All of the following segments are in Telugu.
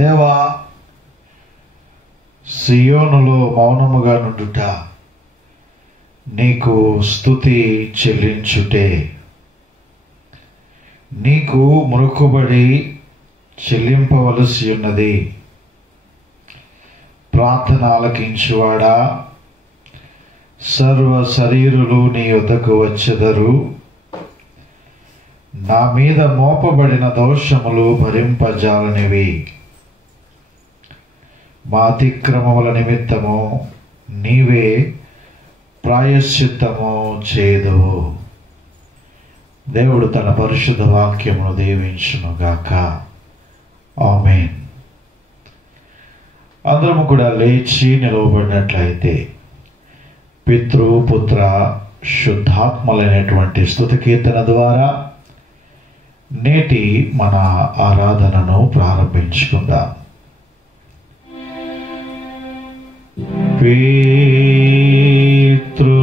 దేవా, సియోనులో మౌనముగా నుండుట నీకు స్తుతి చెల్లించుటే, నీకు మొక్కుబడి చెల్లింపవలసి ఉన్నది. ప్రార్థన ఆలకించువాడా, సర్వ శరీరులు నీ యొద్దకు వచ్చెదరు. నా మీద మోపబడిన దోషములు భరింపజాలనివి. మా అతిక్రమముల నిమిత్తము నీవే ప్రాయశ్చిత్తము చేదువు. దేవుడు తన పరిశుద్ధ వాక్యమును దీవించునుగాక. ఆమేన్. అందరము కూడా లేచి నిలవబడినట్లయితే పితృ పుత్ర శుద్ధాత్మలైనటువంటి స్తుతి కీర్తన ద్వారా నేటి మన ఆరాధనను ప్రారంభించుకుందాం. పితృ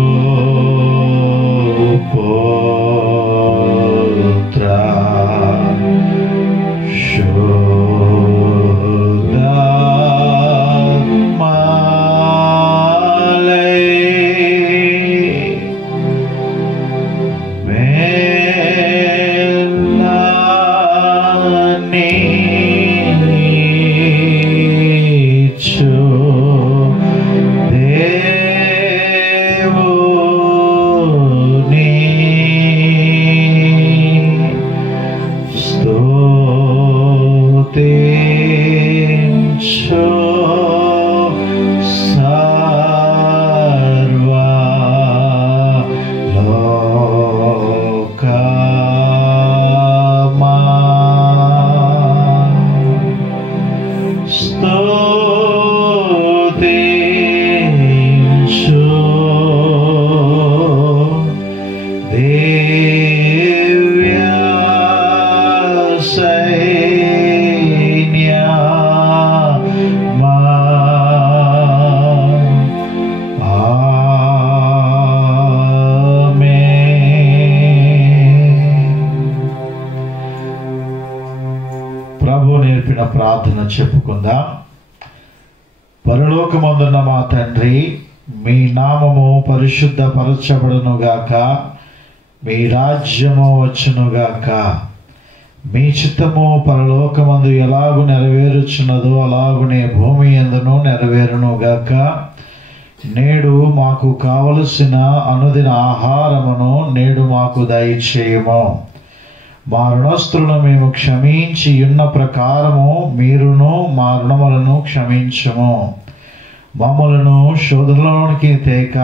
పుత్ర ప్రార్థన చెప్పుకుందాం. పరలోకమందున్న మా తండ్రి, మీ నామము పరిశుద్ధపరచబడునుగాక, మీ రాజ్యము వచ్చునుగాక, మీ చిత్తము పరలోకమందు ఎలాగు నెరవేరుచున్నదో అలాగునే భూమి యందును నెరవేరునుగాక. నేడు మాకు కావలసిన అనుదిన ఆహారమును నేడు మాకు దయచేయము. మా రుణస్తులను మేము క్షమించి ఉన్న ప్రకారము మీరును మా రుణములను క్షమించము. మమ్మలను శోధనలోనికి తేక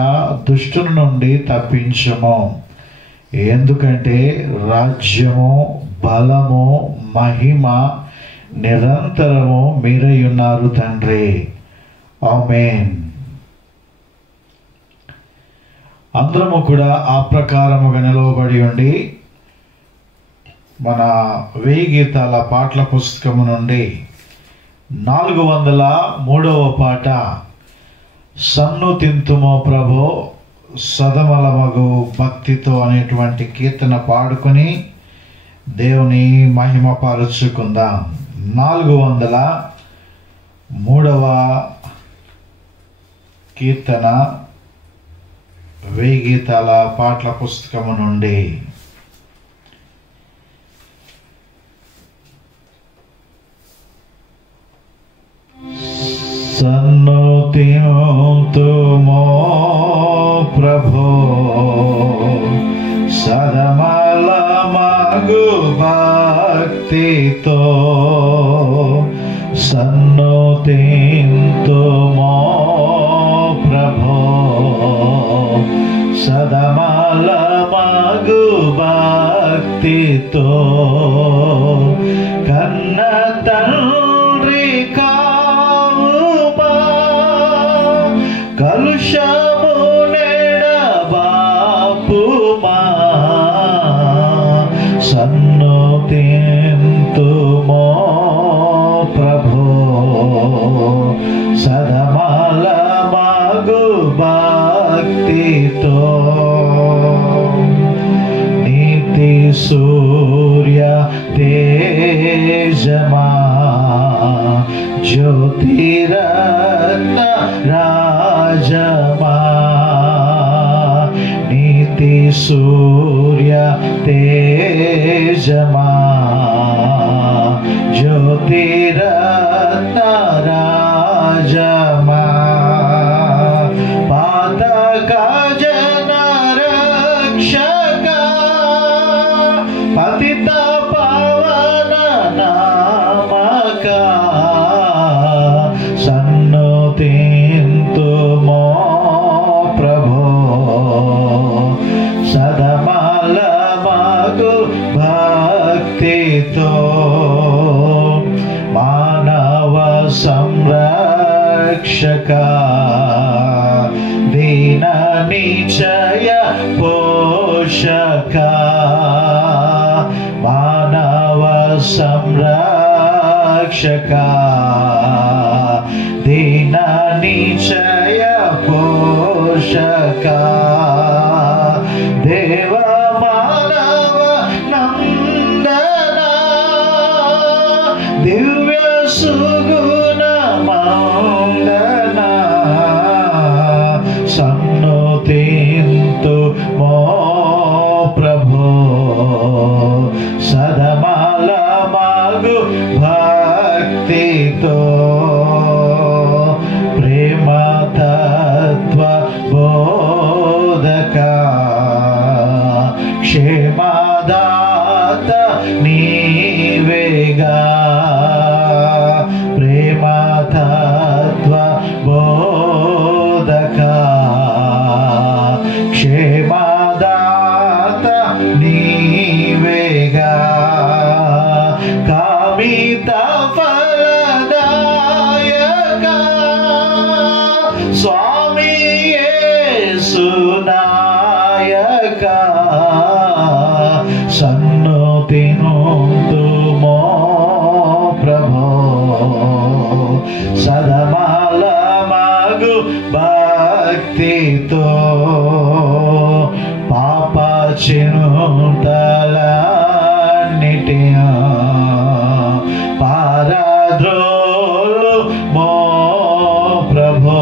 దుష్టుని నుండి తప్పించము. ఎందుకంటే రాజ్యము, బలము, మహిమ నిరంతరము మీరై ఉన్నారు తండ్రి. ఆమేన్. అందరము కూడా ఆ ప్రకారముగా నిలవబడి ఉండి మన 1000 గీతాల పాటల పుస్తకము నుండి 403వ పాట, సన్నుతింతుమో ప్రభో సదమలమగు భక్తితో అనేటువంటి కీర్తన పాడుకొని దేవుని మహిమ పరుచుకుందాం. 403వ కీర్తన 1000 గీతాల పాటల పుస్తకము నుండి. సన్నుతింతుమో ప్రభో సదమలమగు భక్తితో, సన్నుతింతుమో ప్రభో సదమలమగు భక్తితో, కన్న తండ్రి కలుషమునెడబాపుమా, సన్నుతింతుమో ప్రభో సదమలమగు భక్తితో, నీతి సూర్య తేజమా జ్యోతిరత్న రాజమా నీతి సూర్య తేజమా జ్యోతిరత్న రాజమా పాతక జన రక్షక పతిత పవన నామక సన్నుతింతుమో ప్రభో సదమలమగు భక్తితో మానవ సంరక్షక దీన నిచయ పోషక మానవ సంరక్షక దీన నిచయ పోషక దేవ మానవ నందన దివ్య సుగుణ మందన సన్నుతింతు మో ప్రభో సదమలమగు భక్తితో ప్రేమ తత్వ బోధక క్షేమదాత నీవేగా ప్రేమ తత్వ బోధక క్షేమదాత నీవేగా కామిత ఫలదాయక స్వామి యేసునాయక సన్నుతింతుమో ప్రభో సదమలమగు భక్తితో పాప చింతలన్నిటిని పారద్రోలు మో ప్రభో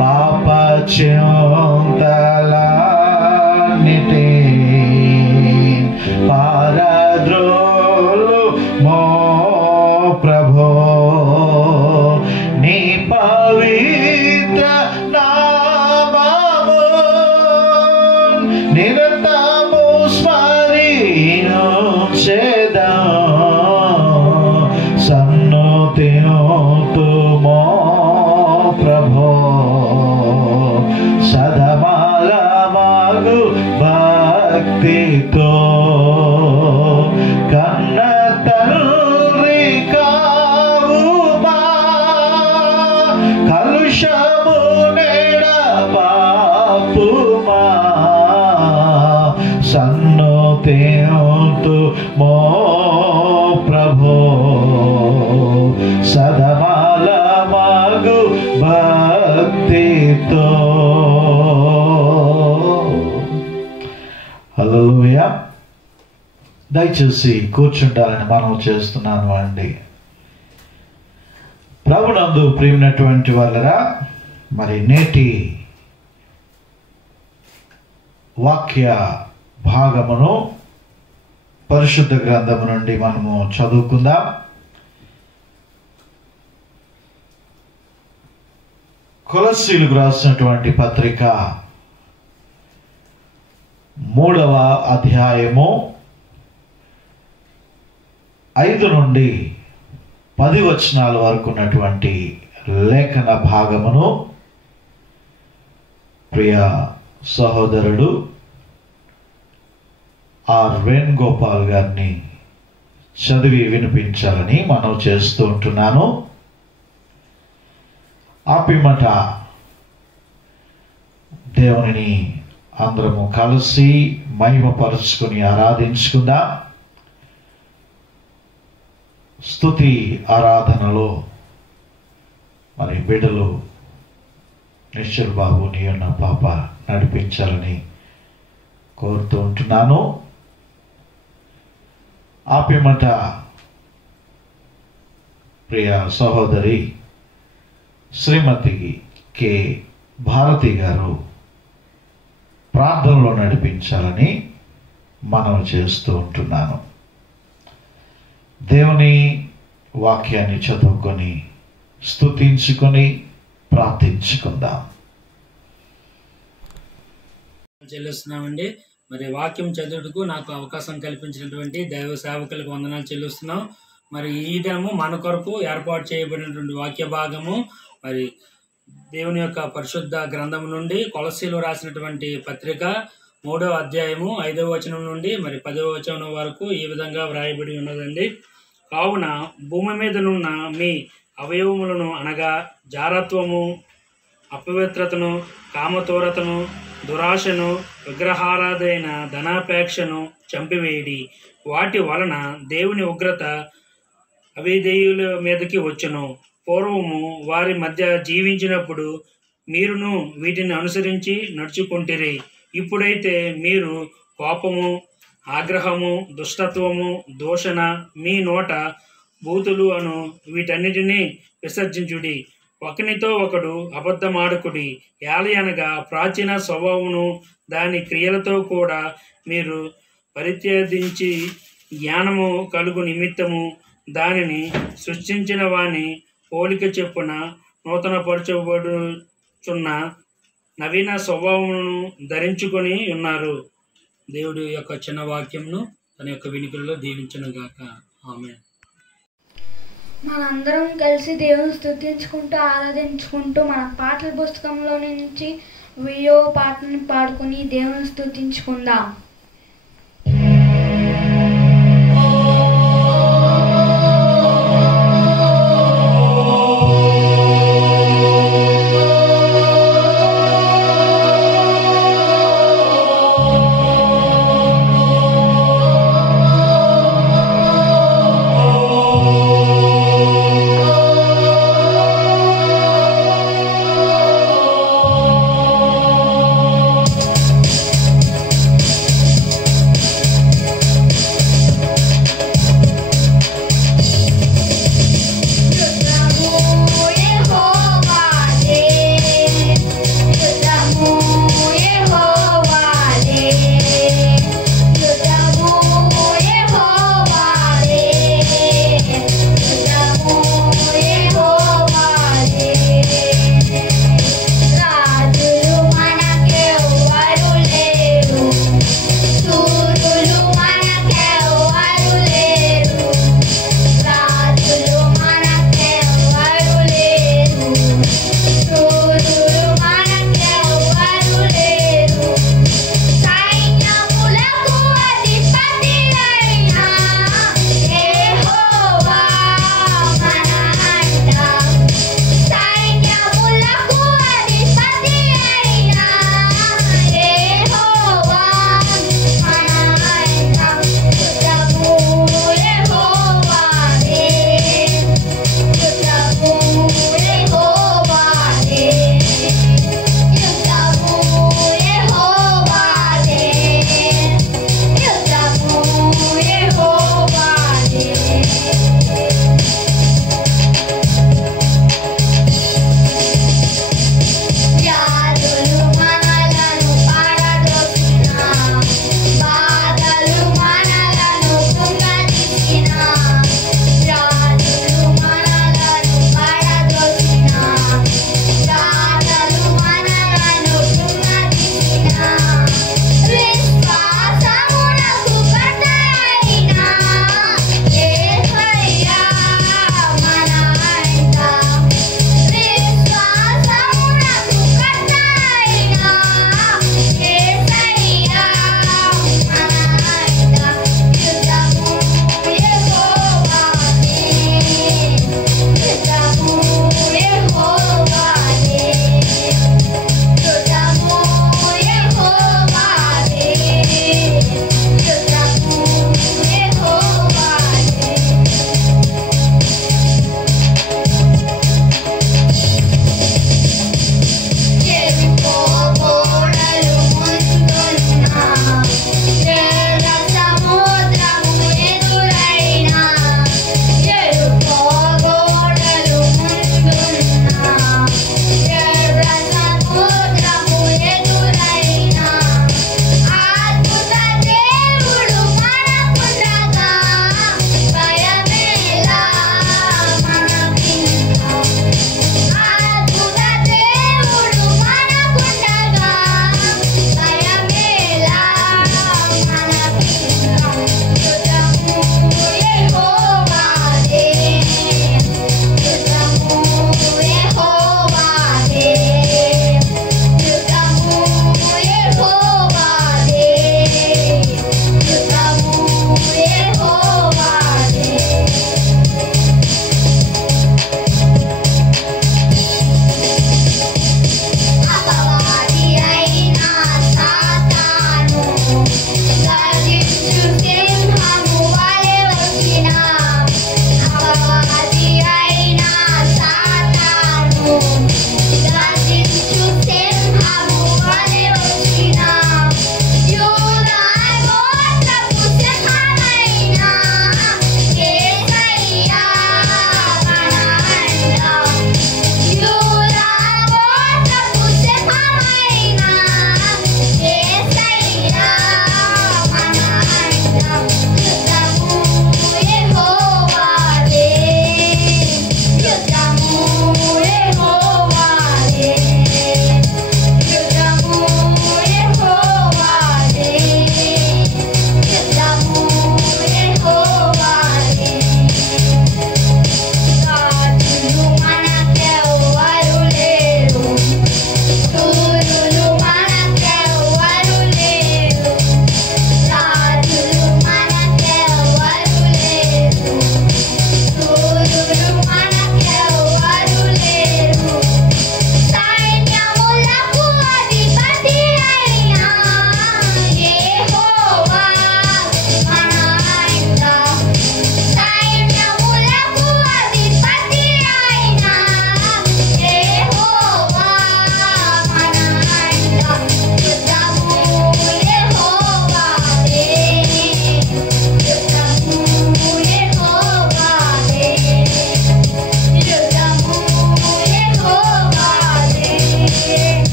పాప చింతలన్నిటిని పారద్రోలు మో ప్రభో నీ పవిత్ర నామము నిరంతరము స్మరించెదం సన్నుతింతుమో ప్రభో సదమలమగు భక్తితో కన్న తండ్రి కావుమా కలుషము నెడబాపుమా సన్నుతింతుమో ప్రభో సదమలమగు భక్తితో. హల్లెలూయా. దయచేసి కూర్చుంటారని మనం చేస్తున్నాను అండి. ప్రభునందు ప్రియమైనటువంటి వాళ్ళరా, మరి నేటి వాక్య భాగమును పరిశుద్ధ గ్రంథము నుండి మనము చదువుకుందాం. కొలస్సీలకు రాసినటువంటి పత్రిక 3వ అధ్యాయము 5 నుండి 10 వచనాల వరకు ఉన్నటువంటి లేఖన భాగమును ప్రియ సహోదరుడు ఆర్ వేణుగోపాల్ గారిని చదివి వినిపించాలని మనం చేస్తూ ఉంటున్నాను. ఆ పిమ్మట దేవునిని అందరము కలిసి మహిమపరుచుకుని ఆరాధించుకుందాం. స్తుతి ఆరాధనలో మరి బిడ్డలు నిశ్చల్ బాబు నీ అన్న పాప నడిపించాలని కోరుతూ ఉంటున్నాను. ఆ పిమ్మట ప్రియ సహోదరి శ్రీమతి కె భారతి గారు ప్రార్థనలో నడిపించాలని మనవి చేస్తూ ఉంటున్నాను. దేవుని వాక్యాన్ని చదువుకొని స్తుతించుకొని ప్రార్థించుకుందాం. చెల్లిస్తున్నామండి. మరి వాక్యం చదువుటకు నాకు అవకాశం కల్పించినటువంటి దైవ సేవకులకు వందనాలు చెల్లిస్తున్నాం. మరి ఈ దినము మన కొరకు ఏర్పాటు చేయబడినటువంటి వాక్య భాగము మరి దేవుని యొక్క పరిశుద్ధ గ్రంథం నుండి కొలస్సీలు రాసినటువంటి పత్రిక 3వ అధ్యాయము 5వ వచనం నుండి మరి 10వ వచనం వరకు ఈ విధంగా వ్రాయబడి ఉన్నదండి. కావున భూమి మీదనున్న మీ అవయవములను అనగా జారత్వము, అపవిత్రతను, కామతోరతను, దురాశను, విగ్రహారాధైన ధనాపేక్షను చంపివేయడి. వాటి వలన దేవుని ఉగ్రత అవిధేయుల మీదకి వచ్చును. పూర్వము వారి మధ్య జీవించినప్పుడు మీరును వీటిని అనుసరించి నడుచుకుంటిరి. ఇప్పుడైతే మీరు కోపము, ఆగ్రహము, దుష్టత్వము, దూషణ, మీ నోట బూతులు అను వీటన్నిటినీ విసర్జించుడి. ఒకనితో ఒకడు అబద్ధమాడకుడి. ఏలయనగా ప్రాచీన స్వభావమును దాని క్రియలతో కూడా మీరు పరిత్యజించి జ్ఞానము కలుగు నిమిత్తము దానిని సృష్టించిన వాని పోలిక చెప్పున నూతనపరచబడుచున్న నవీన స్వభావమును ధరించుకొని ఉన్నారు. దేవుడి యొక్క చిన్న వాక్యంను తన యొక్క వినికిడిలో దీవించునుగాక. ఆమేన్. మనందరం కలిసి దేవుని స్తుతించుకుంటూ ఆరాధించుకుంటూ మన పాటల పుస్తకంలో నుంచి 10వ పాటని పాడుకొని దేవుని స్తుతించుకుందాం.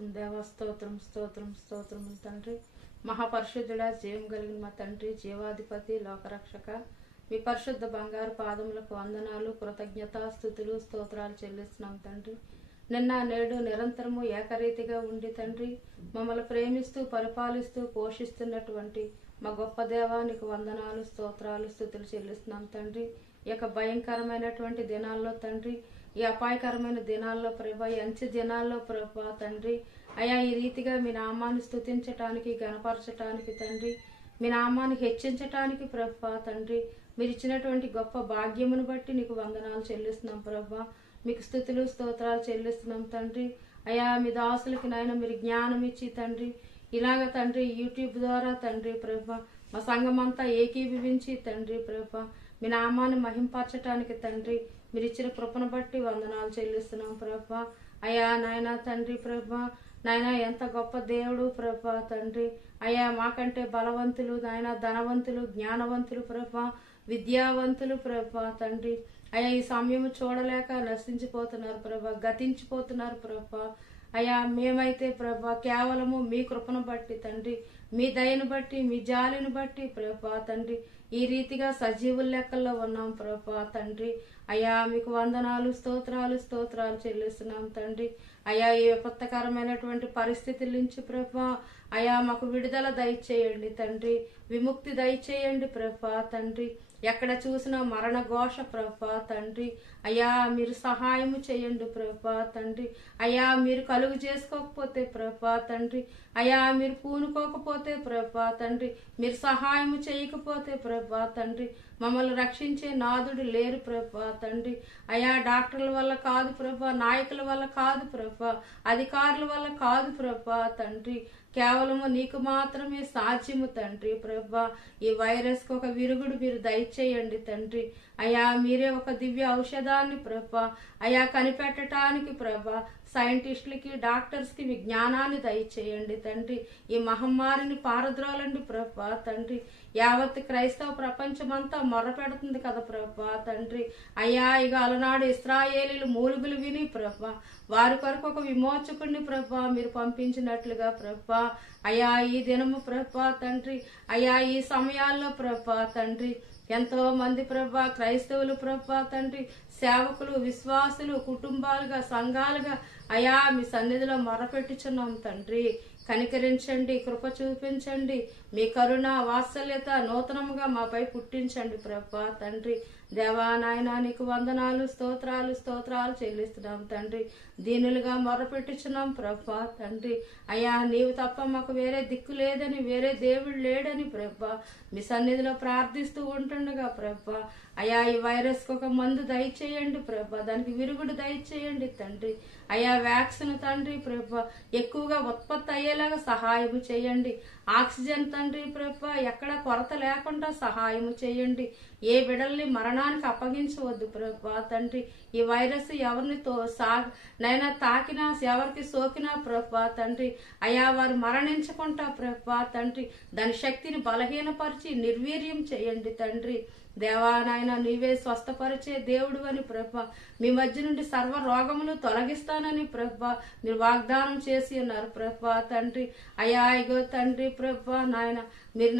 స్తోత్రం దేవా, స్తోత్రం స్తోత్రం స్తోత్రం తండ్రి. మహాపరిశుద్ధుడా, జీవం కలిగిన మా తండ్రి, జీవాధిపతి, లోకరక్షక, మీ పరిశుద్ధ బంగారు పాదములకు వందనాలు, కృతజ్ఞత, స్తుతులు, స్తోత్రాలు చెల్లిస్తున్నాం తండ్రి. నిన్న నేడు నిరంతరము ఏకరీతిగా ఉండి తండ్రి మమ్మల్ని ప్రేమిస్తూ పరిపాలిస్తూ పోషిస్తున్నటువంటి మా గొప్ప దేవానికి వందనాలు, స్తోత్రాలు, స్తుతులు చెల్లిస్తున్నాం తండ్రి. ఈ యొక్క భయంకరమైనటువంటి దినాల్లో తండ్రి, ఈ అపాయకరమైన దినాల్లో ప్రభా, ఈ అంచె దినాల్లో ప్రభా తండ్రి అయా, ఈ రీతిగా మీ నామాన్ని స్తుతించటానికి, గణపరచటానికి తండ్రి, మీ నామాన్ని హెచ్చించటానికి ప్రభా తండ్రి, మీరు ఇచ్చినటువంటి గొప్ప భాగ్యమును బట్టి నీకు వందనాలు చెల్లిస్తున్నాం ప్రభా. మీకు స్తుతులు, స్తోత్రాలు చెల్లిస్తున్నాం తండ్రి. అయా, మీ దాసులకి నాయన మీరు జ్ఞానం ఇచ్చి తండ్రి, ఇలాగ తండ్రి యూట్యూబ్ ద్వారా తండ్రి ప్రభా మా సంఘమంతా ఏకీభవించి తండ్రి ప్రభా మీ నామాన్ని మహింపరచటానికి తండ్రి మీరు ఇచ్చిన కృపను బట్టి వందనాలు చెల్లిస్తున్నాం ప్రభా. అయా నాయన తండ్రి ప్రభా, నాయన ఎంత గొప్ప దేవుడు ప్రభా తండ్రి. అయా, మాకంటే బలవంతులు నాయన, ధనవంతులు, జ్ఞానవంతులు ప్రభా, విద్యావంతులు ప్రభా తండ్రి. అయా, ఈ సమయం చూడలేక నశించిపోతున్నారు ప్రభా, గతించిపోతున్నారు ప్రభా. అయా, మేమైతే ప్రభా కేవలము మీ కృపను బట్టి తండ్రి, మీ దయను బట్టి, మీ జాలిని బట్టి ప్రభా తండ్రి ఈ రీతిగా సజీవుల లెక్కల్లో ఉన్నాం ప్రభా తండ్రి. అయా, మీకు వందనాలు, స్తోత్రాలు, స్తోత్రాలు చెల్లిస్తున్నాం తండ్రి. అయా, ఈ విపత్కరమైనటువంటి పరిస్థితుల నుంచి ప్రభా అయా మాకు విడుదల దయచేయండి తండ్రి, విముక్తి దయచేయండి ప్రభా తండ్రి. ఎక్కడ చూసినా మరణ ఘోష ప్రభా తండ్రి. అయా, మీరు సహాయము చేయండి ప్రభా తండ్రి. అయా, మీరు కలుగు చేసుకోకపోతే ప్రభా తండ్రి, అయా మీరు పూనుకోకపోతే ప్రభా తండ్రి, మీరు సహాయము చేయకపోతే ప్రభా తండ్రి మమ్మల్ని రక్షించే నాదుడు లేరు ప్రభా తండ్రి. అయా, డాక్టర్ల వల్ల కాదు ప్రభా, నాయకుల వల్ల కాదు ప్రభా, అధికారుల వల్ల కాదు ప్రభా తండ్రి, కేవలము నీకు మాత్రమే సాధ్యము తండ్రి ప్రభా. ఈ వైరస్ కు ఒక విరుగుడు మీరు దయచేయండి తండ్రి. అయా, మీరే ఒక దివ్య ఔషధాన్ని ప్రభా అయా కనిపెట్టడానికి ప్రభా సైంటిస్టులకి, డాక్టర్స్ కి మీ జ్ఞానాన్ని దయచేయండి తండ్రి. ఈ మహమ్మారిని పారద్రోలండి ప్రభా తండ్రి. యావత్ క్రైస్తవ ప్రపంచమంతా మొరపెడుతుంది కదా ప్రభా తండ్రి. అయ్యా, ఇక అలనాడు ఇశ్రాయేలీలు మూలుగులు విని ప్రభా వారి కొరకు ఒక విమోచకుడిని ప్రభా మీరు పంపించినట్లుగా ప్రభా అయ్యా, ఈ దినము ప్రభా తండ్రి, అయ్యా ఈ సమయాల్లో ప్రభా తండ్రి ఎంతో మంది ప్రభా క్రైస్తవులు ప్రభా తండ్రి, సేవకులు, విశ్వాసులు, కుటుంబాలుగా, సంఘాలుగా అయా మీ సన్నిధిలో మొరపెట్టుచున్నాం తండ్రి. కనికరించండి, కృప చూపించండి, మీ కరుణ వాత్సల్యత నూతనముగా మాపై పుట్టించండి ప్రభా తండ్రి. దేవా నాయనా, నీకు వందనాలు, స్తోత్రాలు, స్తోత్రాలు చెల్లిస్తున్నాం తండ్రి. దీనులుగా మొరపెట్టుచున్నాం ప్రభా తండ్రి. అయ్యా, నీవు తప్ప మాకు వేరే దిక్కు లేదని, వేరే దేవుడు లేడని ప్రభా మీ సన్నిధిలో ప్రార్థిస్తూ ఉంటుండగా ప్రభా అయ్యా, ఈ వైరస్ కు ఒక మందు దయచేయండి ప్రభా, దానికి విరుగుడు దయచేయండి తండ్రి. అయ్యా, వ్యాక్సిన్ తండ్రి ప్రభా ఎక్కువగా ఉత్పత్తి అయ్యేలాగా సహాయము చేయండి. ఆక్సిజన్ తండ్రి ప్రభా ఎక్కడ కొరత లేకుండా సహాయము చేయండి. ఏ బిడల్ని మరణానికి అప్పగించవద్దు ప్రభా తండ్రి. ఈ వైరస్ ఎవరిని నైనా తాకినా, ఎవరికి సోకినా ప్రభా తండ్రి అయా వారు మరణించకుండా ప్రభా తండ్రి దాని శక్తిని బలహీనపరిచి నిర్వీర్యం చేయండి తండ్రి. దేవా నాయన, నీవే స్వస్థపరిచే దేవుడు అని ప్రభా, మీ మధ్య నుండి సర్వ రోగములు తొలగిస్తానని ప్రభా మీరు వాగ్దానం చేసి ఉన్నారు ప్రభా తండ్రి. అయా ఇగో తండ్రి ప్రభా నాయన, మీరు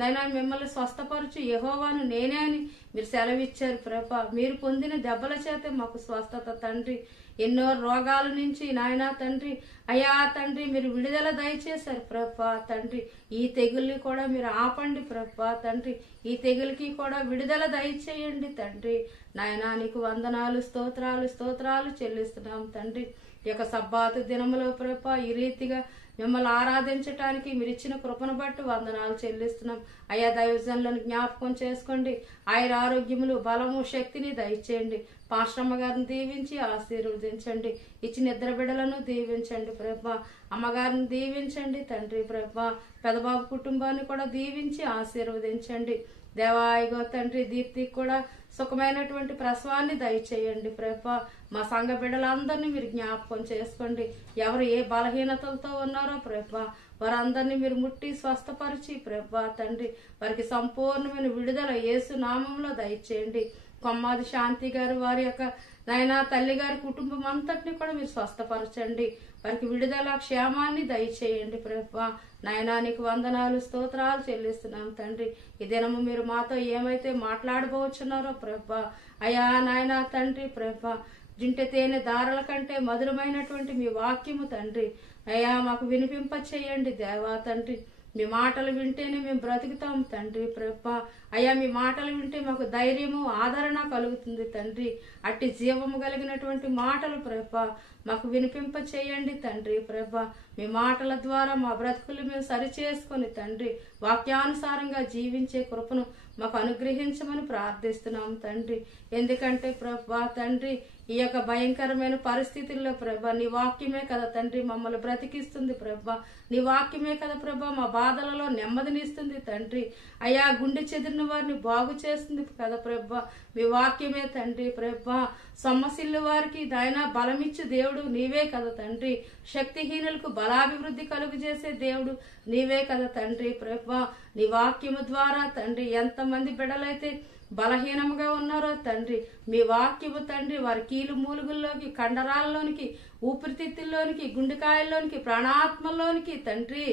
నైనా మిమ్మల్ని స్వస్థపరచు యెహోవాను నేనే అని మీరు సెలవిచ్చారు ప్రభా. మీరు పొందిన దెబ్బల చేతే మాకు స్వస్థత తండ్రి. ఎన్నో రోగాల నుంచి నాయనా తండ్రి అయా తండ్రి మీరు విడుదల దయచేశారు ప్రభా తండ్రి. ఈ తెగుల్ని కూడా మీరు ఆపండి ప్రభా తండ్రి. ఈ తెగులకి కూడా విడుదల దయచేయండి తండ్రి. నాయనా, నీకు వందనాలు, స్తోత్రాలు, స్తోత్రాలు చెల్లిస్తున్నాం తండ్రి. ఈ యొక్క సబ్బాతు దినములో ప్రభా ఈ రీతిగా మిమ్మల్ని ఆరాధించటానికి మీరు ఇచ్చిన కృపను బట్టి వందనాలు చెల్లిస్తున్నాం. అయా, దైవజనులను జ్ఞాపకం చేసుకోండి. ఆయన ఆరోగ్యములు, బలము, శక్తిని దయచేయండి. పాస్టమ్మ గారిని దీవించి ఆశీర్వదించండి. ఇచ్చిన ఇద్దరు బిడ్డలను దీవించండి ప్రభా. అమ్మగారిని దీవించండి తండ్రి ప్రభా. పెదబాబు కుటుంబాన్ని కూడా దీవించి ఆశీర్వదించండి. దేవాయిగో తండ్రి, దీప్తికి కూడా సుఖమైనటువంటి ప్రసవాన్ని దయచేయండి ప్రభా. మా సంఘ బిడ్డలందరినీ మీరు జ్ఞాపకం చేసుకోండి. ఎవరు ఏ బలహీనతలతో ఉన్నారో ప్రభా వారందరినీ మీరు ముట్టి స్వస్థపరిచి ప్రభా తండ్రి వారికి సంపూర్ణమైన విడుదల యేసు నామంలో దయచేయండి. కొమ్మాది శాంతి గారు వారి యొక్క నాయనా తల్లి గారి కుటుంబం అంతటిని కూడా మీరు స్వస్థపరచండి. వారికి విడుదల క్షేమాన్ని దయచేయండి ప్రభా. నాయనా నీకు వందనాలు స్తోత్రాలు చెల్లిస్తున్నాం తండ్రి. ఈ దినము మీరు మాతో ఏమైతే మాట్లాడబోచున్నారో ప్రభా, అయా నాయనా తండ్రి ప్రభా, జింటె తేనె దారల కంటే మధురమైనటువంటి మీ వాక్యము తండ్రి అయా మాకు వినిపింప చేయండి దేవా తండ్రి. మీ మాటలు వింటేనే మేము బ్రతుకుతాం తండ్రి ప్రభా. అయ్యా మీ మాటలు వింటే మాకు ధైర్యము ఆదరణ కలుగుతుంది తండ్రి. అట్టి జీవము కలిగినటువంటి మాటలు ప్రభా మాకు వినిపింప చేయండి తండ్రి ప్రభా. మీ మాటల ద్వారా మా బ్రతుకులు మేము సరిచేసుకొని తండ్రి వాక్యానుసారంగా జీవించే కృపను మాకు అనుగ్రహించమని ప్రార్థిస్తున్నాం తండ్రి. ఎందుకంటే ప్రభా తండ్రి ఈ యొక్క భయంకరమైన పరిస్థితుల్లో ప్రభా నీ వాక్యమే కదా తండ్రి మమ్మల్ని బ్రతికిస్తుంది ప్రభా. నీ వాక్యమే కదా ప్రభా మా బాధలలో నెమ్మదినిస్తుంది తండ్రి. అయా గుండె చెదిరిన వారిని బాగు చేస్తుంది కదా ప్రభా. మీ వాక్యమే తండ్రి ప్రభా. సమస్యలు వారికి దాయన బలమిచ్చు దేవుడు నీవే కదా తండ్రి. శక్తిహీనులకు బలాభివృద్ధి కలుగు చేసే దేవుడు నీవే కదా తండ్రి ప్రభా. నీ వాక్యము ద్వారా తండ్రి ఎంతమంది బిడ్డలైతే బలహీనముగా ఉన్నారో తండ్రి మీ వాక్యము తండ్రి వారి కీలు మూలుగుల్లోకి కండరాల్లోనికి ఊపిరితిత్తుల్లోనికి గుండెకాయల్లోనికి ప్రాణాత్మల్లోనికి తండ్రి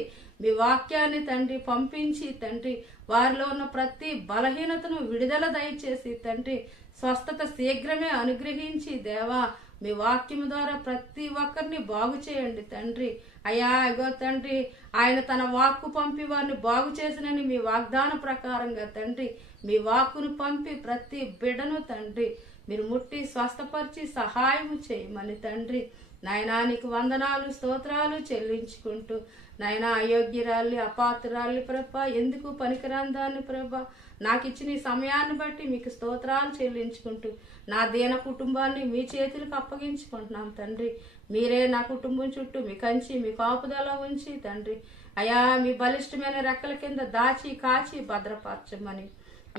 మీ వాక్యాన్ని తండ్రి పంపించి తండ్రి వారిలో ఉన్న ప్రతి బలహీనతను విడుదల దయచేసి తండ్రి స్వస్థత శీఘ్రమే అనుగ్రహించి దేవా మీ వాక్యము ద్వారా ప్రతి ఒక్కరిని బాగు చేయండి తండ్రి. అయ్యా ఇగో తండ్రి ఆయన తన వాక్కు పంపి వారిని బాగు చేసినని మీ వాగ్దాన ప్రకారంగా తండ్రి మీ వాక్కును పంపి ప్రతి బిడ్డను తండ్రి మీరు ముట్టి స్వస్థపరిచి సహాయము చేయమని తండ్రి నాయనా నీకు వందనాలు స్తోత్రాలు చెల్లించుకుంటూ నాయనా అయోగ్యురాలి అపాత్రురాలి ప్రభా ఎందుకు పనికిరాందాన్ని ప్రభా నాకు ఇచ్చిన ఈ సమయాన్ని బట్టి మీకు స్తోత్రాలు చెల్లించుకుంటూ నా దీన కుటుంబాన్ని మీ చేతులకు అప్పగించుకుంటున్నాం తండ్రి. మీరే నా కుటుంబం చుట్టూ మీ కంచి మీ కాపుదల ఉంచి తండ్రి అయా మీ బలిష్టమైన రెక్కల కింద దాచి కాచి భద్రపరచమని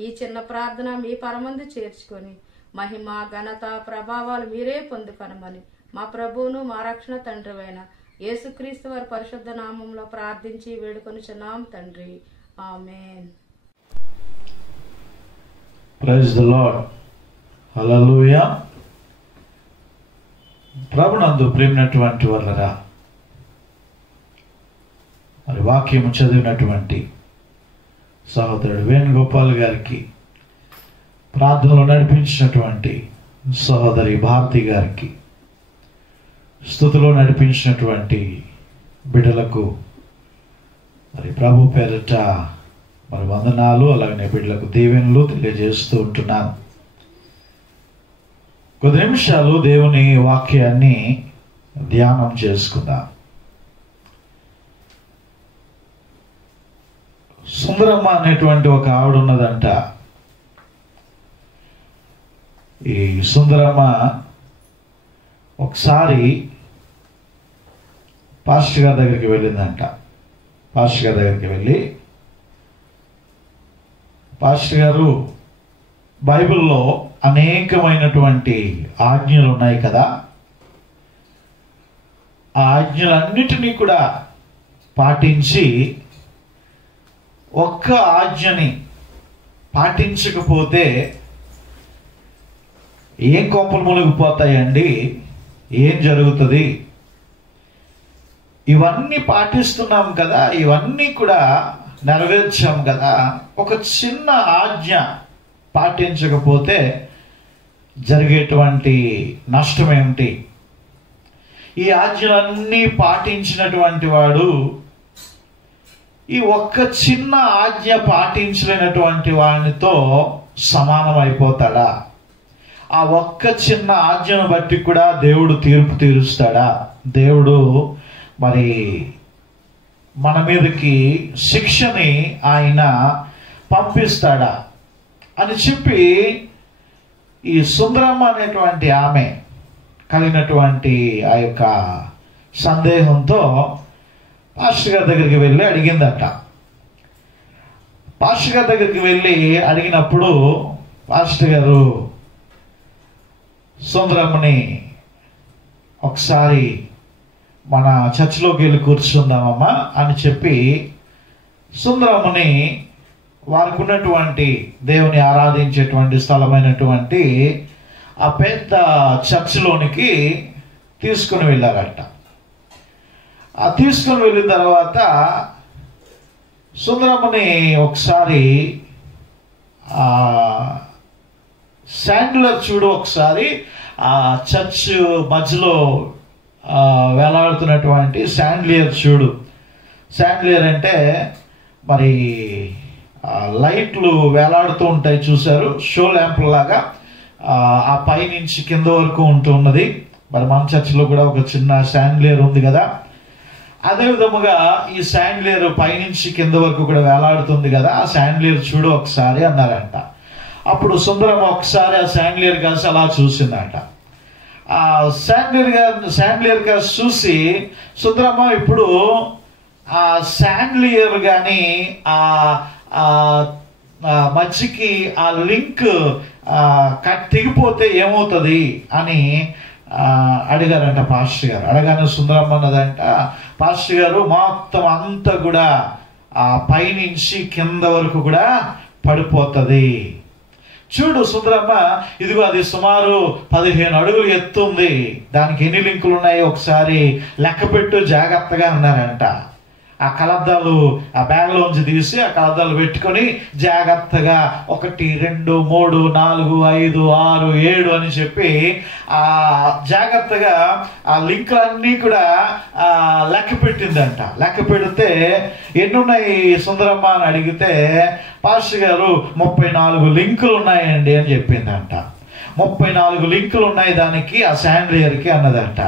ఈ చిన్న ప్రార్థన మీ పరమందు చేర్చుకొని మహిమ ఘనత ప్రభావాలు మీరే పొందుకొనమని మా ప్రభువును మా రక్షణ తండ్రివైన యేసుక్రీస్తు వారి పరిశుద్ధ నామంలో ప్రార్థించి వేడుకొనుచున్నాం తండ్రి. Amen. Praise the Lord. Hallelujah. ప్రభునందు ప్రేమైనటువంటి వాళ్ళరా, మరి వాక్యము చదివినటువంటి సహోదరుడు వేణుగోపాల్ గారికి, ప్రార్థనలో నడిపించినటువంటి సహోదరి భారతి గారికి, స్తుతిలో నడిపించినటువంటి బిడ్డలకు మరి ప్రభు పేరిట మరి వందనాలు, అలాగనే బిడ్డలకు దీవెనలు తెలియజేస్తూ ఉంటున్నాను. కొద్ది నిమిషాలు దేవుని వాక్యాన్ని ధ్యానం చేసుకుందాం. సుందరమ్మ అనేటువంటి ఒక ఆవిడ ఉన్నదంట. ఈ సుందరమ్మ ఒకసారి పాస్టర్ గారి దగ్గరికి వెళ్ళిందంట. పాస్టర్ గారి దగ్గరికి వెళ్ళి, పాస్టర్ గారు బైబిల్లో అనేకమైనటువంటి ఆజ్ఞలు ఉన్నాయి కదా, ఆ ఆజ్ఞలన్నిటినీ కూడా పాటించి ఒక్క ఆజ్ఞని పాటించకపోతే ఏం కోపలు మునిగిపోతాయండి, ఏం జరుగుతుంది? ఇవన్నీ పాటిస్తున్నాం కదా, ఇవన్నీ కూడా నెరవేర్చాం కదా, ఒక చిన్న ఆజ్ఞ పాటించకపోతే జరిగేటువంటి నష్టం ఏమిటి? ఈ ఆజ్ఞలన్నీ పాటించినటువంటి వాడు ఈ ఒక్క చిన్న ఆజ్ఞ పాటించలేనటువంటి వాడితో సమానం అయిపోతాడా? ఆ ఒక్క చిన్న ఆజ్ఞను బట్టి కూడా దేవుడు తీర్పు తీరుస్తాడా? దేవుడు మరి మన మీదకి శిక్షని ఆయన పంపిస్తాడా అని చెప్పి ఈ సుందరమ్మ అనేటువంటి ఆమె కలిగినటువంటి ఆ యొక్క సందేహంతో పాస్టర్ గారి దగ్గరికి వెళ్ళి అడిగిందట. పాస్టర్ గారి దగ్గరికి వెళ్ళి అడిగినప్పుడు పాస్టర్ గారు సుందరమ్మని ఒకసారి మన చర్చిలోకి వెళ్ళి కూర్చుందామమ్మా అని చెప్పి సుందరమ్మని వారికి ఉన్నటువంటి దేవుని ఆరాధించేటువంటి స్థలమైనటువంటి ఆ పెద్ద చర్చిలోనికి తీసుకుని వెళ్ళారట. తీసుకొని వెళ్ళిన తర్వాత సుందరమ్మని ఒకసారి శాండ్లర్ చూడు ఒకసారి ఆ చర్చ్ మధ్యలో వేలాడుతున్నటువంటి శాండ్లియర్ చూడు. శాండ్లియర్ అంటే మరి లైట్లు వేలాడుతూ ఉంటాయి చూశారు, షో ల్యాంప్ లాగా ఆ పై నుంచి కింద వరకు ఉంటున్నది. మరి మన చర్చిలో కూడా ఒక చిన్న శాండ్లియర్ ఉంది కదా, అదే విధముగా ఈ శాండ్లియర్ పైనుంచి కింద వరకు కూడా వేలాడుతుంది కదా, ఆ శాండ్లియర్ చూడు ఒకసారి అన్నారంట. అప్పుడు సుందరమ్మ ఒకసారి ఆ శాండ్లియర్ కాసి అలా చూసిందంట. ఆ శాండ్లియర్ కాసి చూసి, సుందరమ్మ ఇప్పుడు ఆ శాండ్లియర్ కానీ ఆ మధ్యకి ఆ లింక్ తెగిపోతే ఏమవుతుంది అని అడిగారంట పాస్టర్ గారు. అడగానే సుందరమ్మ అన్నదంట, పాస్టర్ గారు మొత్తం అంతా కూడా ఆ పైనుంచి కింద వరకు కూడా పడిపోతుంది. చూడు సుందరమ్మ, ఇదిగో అది సుమారు 15 అడుగులు ఎత్తు ఉంది, దానికి ఎన్ని లింకులు ఉన్నాయి ఒకసారి లెక్క పెట్టు జాగ్రత్తగా అన్నారంట. ఆ కలద్దాలు ఆ బ్యాగ్లోంచి తీసి ఆ కలద్దాలు పెట్టుకొని జాగ్రత్తగా 1 2 3 4 5 6 7 అని చెప్పి ఆ జాగ్రత్తగా ఆ లింకులన్నీ కూడా లెక్క పెట్టిందంట. లెక్క పెడితే ఎన్నున్నాయి సుందరమ్మ అని అడిగితే పాస్టర్ గారు 34 లింకులు ఉన్నాయండి అని చెప్పిందంట. 34 లింకులు ఉన్నాయి దానికి, ఆ శాండ్లియర్కి అన్నదంట.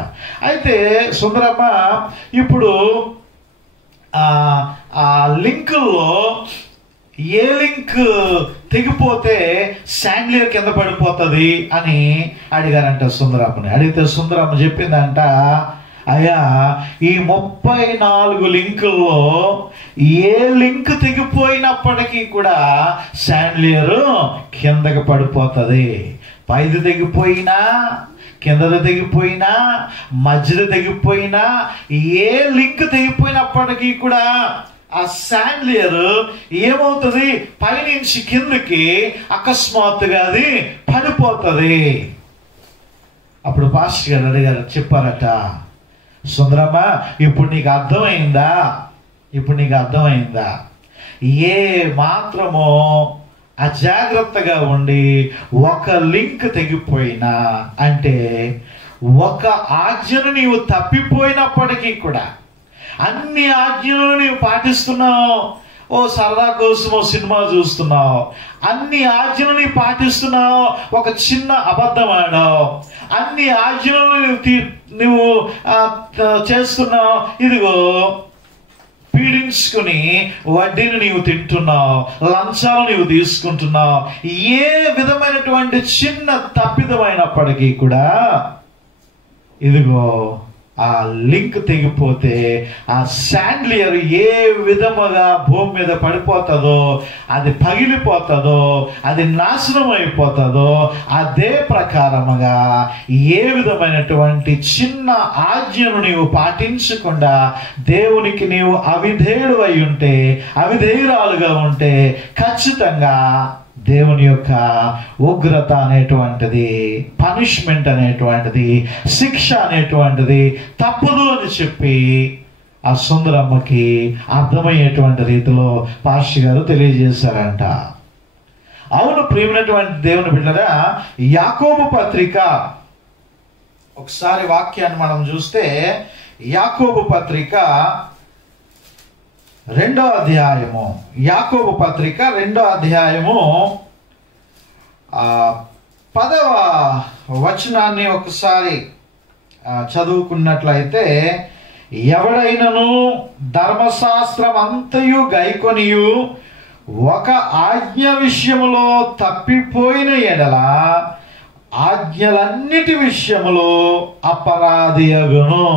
అయితే సుందరమ్మ ఇప్పుడు ఆ లింకుల్లో ఏ లింక్ తెగిపోతే శాండ్లియర్ కింద పడిపోతుంది అని అడిగారంట సుందరమ్మని. అడిగితే సుందరమ్మ చెప్పిందంట, అయ్యా ఈ 34 లింకుల్లో ఏ లింక్ తెగిపోయినప్పటికీ కూడా శాండ్లియర్ కిందకి పడిపోతుంది. పైది తెగిపోయినా, కిందది తెగిపోయినా, మధ్యది తెగిపోయినా, ఏ లింక్ తెగిపోయినప్పటికీ కూడా ఆ శాండ్లియర్ ఏమవుతుంది, పైనుంచి కిందకి అకస్మాత్తుగా అది పడిపోతుంది. అప్పుడు పాస్టర్ గారు అడిగారు, చెప్పారట, సుందరమ్మ ఇప్పుడు నీకు అర్థమైందా, ఇప్పుడు నీకు అర్థమైందా, ఏ మాత్రమో అజాగ్రత్తగా ఉండి ఒక లింక్ తెగిపోయినా, అంటే ఒక ఆజ్ఞను నీవు తప్పిపోయినప్పటికీ కూడా, అన్ని ఆజ్ఞలను నీవు పాటిస్తున్నావు, ఓ సరదా కోసమో సినిమా చూస్తున్నావు, అన్ని ఆజ్ఞలు నీవు పాటిస్తున్నావు, ఒక చిన్న అబద్ధం ఆడావు, అన్ని ఆజ్ఞలను నువ్వు చేస్తున్నావు, ఇదిగో పీడించుకుని వడ్డీని నీవు తింటున్నావు, లంచాలు నీవు తీసుకుంటున్నావు, ఏ విధమైనటువంటి చిన్న తప్పిదమైనప్పటికీ కూడా ఇదిగో ఆ లింక్ తెగిపోతే ఆ శాండ్లియర్ ఏ విధముగా భూమి మీద పడిపోతుందో, అది పగిలిపోతుందో, అది నాశనం అయిపోతుందో, అదే ప్రకారముగా ఏ విధమైనటువంటి చిన్న ఆజ్ఞను నీవు పాటించకుండా దేవునికి నీవు అవిధేయుడు అయి ఉంటే, అవిధేయురాలుగా ఉంటే, ఖచ్చితంగా దేవుని యొక్క ఉగ్రత అనేటువంటిది, పనిష్మెంట్ అనేటువంటిది, శిక్ష అనేటువంటిది తప్పదు అని చెప్పి ఆ సుందరమ్మకి అర్థమయ్యేటువంటి రీతిలో పాస్టర్ గారు తెలియజేశారంట. అవును ప్రియమైనటువంటి దేవుని బిడ్డరా, యాకోబు పత్రిక ఒకసారి వాక్యాన్ని మనం చూస్తే, యాకోబు పత్రిక 2వ అధ్యాయము, యాకోబు పత్రిక 2వ అధ్యాయము 10వ వచనాన్ని ఒకసారి చదువుకున్నట్లయితే, ఎవడైనను ధర్మశాస్త్రం అంతయు గైకొనియు ఒక ఆజ్ఞ విషయములో తప్పిపోయిన ఎడల ఆజ్ఞలన్నిటి విషయములో అపరాధియగును.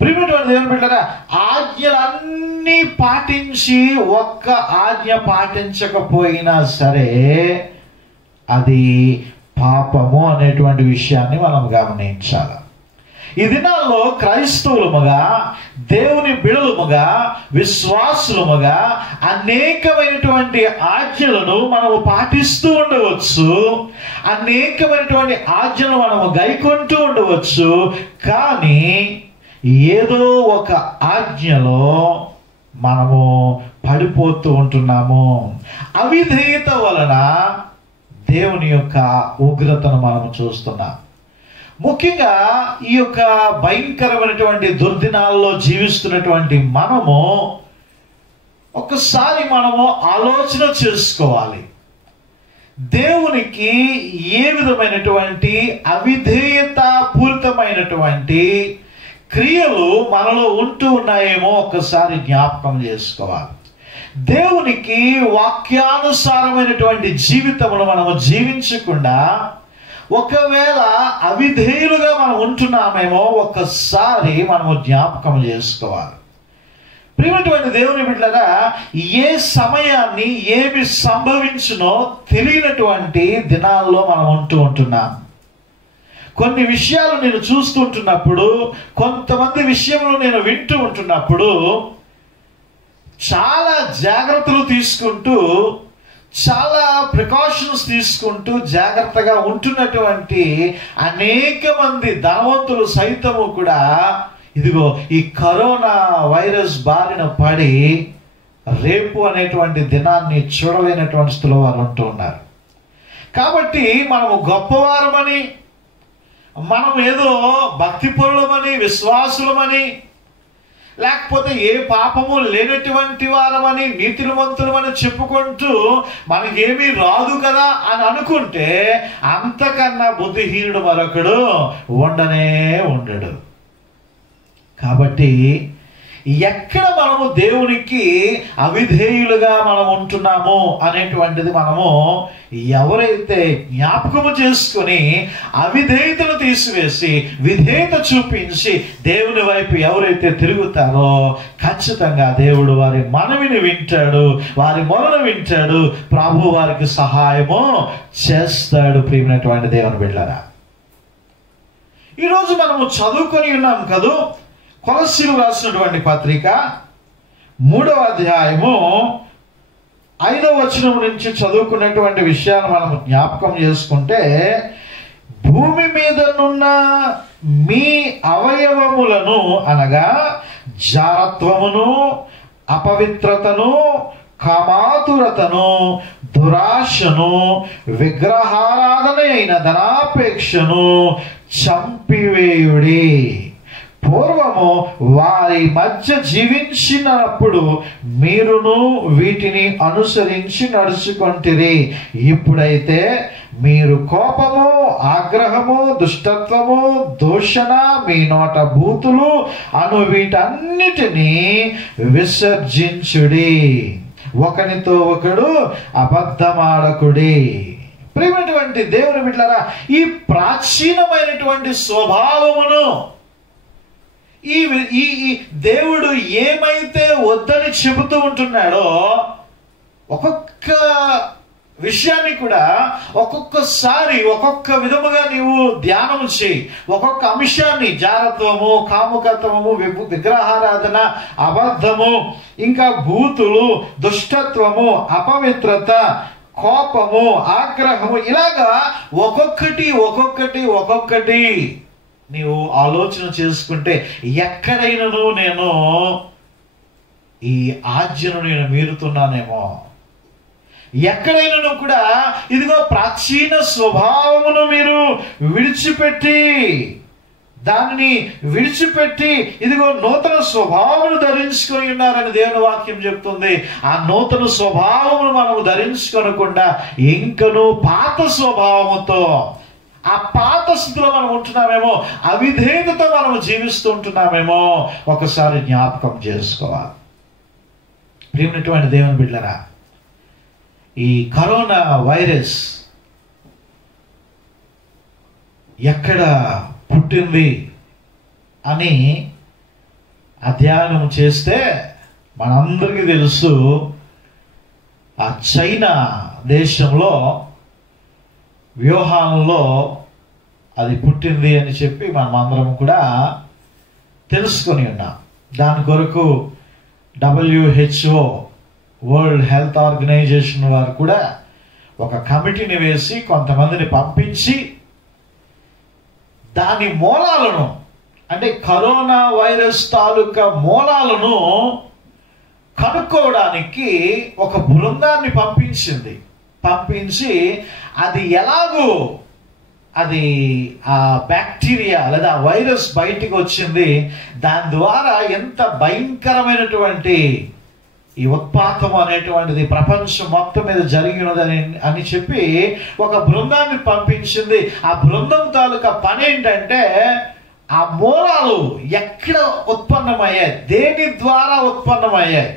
ప్రియమైనటువంటి దేవుని బిడ్డలారా, ఆజ్ఞలన్నీ పాటించి ఒక్క ఆజ్ఞ పాటించకపోయినా సరే అది పాపము అనేటువంటి విషయాన్ని మనం గమనించాలి. ఈ దినాల్లో క్రైస్తవులముగా, దేవుని బిడలముగా, విశ్వాసులముగా అనేకమైనటువంటి ఆజ్ఞలను మనము పాటిస్తూ ఉండవచ్చు, అనేకమైనటువంటి ఆజ్ఞలను మనము గైకొంటూ ఉండవచ్చు. కానీ ఏదో ఒక ఆజ్ఞలో మనము పడిపోతూ ఉంటున్నాము. అవిధేయత వలన దేవుని యొక్క ఉగ్రతను మనము చూస్తున్నాం. ముఖ్యంగా ఈ యొక్క భయంకరమైనటువంటి దుర్దినాల్లో జీవిస్తున్నటువంటి మనము ఒక్కసారి మనము ఆలోచన చేసుకోవాలి. దేవునికి ఏ విధమైనటువంటి అవిధేయత పూరితమైనటువంటి క్రియలు మనలో ఉంటూ ఉన్నాయేమో ఒక్కసారి జ్ఞాపకం చేసుకోవాలి. దేవునికి వాక్యానుసారమైనటువంటి జీవితమును మనము జీవించకుండా ఒకవేళ అవిధేయులుగా మనం ఉంటున్నామేమో ఒక్కసారి మనము జ్ఞాపకం చేసుకోవాలి. ప్రియమైనటువంటి దేవుని బిడ్డలారా, ఏ సమయాన్ని ఏమి సంభవించునో తెలియనటువంటి దినాల్లో మనం ఉంటున్నాం. కొన్ని విషయాలు నేను చూస్తుంటున్నప్పుడు, కొంతమంది విషయంలో నేను వింటూ ఉంటున్నప్పుడు చాలా జాగ్రత్తలు తీసుకుంటూ, చాలా ప్రికాషన్స్ తీసుకుంటూ జాగ్రత్తగా ఉంటున్నటువంటి అనేక మంది ధనవంతులు సైతము కూడా ఇదిగో ఈ కరోనా వైరస్ బారిన పడి రేపు అనేటువంటి దినాన్ని చూడలేనటువంటి స్థితిలో వాళ్ళు ఉంటూ ఉన్నారు. కాబట్టి మనము గొప్పవారమని, మనం ఏదో భక్తిపరులమని, విశ్వాసులమని, లేకపోతే ఏ పాపము లేనటువంటి వారమని, నీతిమంతులమని చెప్పుకుంటూ మనకేమీ రాదు కదా అని అనుకుంటే అంతకన్నా బుద్ధిహీనుడు మరొకడు ఉండనే ఉండడు. కాబట్టి ఎక్కడ మనము దేవునికి అవిధేయులుగా మనం ఉంటున్నాము అనేటువంటిది మనము ఎవరైతే జ్ఞాపకము చేసుకుని అవిధేయతను తీసివేసి విధేయత చూపించి దేవుని వైపు ఎవరైతే తిరుగుతారో ఖచ్చితంగా దేవుడు వారి మనవిని వింటాడు, వారి మొరను వింటాడు, ప్రభు వారికి సహాయము చేస్తాడు. ప్రియమైనటువంటి దేవుని బిడ్డలారా, ఈరోజు మనము చదువుకొని ఉన్నాం కదూ, కొలస్సీలు రాసినటువంటి పత్రిక 3వ అధ్యాయము 5వ వచనం నుంచి చదువుకున్నటువంటి విషయాలు మనం జ్ఞాపకం చేసుకుంటే, భూమి మీదనున్న మీ అవయవములను అనగా జారత్వమును, అపవిత్రతను, కామాతురతను, దురాశను, విగ్రహారాధన అయిన ధనాపేక్షను చంపివేయుడి. పూర్వము వారి మధ్య జీవించినప్పుడు మీరును వీటిని అనుసరించి నడుచుకొంటిరి. ఇప్పుడైతే మీరు కోపము, ఆగ్రహము, దుష్టత్వము, దూషణ, మీ నోట బూతులు అను వీటన్నిటినీ విసర్జించుడి. ఒకనితో ఒకడు అబద్ధమాడకుడి. ప్రియమైనటువంటి దేవుని బిడ్డలారా, ఈ ప్రాచీనమైనటువంటి స్వభావమును ఈ దేవుడు ఏమైతే వద్దని చెబుతూ ఉంటున్నాడో ఒక్కొక్క విషయాన్ని కూడా ఒక్కొక్కసారి ఒక్కొక్క విధముగా నీవు ధ్యానం చేయి. ఒక్కొక్క అంశాన్ని, జారత్వము, కాముకత్వము, విగ్రహారాధన, అబద్ధము, ఇంకా బూతులు, దుష్టత్వము, అపవిత్రత, కోపము, ఆగ్రహము, ఇలాగా ఒక్కొక్కటి నీవు ఆలోచన చేసుకుంటే ఎక్కడైనాను నేను ఈ ఆజ్ఞను నేను మీరుతున్నానేమో, ఎక్కడైనాను కూడా ఇదిగో ప్రాచీన స్వభావమును మీరు దానిని విడిచిపెట్టి ఇదిగో నూతన స్వభావమును ధరించుకొని ఉన్నారని దేవుని వాక్యం చెప్తుంది. ఆ నూతన స్వభావమును మనము ధరించుకోనకుండా ఇంకను పాత స్వభావముతో, ఆ పాత స్థితిలో మనం ఉంటున్నామేమో, అవిధేయతతో మనం జీవిస్తూ ఉంటున్నామేమో ఒకసారి జ్ఞాపకం చేసుకోవాలి. ప్రియమైనటువంటి దేవుని బిడ్డలారా, ఈ కరోనా వైరస్ ఎక్కడ పుట్టింది అని అధ్యయనం చేస్తే మనందరికీ తెలుసు, ఆ చైనా దేశంలో వ్యూహాంలో అది పుట్టింది అని చెప్పి మనం అందరం కూడా తెలుసుకొని ఉన్నాం. దాని కొరకు WHO వరల్డ్ హెల్త్ ఆర్గనైజేషన్ వారు కూడా ఒక కమిటీని వేసి కొంతమందిని పంపించి దాని మూలాలను, అంటే కరోనా వైరస్ తాలూకా మూలాలను కనుక్కోవడానికి ఒక బృందాన్ని పంపించి అది ఎలాగో అది ఆ బ్యాక్టీరియా లేదా వైరస్ బయటికి వచ్చింది, దాని ద్వారా ఎంత భయంకరమైనటువంటి ఈ ఉత్పాతం అనేటువంటిది ప్రపంచం మొత్తం మీద జరిగినదని అని చెప్పి ఒక బృందాన్ని పంపించింది. ఆ బృందం తాలూకా పని ఏంటంటే ఆ మూలాలు ఎక్కడ ఉత్పన్నమయ్యాయి, దేని ద్వారా ఉత్పన్నమయ్యాయి,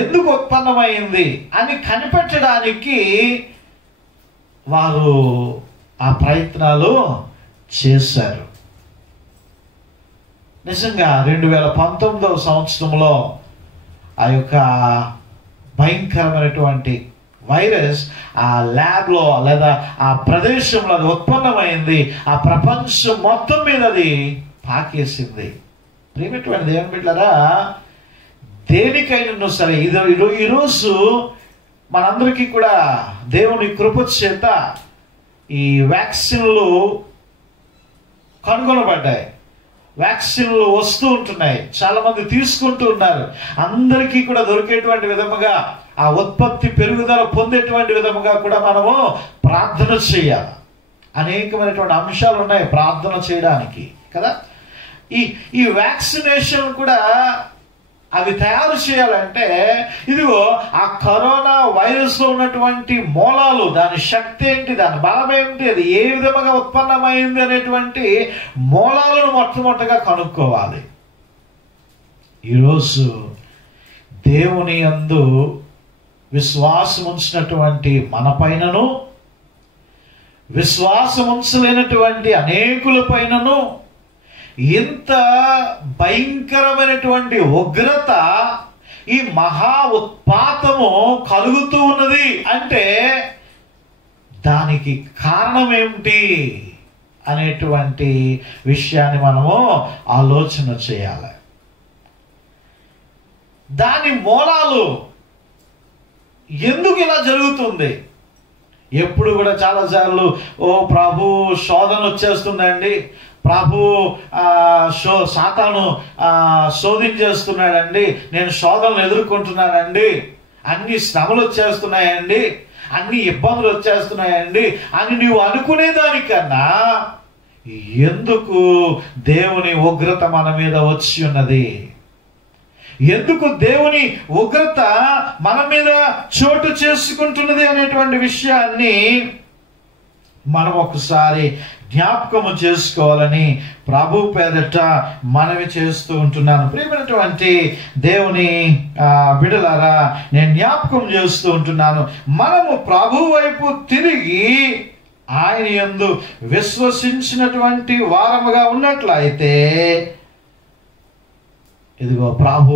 ఎందుకు ఉత్పన్నమైంది అని కనిపెట్టడానికి వారు ఆ ప్రయత్నాలు చేశారు. నిజంగా 2019వ సంవత్సరంలో ఆ యొక్క భయంకరమైనటువంటి వైరస్ ఆ ల్యాబ్లో లేదా ఆ ప్రదేశంలో అది ఉత్పన్నమైంది. ఆ ప్రపంచం మొత్తం మీద అది పాకేసింది. ప్రియమైనటువంటి దేవుని బిడ్డలారా, దేనికైనా సరే ఈరోజు మనందరికీ కూడా దేవుని కృప చేత ఈ వ్యాక్సిన్లు కనుగొనబడ్డాయి, వ్యాక్సిన్లు వస్తూ ఉంటున్నాయి, చాలా మంది తీసుకుంటూ ఉన్నారు. అందరికీ కూడా దొరికేటువంటి విధముగా ఆ ఉత్పత్తి పెరుగుదల పొందేటువంటి విధముగా కూడా మనము ప్రార్థన చేయాలి. అనేకమైనటువంటి అంశాలు ఉన్నాయి ప్రార్థన చేయడానికి కదా. ఈ వ్యాక్సినేషన్ కూడా అవి తయారు చేయాలంటే ఇదిగో ఆ కరోనా వైరస్ లో ఉన్నటువంటి మూలాలు, దాని శక్తి ఏంటి, దాని బలం ఏంటి, అది ఏ విధముగా ఉత్పన్నమైంది అనేటువంటి మూలాలను మొట్టమొదటిగా కనుక్కోవాలి. ఈరోజు దేవుని యందు విశ్వాసం ఉంచినటువంటి మన పైనను, విశ్వాసం ఉంచలేనటువంటి అనేకుల పైనను ఇంత భయంకరమైనటువంటి ఉగ్రత, ఈ మహా ఉత్పాతము కలుగుతూ ఉన్నది అంటే దానికి కారణం ఏమిటి అనేటువంటి విషయాన్ని మనము ఆలోచన చేయాలి. దాని మూలాలు ఎందుకు ఇలా జరుగుతుంది? ఎప్పుడు కూడా చాలాసార్లు ప్రభు శోధన వచ్చేస్తుందండి, ప్రభు సాతాను శోధించేస్తున్నాడండి, నేను శోధనలు ఎదుర్కొంటున్నానండి, అన్ని శ్రమలు వచ్చేస్తున్నాయండి, అన్ని ఇబ్బందులు వచ్చేస్తున్నాయండి అని నువ్వు అనుకునేదానికన్నా ఎందుకు దేవుని ఉగ్రత మన మీద వచ్చి ఉన్నది, ఎందుకు దేవుని ఉగ్రత మన మీద చోటు చేసుకుంటున్నది అనేటువంటి విషయాన్ని మనం ఒకసారి జ్ఞాపకము చేసుకోవాలని ప్రభు పేరట మనవి చేస్తూ ఉంటున్నాను. ప్రియమైనటువంటి దేవుని బిడ్డలారా, నేను జ్ఞాపకం చేస్తూ ఉంటున్నాను, మనము ప్రభు వైపు తిరిగి ఆయన యందు విశ్వసించినటువంటి వారముగా ఉన్నట్లయితే ఇదిగో ప్రభు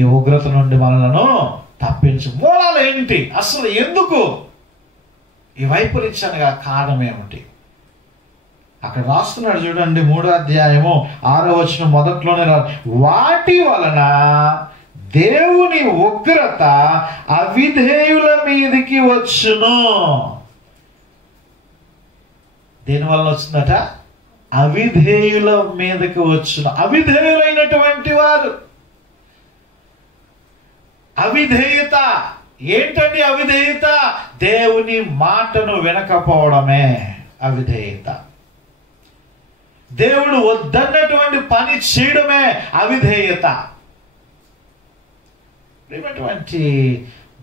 ఈ ఉగ్రత నుండి మనలను తప్పించు. మూలాలు ఏంటి, అసలు ఎందుకు ఈ వైపరీత్యానికి కారణం ఏమిటి? అక్కడ రాస్తున్నాడు చూడండి, 3వ అధ్యాయము 6వ వచనం మొదట్లోనే వాటి వలన దేవుని ఉగ్రత అవిధేయుల మీదికి వచ్చును. దేని వలన వచ్చిందట? అవిధేయుల మీదకి వచ్చును. అవిధేయులైనటువంటి వారు, అవిధేయత ఏంటండి? అవిధేయత దేవుని మాటను వినకపోవడమే అవిధేయత. దేవుడు వద్దన్నటువంటి పని చేయడమే అవిధేయత. ప్రియమైనటువంటి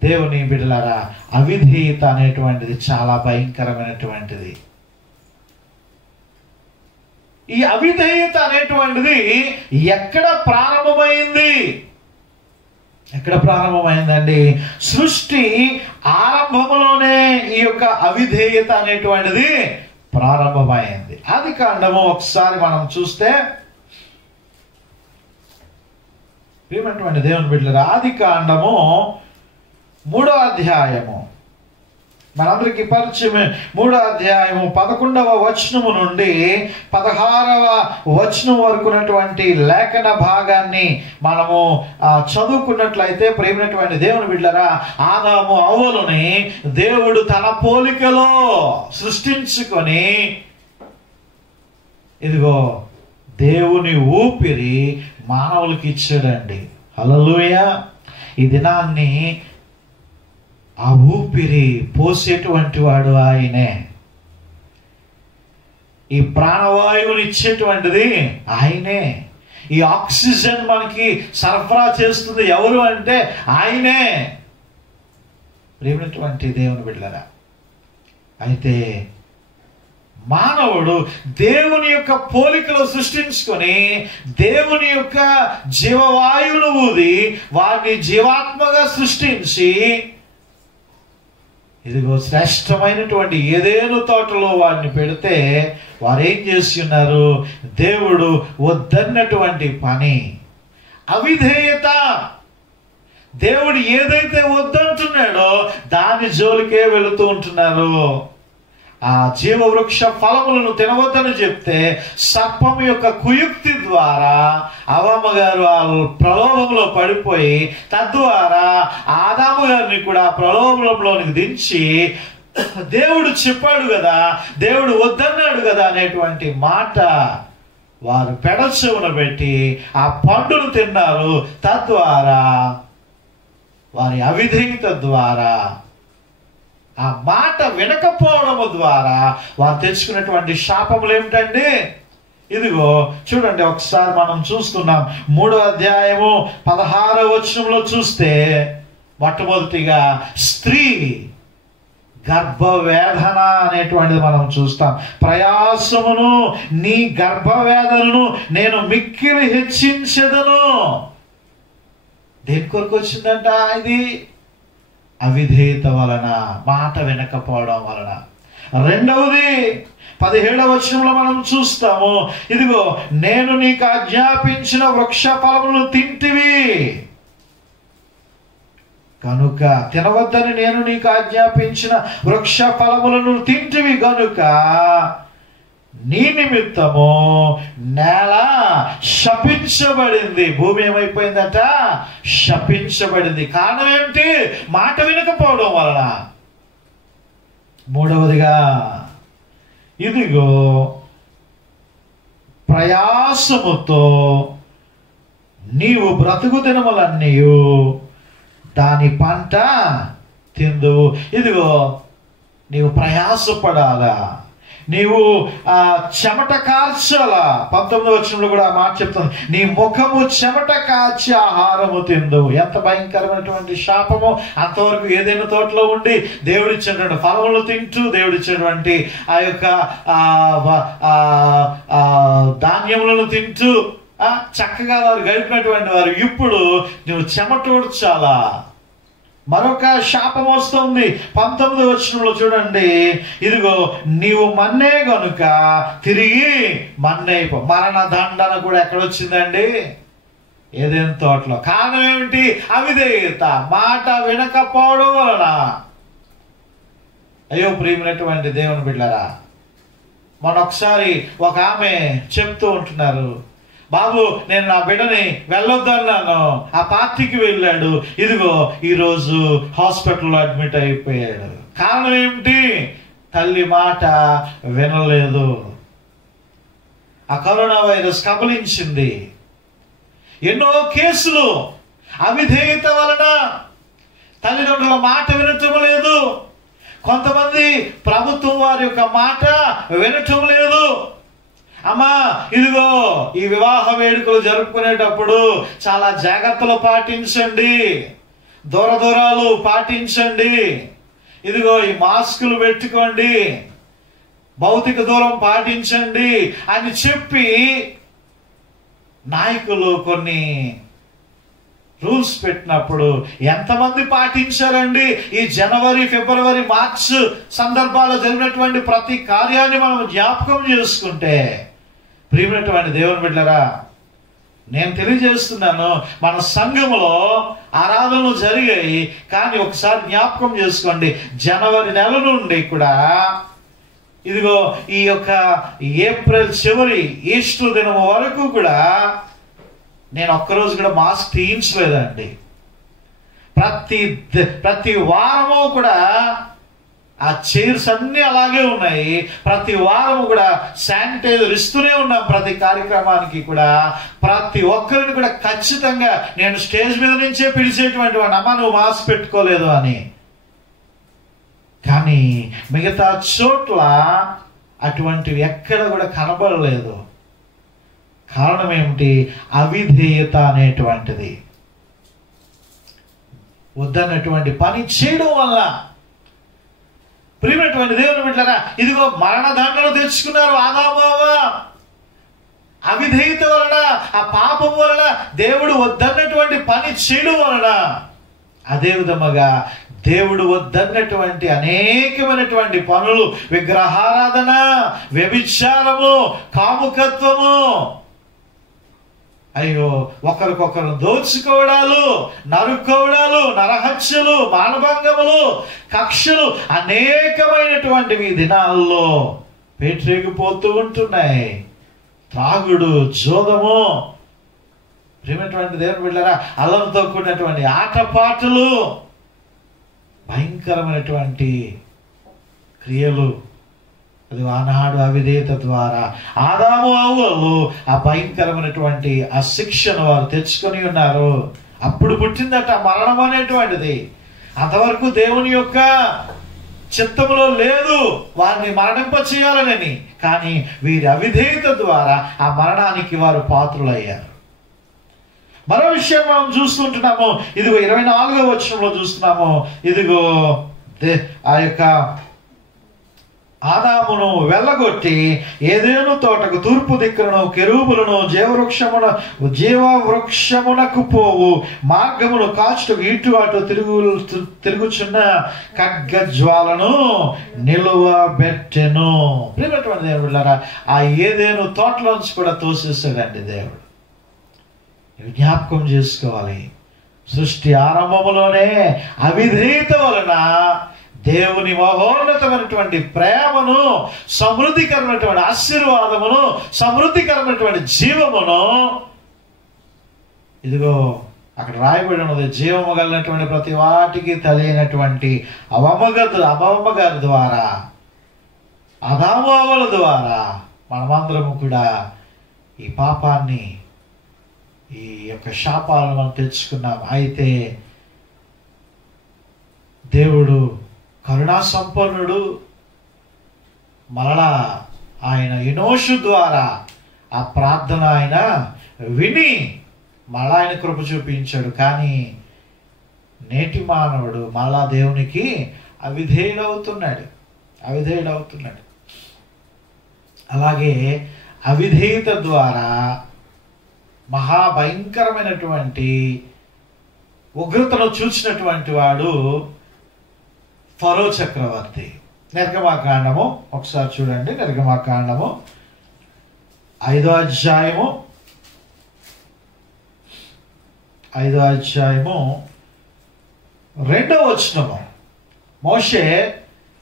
దేవుని బిడ్డలారా, అవిధేయత అనేటువంటిది చాలా భయంకరమైనటువంటిది. ఈ అవిధేయత అనేటువంటిది ఎక్కడ ప్రారంభమైంది? ఎక్కడ ప్రారంభమైందండి? సృష్టి ఆరంభంలోనే ఈ యొక్క అవిధేయత అనేటువంటిది ప్రారంభమైంది. ఆది కాండము ఒకసారి మనం చూస్తే, ప్రియమైనటువంటి దేవుని బిడ్డలారా, ఆది కాండము 3వ అధ్యాయము మనందరికీ పరిచయమే. 3వ అధ్యాయము 11వ వచనము నుండి 16వ వచనం వరకు ఉన్నటువంటి లేఖన భాగాన్ని మనము చదువుకున్నట్లయితే, ప్రియమైనటువంటి దేవుని బిడ్డలారా, ఆదాము హవ్వలుని దేవుడు తన పోలికలో సృష్టించుకొని ఇదిగో దేవుని ఊపిరి మానవులకి ఇచ్చాడండి. హల్లెలూయా. ఈ దినాన్ని ఆ ఊపిరి పోసేటువంటి వాడు ఆయనే. ఈ ప్రాణవాయువుని ఇచ్చేటువంటిది ఆయనే. ఈ ఆక్సిజన్ మనకి సరఫరా చేస్తుంది ఎవరు అంటే ఆయనే. ప్రేమైనటువంటి దేవుని బిడ్డలారా, అయితే మానవుడు దేవుని యొక్క పోలికలో సృష్టించుకొని దేవుని యొక్క జీవవాయువును ఊది వారిని జీవాత్మగా సృష్టించి ఇదిగో శ్రేష్టమైనటువంటి ఏదేను తోటలో వారిని పెడితే వారు ఏం చేసి ఉన్నారు? దేవుడు వద్దన్నటువంటి పని, అవిధేయత. దేవుడు ఏదైతే వద్దంటున్నాడో దాని జోలికే వెళుతూ ఉంటున్నారు. ఆ జీవవృక్ష ఫలములను తినవద్దని చెప్తే సర్పం యొక్క కుయుక్తి ద్వారా అవ్వమ్మ గారు ఆ ప్రలోభంలో పడిపోయి తద్వారా ఆదాము గారిని కూడా ప్రలోభంలోనికి దించి దేవుడు చెప్పాడు కదా, దేవుడు వద్దన్నాడు కదా అనేటువంటి మాట వారు పెడచెవున పెట్టి ఆ పండును తిన్నారు. తద్వారా వారి అవిధేయత ద్వారా, ఆ మాట వినకపోవడము ద్వారా వారు తెచ్చుకున్నటువంటి శాపములు ఏమిటండి? ఇదిగో చూడండి, ఒకసారి మనం చూస్తున్నాం 3వ అధ్యాయము 16వ వచనంలో చూస్తే మొట్టమొదటిగా స్త్రీ గర్భవేదన అనేటువంటిది మనం చూస్తాం. ప్రయాసమును నీ గర్భవేదనను నేను మిక్కిలి హెచ్చించెదను. దేని కొరకు వచ్చిందంట ఇది? అవిధేయత వలన, మాట వినకపోవడం వలన. రెండవది 17వ వచనంలో మనం చూస్తాము, ఇదిగో నేను నీకు ఆజ్ఞాపించిన వృక్ష ఫలములను తింటివి కనుక, తినవద్దని నేను నీకు ఆజ్ఞాపించిన వృక్ష ఫలములను తింటివి కనుక నీ నిమిత్తము నేల శపించబడింది. భూమి ఏమైపోయిందట? శపించబడింది. కారణం ఏమిటి? మాట వినకపోవడం వలన. మూడవదిగా ఇదిగో ప్రయాసముతో నీవు బ్రతుకు దినములన్నీ దాని పంట తిందువు. ఇదిగో నీవు ప్రయాసపడాలా, నీవు చెమట కార్చాలా. 19వ వచనంలో కూడా ఆ మాట చెప్తుంది, నీ ముఖము చెమట కాచి ఆహారము తిందువు. ఎంత భయంకరమైనటువంటి శాపము! అంతవరకు ఏదైనా తోటలో ఉండి దేవుడిచ్చినటువంటి ఫలములు తింటూ, దేవుడిచ్చినటువంటి ఆ యొక్క ధాన్యములను తింటూ చక్కగా వారు గడిపినటువంటి వారు ఇప్పుడు నువ్వు చెమటోడ్చాలా. మరొక శాపం వస్తుంది 19వ వచనంలో చూడండి, ఇదిగో నీవు మన్నే గనుక తిరిగి మన్నైపో. మరణ దండన కూడా ఎక్కడొచ్చిందండి? ఏదైనా తోటలో. కారణం ఏమిటి? అవిధేయత, మాట వినకపోవడం వలన. అయ్యో ప్రియమైనటువంటి దేవుని బిడ్డలారా, మొన్నొకసారి ఒక ఆమె చెప్తూ ఉంటున్నారు, బాబు నేను నా బిడ్డని వెళ్ళొద్దన్నాను, ఆ పార్టీకి వెళ్ళాడు, ఇదిగో ఈరోజు హాస్పిటల్లో అడ్మిట్ అయిపోయాడు. కారణం ఏమిటి? తల్లి మాట వినలేదు. ఆ కరోనా వైరస్ కబలించింది. ఎన్నో కేసులు అవిధేయత వలన. తల్లిదండ్రుల మాట వినటం లేదు. కొంతమంది ప్రభుత్వం వారి యొక్క మాట వినటం లేదు. అమ్మా ఇదిగో ఈ వివాహ వేడుకలు జరుపుకునేటప్పుడు చాలా జాగ్రత్తలు పాటించండి, దూరాలు పాటించండి, ఇదిగో ఈ మాస్కులు పెట్టుకోండి, భౌతిక దూరం పాటించండి అని చెప్పి నాయకులు కొన్ని రూల్స్ పెట్టినప్పుడు ఎంతమంది పాటించారండి? ఈ జనవరి, ఫిబ్రవరి, మార్చ్ సందర్భాల్లో జరిగినటువంటి ప్రతి కార్యాన్ని మనం జ్ఞాపకం చేసుకుంటే, ప్రియమైనటువంటి దేవుని బిడ్డలారా, నేను తెలియజేస్తున్నాను, మన సంఘములో ఆరాధనలు జరిగాయి, కానీ ఒకసారి జ్ఞాపకం చేసుకోండి, జనవరి నెల నుండి కూడా ఇదిగో ఈ యొక్క ఏప్రిల్ చివరి ఈస్టర్ దినం వరకు కూడా నేను ఒక్కరోజు కూడా మాస్క్ తీయించలేదండి. ప్రతి వారము కూడా ఆ చైర్స్ అన్నీ అలాగే ఉన్నాయి. ప్రతి వారం కూడా శానిటైజర్ ఇస్తూనే ఉన్నాం. ప్రతి కార్యక్రమానికి కూడా ప్రతి ఒక్కరిని కూడా ఖచ్చితంగా నేను స్టేజ్ మీద నుంచే పిలిచేటువంటి వాడిని, అమ్మ నువ్వు మాస్క్ పెట్టుకోలేదు అని. కానీ మిగతా చోట్ల అటువంటివి ఎక్కడ కూడా కనబడలేదు. కారణం ఏమిటి? అవిధేయత అనేటువంటిది. వద్దన్నటువంటి పని చేయడం వల్ల ప్రియమైనటువంటి దేవుని బిడ్డలారా, ఇదిగో మరణదండన తెచ్చుకున్నారు ఆదాము అవ్వ. అవిధేయత వలన, ఆ పాపం వలన, దేవుడు వద్దన్నటువంటి పని చేయడం వలన. అదే విధముగా దేవుడు వద్దన్నటువంటి అనేకమైనటువంటి పనులు, విగ్రహారాధన, వ్యభిచారము, కాముకత్వము, అయ్యో ఒకరికొకరు దోచుకోవడాలు, నరుక్కోవడాలు, నరహత్యలు, మానభంగములు, కక్షలు అనేకమైనటువంటివి దినాల్లో పేట్రేగిపోతూ ఉంటున్నాయి. త్రాగుడు, జోదము, ప్రియమైనటువంటి దేవుని బిడ్డలారా, అల్లంతో కూడినటువంటి ఆటపాటలు, భయంకరమైనటువంటి క్రియలు. అది ఆనాడు అవిధేయత ద్వారా ఆదాము అవ్వలు ఆ భయంకరమైనటువంటి ఆ శిక్షను వారు తెచ్చుకొని ఉన్నారు. అప్పుడు పుట్టిందట మరణం అనేటువంటిది. అంతవరకు దేవుని యొక్క చిత్తములో లేదు వారిని మరణింప చేయాలనని. కానీ వీరి అవిధేయత ద్వారా ఆ మరణానికి వారు పాత్రులయ్యారు. మరో విషయం మనం చూస్తుంటున్నాము. ఇదిగో 24వ వచనంలో చూస్తున్నాము. ఇదిగో ఆ యొక్క ఆదామును వెళ్ళగొట్టి ఏదేను తోటకు తూర్పు దిక్కులను కెరూబులను జీవవృక్షమునకు పోవు మార్గమును కాచుటకు ఇటు అటు తిరుగుచున్న ఖడ్గజ్వాలను నిలువబెట్టెను. ప్రియమైనటువంటి దేవుళ్ళారా, ఆ ఏదేను తోటలోంచి కూడా తోసేసాడండి దేవుడు. జ్ఞాపకం చేసుకోవాలి. సృష్టి ఆరంభములోనే అవిధేయత వలన దేవుని మహోన్నతమైనటువంటి ప్రేమను, సమృద్ధికరమైనటువంటి ఆశీర్వాదమును, సమృద్ధికరమైనటువంటి జీవమును, ఇదిగో అక్కడ రాయబడి ఉన్నది, జీవము కలిగినటువంటి ప్రతి వాటికి తెలియనటువంటి అవ్వమ్మ గారి ద్వారా, ఆదాము అవ్వల ద్వారా మనమందరము కూడా ఈ పాపాన్ని, ఈ యొక్క శాపాలను మనం తెచ్చుకున్నాం. అయితే దేవుడు కరుణా సంపన్నుడు. మరలా ఆయన ఎనోషు ద్వారా ఆ ప్రార్థన ఆయన విని మరలా ఆయన కృప చూపించాడు. కానీ నేటి మానవుడు మరలా దేవునికి అవిధేయుడవుతున్నాడు. అలాగే అవిధేయత ద్వారా మహాభయంకరమైనటువంటి ఉగ్రతను చూసినటువంటి వాడు ఫరో చక్రవర్తి. నిర్గమాకాండము ఒకసారి చూడండి. నిర్గమాకాండము 5వ అధ్యాయము 2వ వచనము. మోషే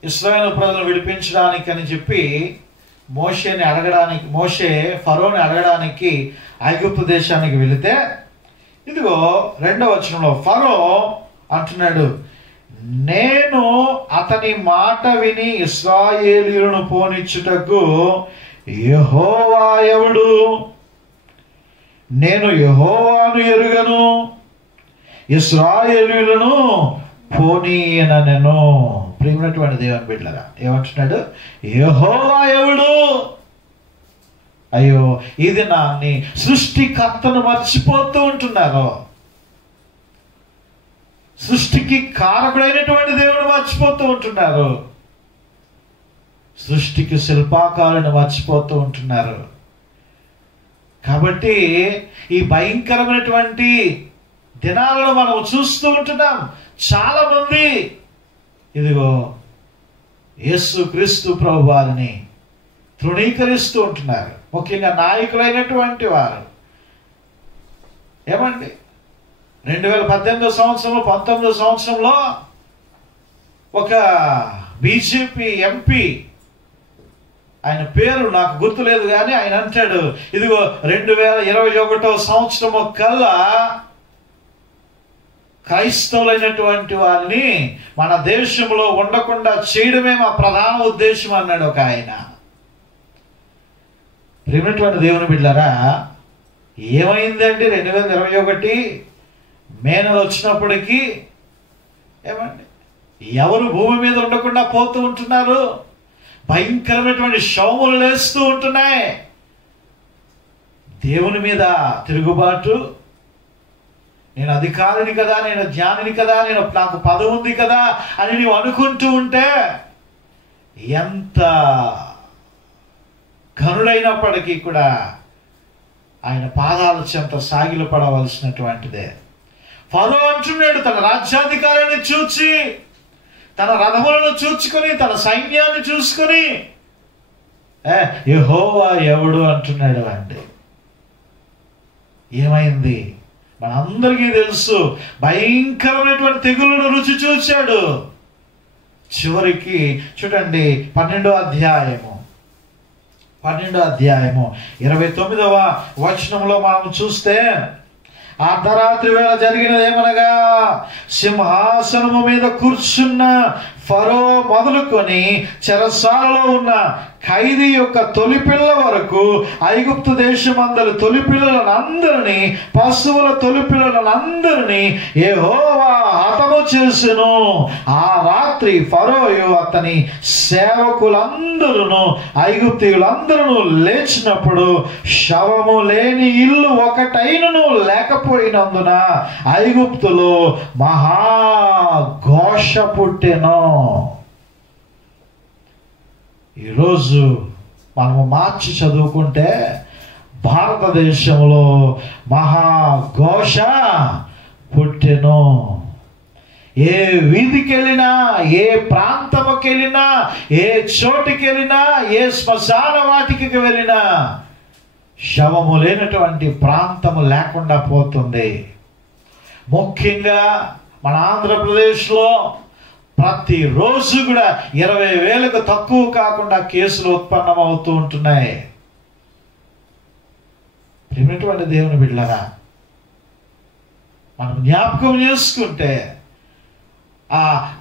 ఇశ్రాయేలు ప్రజలను విడిపించడానికి అని చెప్పి మోషే ఫరోని అడగడానికి ఐగుప్తు దేశానికి వెళితే, ఇదిగో 2వ వచనంలో ఫరో అంటున్నాడు, నేను అతని మాట విని ఇశ్రాయేలీయులను పోనిచ్చుటకు యెహోవా ఎవడు? నేను యెహోవాను ఎరుగను, ఇశ్రాయేలీయులను పోనీయనెను. ప్రియమైనటువంటి దేవుని బిడ్డలారా, ఏమంటున్నాడు? యెహోవా ఎవడు? అయ్యో, ఇది నాన్ని సృష్టికర్తను మర్చిపోతూ ఉంటున్నారు. సృష్టికి కారకుడైనటువంటి దేవుడు మర్చిపోతూ ఉంటున్నారు. సృష్టికి శిల్పాకారుని మర్చిపోతూ ఉంటున్నారు. కాబట్టి ఈ భయంకరమైనటువంటి దినాలను మనం చూస్తూ ఉంటున్నాం. చాలా మంది ఇదిగో యేసు క్రీస్తు ప్రభు వారిని తృణీకరిస్తూ ఉంటున్నారు. ముఖ్యంగా నాయకులైనటువంటి వారు. ఏమండి, 2018 సంవత్సరంలో 19 సంవత్సరంలో ఒక బీజేపీ ఎంపీ, ఆయన పేరు నాకు గుర్తులేదు కానీ ఆయన అంటాడు, ఇదిగో 2021 సంవత్సరము కల్లా క్రైస్తవులైనటువంటి వారిని మన దేశంలో ఉండకుండా చేయడమే మా ప్రధాన ఉద్దేశం అన్నాడు ఒక ఆయన. ప్రియమైనటువంటి దేవుని బిడ్డలారా, ఏమైందండి 2021 మే నెల వచ్చినప్పటికీ? ఏమండి, ఎవరు భూమి మీద ఉండకుండా పోతూ ఉంటున్నారు. భయంకరమైనటువంటి శవములు లేస్తూ ఉంటున్నాయి. దేవుని మీద తిరుగుబాటు. నేను అధికారిని కదా, నేను జ్ఞానిని కదా, నాకు పదవి ఉంది కదా అని నీవు అనుకుంటూ ఉంటే ఎంత ఘనుడైనప్పటికీ కూడా ఆయన పాదాల చెంత సాగిలపడవలసినటువంటిదే. ఫరో అంటున్నాడు, తన రాజ్యాధికారాన్ని చూచి, తన రథములను చూచుకొని, తన సైన్యాన్ని చూసుకొని, యెహోవా ఎవడు అంటున్నాడు అండి. ఏమైంది? మనందరికీ తెలుసు, భయంకరమైనటువంటి తెగులను రుచి చూశాడు. చివరికి చూడండి 12వ అధ్యాయము 29వ వచనంలో మనం చూస్తే, అర్ధరాత్రి వేళ జరిగినదేమనగా, సింహాసనము మీద కూర్చున్న ఫరో మొదలుకొని చెరసాలలో ఉన్న ఖైదీ యొక్క తొలిపిల్ల వరకు ఐగుప్తు దేశమందరి తొలిపిల్లలను అందరినీ, పశువుల తొలిపిల్లలను అందరినీ యెహోవా హతము చేసెను. ఆ రాత్రి ఫరోయు అతని సేవకులందరూ ఐగుప్తీయులందరూ లేచినప్పుడు శవము లేని ఇల్లు ఒకటైనను లేకపోయినందున ఐగుప్తులో మహాఘోష పుట్టెను. ఈరోజు మనము మార్చి చదువుకుంటే భారతదేశంలో మహాఘోష పుట్టెను. ఏ వీధికి వెళ్ళినా, ఏ ప్రాంతముకి వెళ్ళినా, ఏ చోటికి వెళ్ళినా, ఏ శ్మశాన వాటికి వెళ్ళినా శవము లేనటువంటి ప్రాంతము లేకుండా పోతుంది. ముఖ్యంగా మన ఆంధ్రప్రదేశ్లో ప్రతిరోజు కూడా 20,000కు తక్కువ కాకుండా కేసులు ఉత్పన్నమవుతూ ఉంటున్నాయి. ప్రియమైనటువంటి దేవుని బిడ్డలారా, మనం జ్ఞాపకం చేసుకుంటే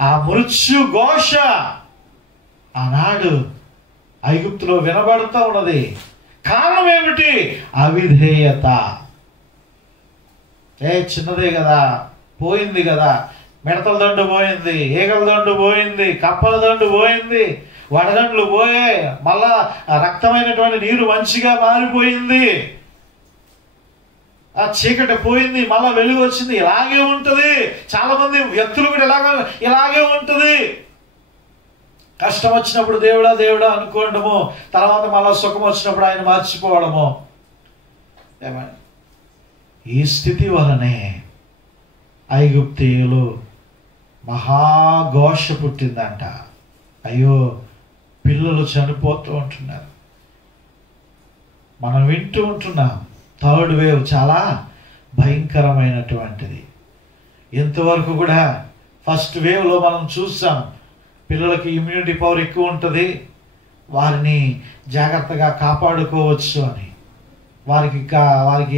ఆ మృత్యు ఘోష ఆనాడు ఐగుప్తులో వినబడుతూ ఉన్నది. కారణం ఏమిటి? అవిధేయత. చిన్నదే కదా, పోయింది కదా, మిడతల దండు పోయింది, ఈగల దండు పోయింది, కప్పల దండు పోయింది, వడగండ్లు పోయాయి, మళ్ళా రక్తమైనటువంటి నీరు మంచిగా మారిపోయింది, ఆ చీకటి పోయింది, మళ్ళా వెలుగు వచ్చింది. ఇలాగే ఉంటుంది. చాలా మంది వ్యక్తులు కూడా ఇలాగే ఉంటుంది. కష్టం వచ్చినప్పుడు దేవుడా దేవుడా అనుకోవడము, తర్వాత మళ్ళా సుఖం వచ్చినప్పుడు ఆయన మర్చిపోవడము. ఏమని ఈ స్థితి వలనే ఐగుప్తీయులు మహాఘోష పుట్టిందంట. అయ్యో, పిల్లలు చనిపోతూ ఉంటున్నారు. మనం వింటూ ఉంటున్నాం, థర్డ్ వేవ్ చాలా భయంకరమైనటువంటిది. ఇంతవరకు కూడా ఫస్ట్ వేవ్లో మనం చూసాం, పిల్లలకి ఇమ్యూనిటీ పవర్ ఎక్కువ ఉంటుంది, వారిని జాగ్రత్తగా కాపాడుకోవచ్చు అని, వారికి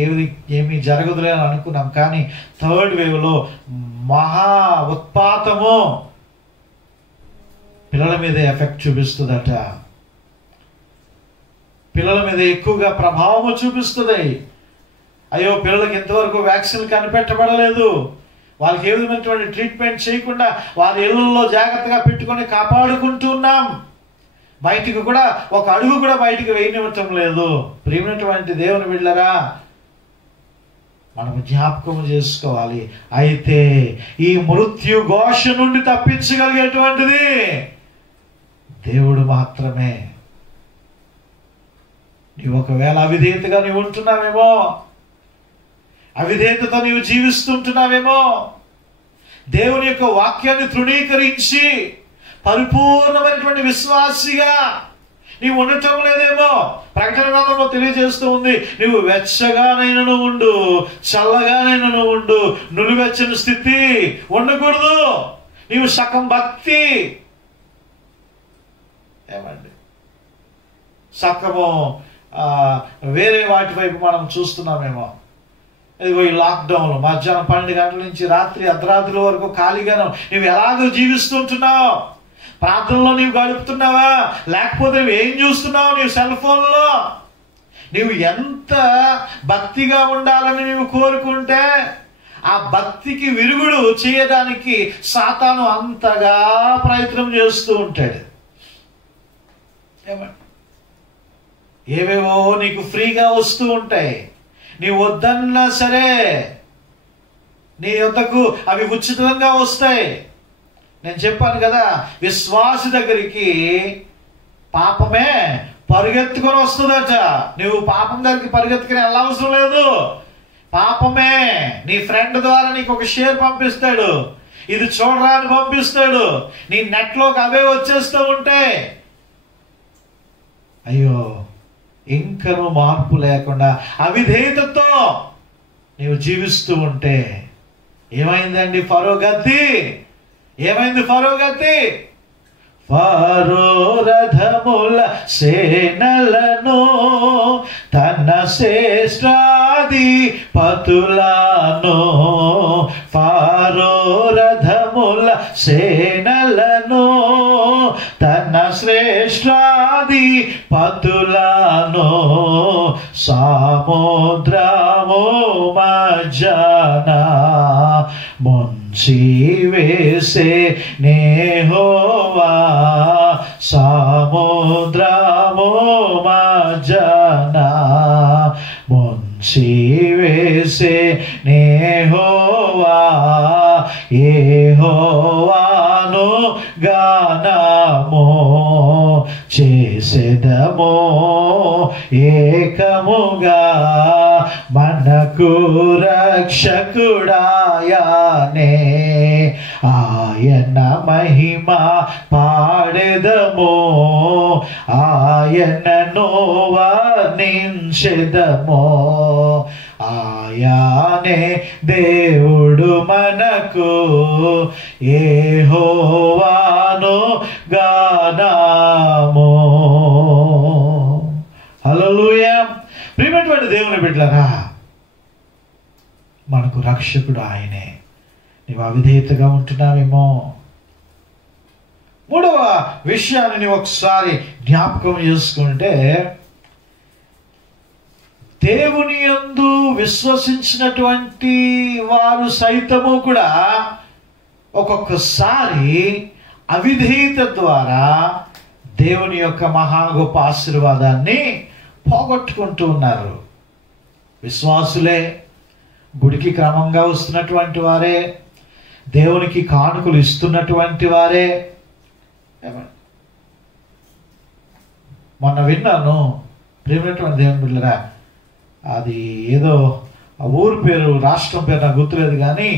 ఏమీ జరగదులే అని అనుకున్నాం. కానీ థర్డ్ వేవ్లో మహా ఉత్పాతము పిల్లల మీద ఎఫెక్ట్ చూపిస్తుందట. పిల్లల మీద ఎక్కువగా ప్రభావము చూపిస్తుంది. అయ్యో, పిల్లలకి ఇంతవరకు వ్యాక్సిన్ కనిపెట్టబడలేదు, వాళ్ళకి ఏ విధమైనటువంటి ట్రీట్మెంట్ చేయకుండా వారి ఇళ్లలో జాగ్రత్తగా పెట్టుకొని కాపాడుకుంటున్నాం. బయటికి కూడా ఒక అడుగు కూడా బయటికి వేయనివ్వటం లేదు. ప్రియమైనటువంటి దేవుని బిడ్డలారా, మనం జ్ఞాపకం చేసుకోవాలి. అయితే ఈ మృత్యు ఘోష నుండి తప్పించగలిగేటువంటిది దేవుడు మాత్రమే. నీవు ఒకవేళ అవిధేయతగా నీవు ఉంటున్నావేమో, అవిధేయతతో నీవు జీవిస్తుంటున్నావేమో, దేవుని యొక్క వాక్యాన్ని తృణీకరించి పరిపూర్ణమైనటువంటి విశ్వాసిగా నీవు ఉండటం లేదేమో. ప్రకటన గ్రంథంలో తెలియజేస్తూ ఉంది, నువ్వు వెచ్చగానైనను ఉండు, చల్లగానైనను ఉండు, నులివెచ్చని స్థితి ఉండకూడదు. నీవు సగం భక్తి, ఏమండి సగము వేరే వాటి వైపు మనం చూస్తున్నామేమో. ఇదిగో ఈ లాక్డౌన్లో మధ్యాహ్నం 12 గంటల నుంచి రాత్రి అర్ధరాత్రి వరకు ఖాళీగాను నువ్వు ఎలాగో జీవిస్తుంటున్నావు? ప్రార్థనలో నీవు గడుపుతున్నావా? లేకపోతే నువ్వు ఏం చూస్తున్నావు నీ సెల్ ఫోన్లో? నీవు ఎంత భక్తిగా ఉండాలని నీవు కోరుకుంటే ఆ భక్తికి విరుగుడు చేయడానికి సాతాను అంతగా ప్రయత్నం చేస్తూ ఉంటాడు. ఏవేవో నీకు ఫ్రీగా వస్తూ ఉంటాయి, నీ వద్దన్నా సరే నీ వద్దకు అవి ఉచితంగా వస్తాయి. నేను చెప్పాను కదా, విశ్వాసి దగ్గరికి పాపమే పరిగెత్తుకొని వస్తుందట. నువ్వు పాపం దగ్గరికి పరిగెత్తుకుని వెళ్ళవసరం లేదు. పాపమే నీ ఫ్రెండ్ ద్వారా నీకు ఒక షేర్ పంపిస్తాడు, ఇది చూడరా అని పంపిస్తాడు. నీ నెట్లోకి అవే వచ్చేస్తూ ఉంటే అయ్యో ఇంకనూ మార్పు లేకుండా అవిధేయతతో నీవు జీవిస్తూ ఉంటే ఏమైందండి ఫరో గతి? ఏమైంది ఫరో గతి? ఫరో రథముల సేనలను తన శ్రేష్ఠాధిపతులను, ఫరో రథముల సేనలను తన శ్రేష్ఠాధిపతులను సముద్రము మధ్యన ముంచి వేసే యెహోవా, సముద్రము మధ్యన ముంచి వేసే యెహోవా, యెహోవాను గానము చేసెదము ఏకముగా, మనకు రక్షకుడాయనే ఆయన మహిమ పాడెదము, ఆయనను వర్ణించెదము. ఆయనే దేవుడు మనకు, యెహోవాను గానము. హల్లెలూయా. ప్రియమైనటువంటి దేవుని బిడ్డలారా, మనకు రక్షకుడు ఆయనే. నీవు అవిధేయతగా ఉంటున్నావేమో. మూడవ విషయాన్ని నీవు ఒకసారి జ్ఞాపకం చేసుకుంటే, దేవుని యందు విశ్వసించినటువంటి వారు సైతము కూడా ఒక్కొక్కసారి అవిధేయత ద్వారా దేవుని యొక్క మహా గొప్ప ఆశీర్వాదాన్ని పోగొట్టుకుంటూ ఉన్నారు. విశ్వాసులే, గుడికి క్రమంగా వస్తున్నటువంటి వారే, దేవునికి కానుకలు ఇస్తున్నటువంటి వారే. మొన్న విన్నాను, ప్రియమైనటువంటి దేవుని బిడ్డలారా, అది ఏదో ఆ ఊరు పేరు, రాష్ట్రం పేరు నాకు గుర్తులేదు, కానీ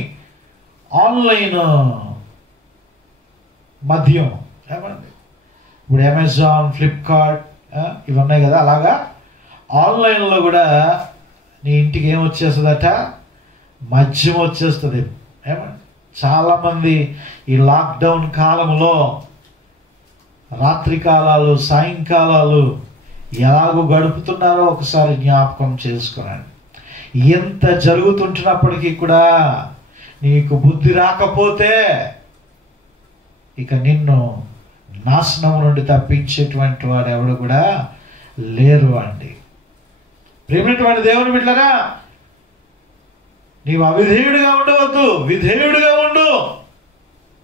ఆన్లైన్ మద్యం ఏమండి, ఇప్పుడు అమెజాన్, ఫ్లిప్కార్ట్ ఇవి ఉన్నాయి కదా, అలాగా ఆన్లైన్లో కూడా నీ ఇంటికి ఏమొచ్చేస్తుందట, మద్యం వచ్చేస్తుంది. ఏమండి, చాలామంది ఈ లాక్డౌన్ కాలంలో రాత్రి కాలాలు, సాయంకాలాలు ఎలాగో గడుపుతున్నారో ఒకసారి జ్ఞాపకం చేసుకున్నాను. ఎంత జరుగుతుంటున్నప్పటికీ కూడా నీకు బుద్ధి రాకపోతే ఇక నిన్ను నాశనం నుండి తప్పించేటువంటి వాడు ఎవడు కూడా లేరు అండి. ప్రియమైనటువంటి దేవుని బిడ్డలారా, నీవు అవిధేయుడిగా ఉండవద్దు, విధేయుడిగా ఉండు.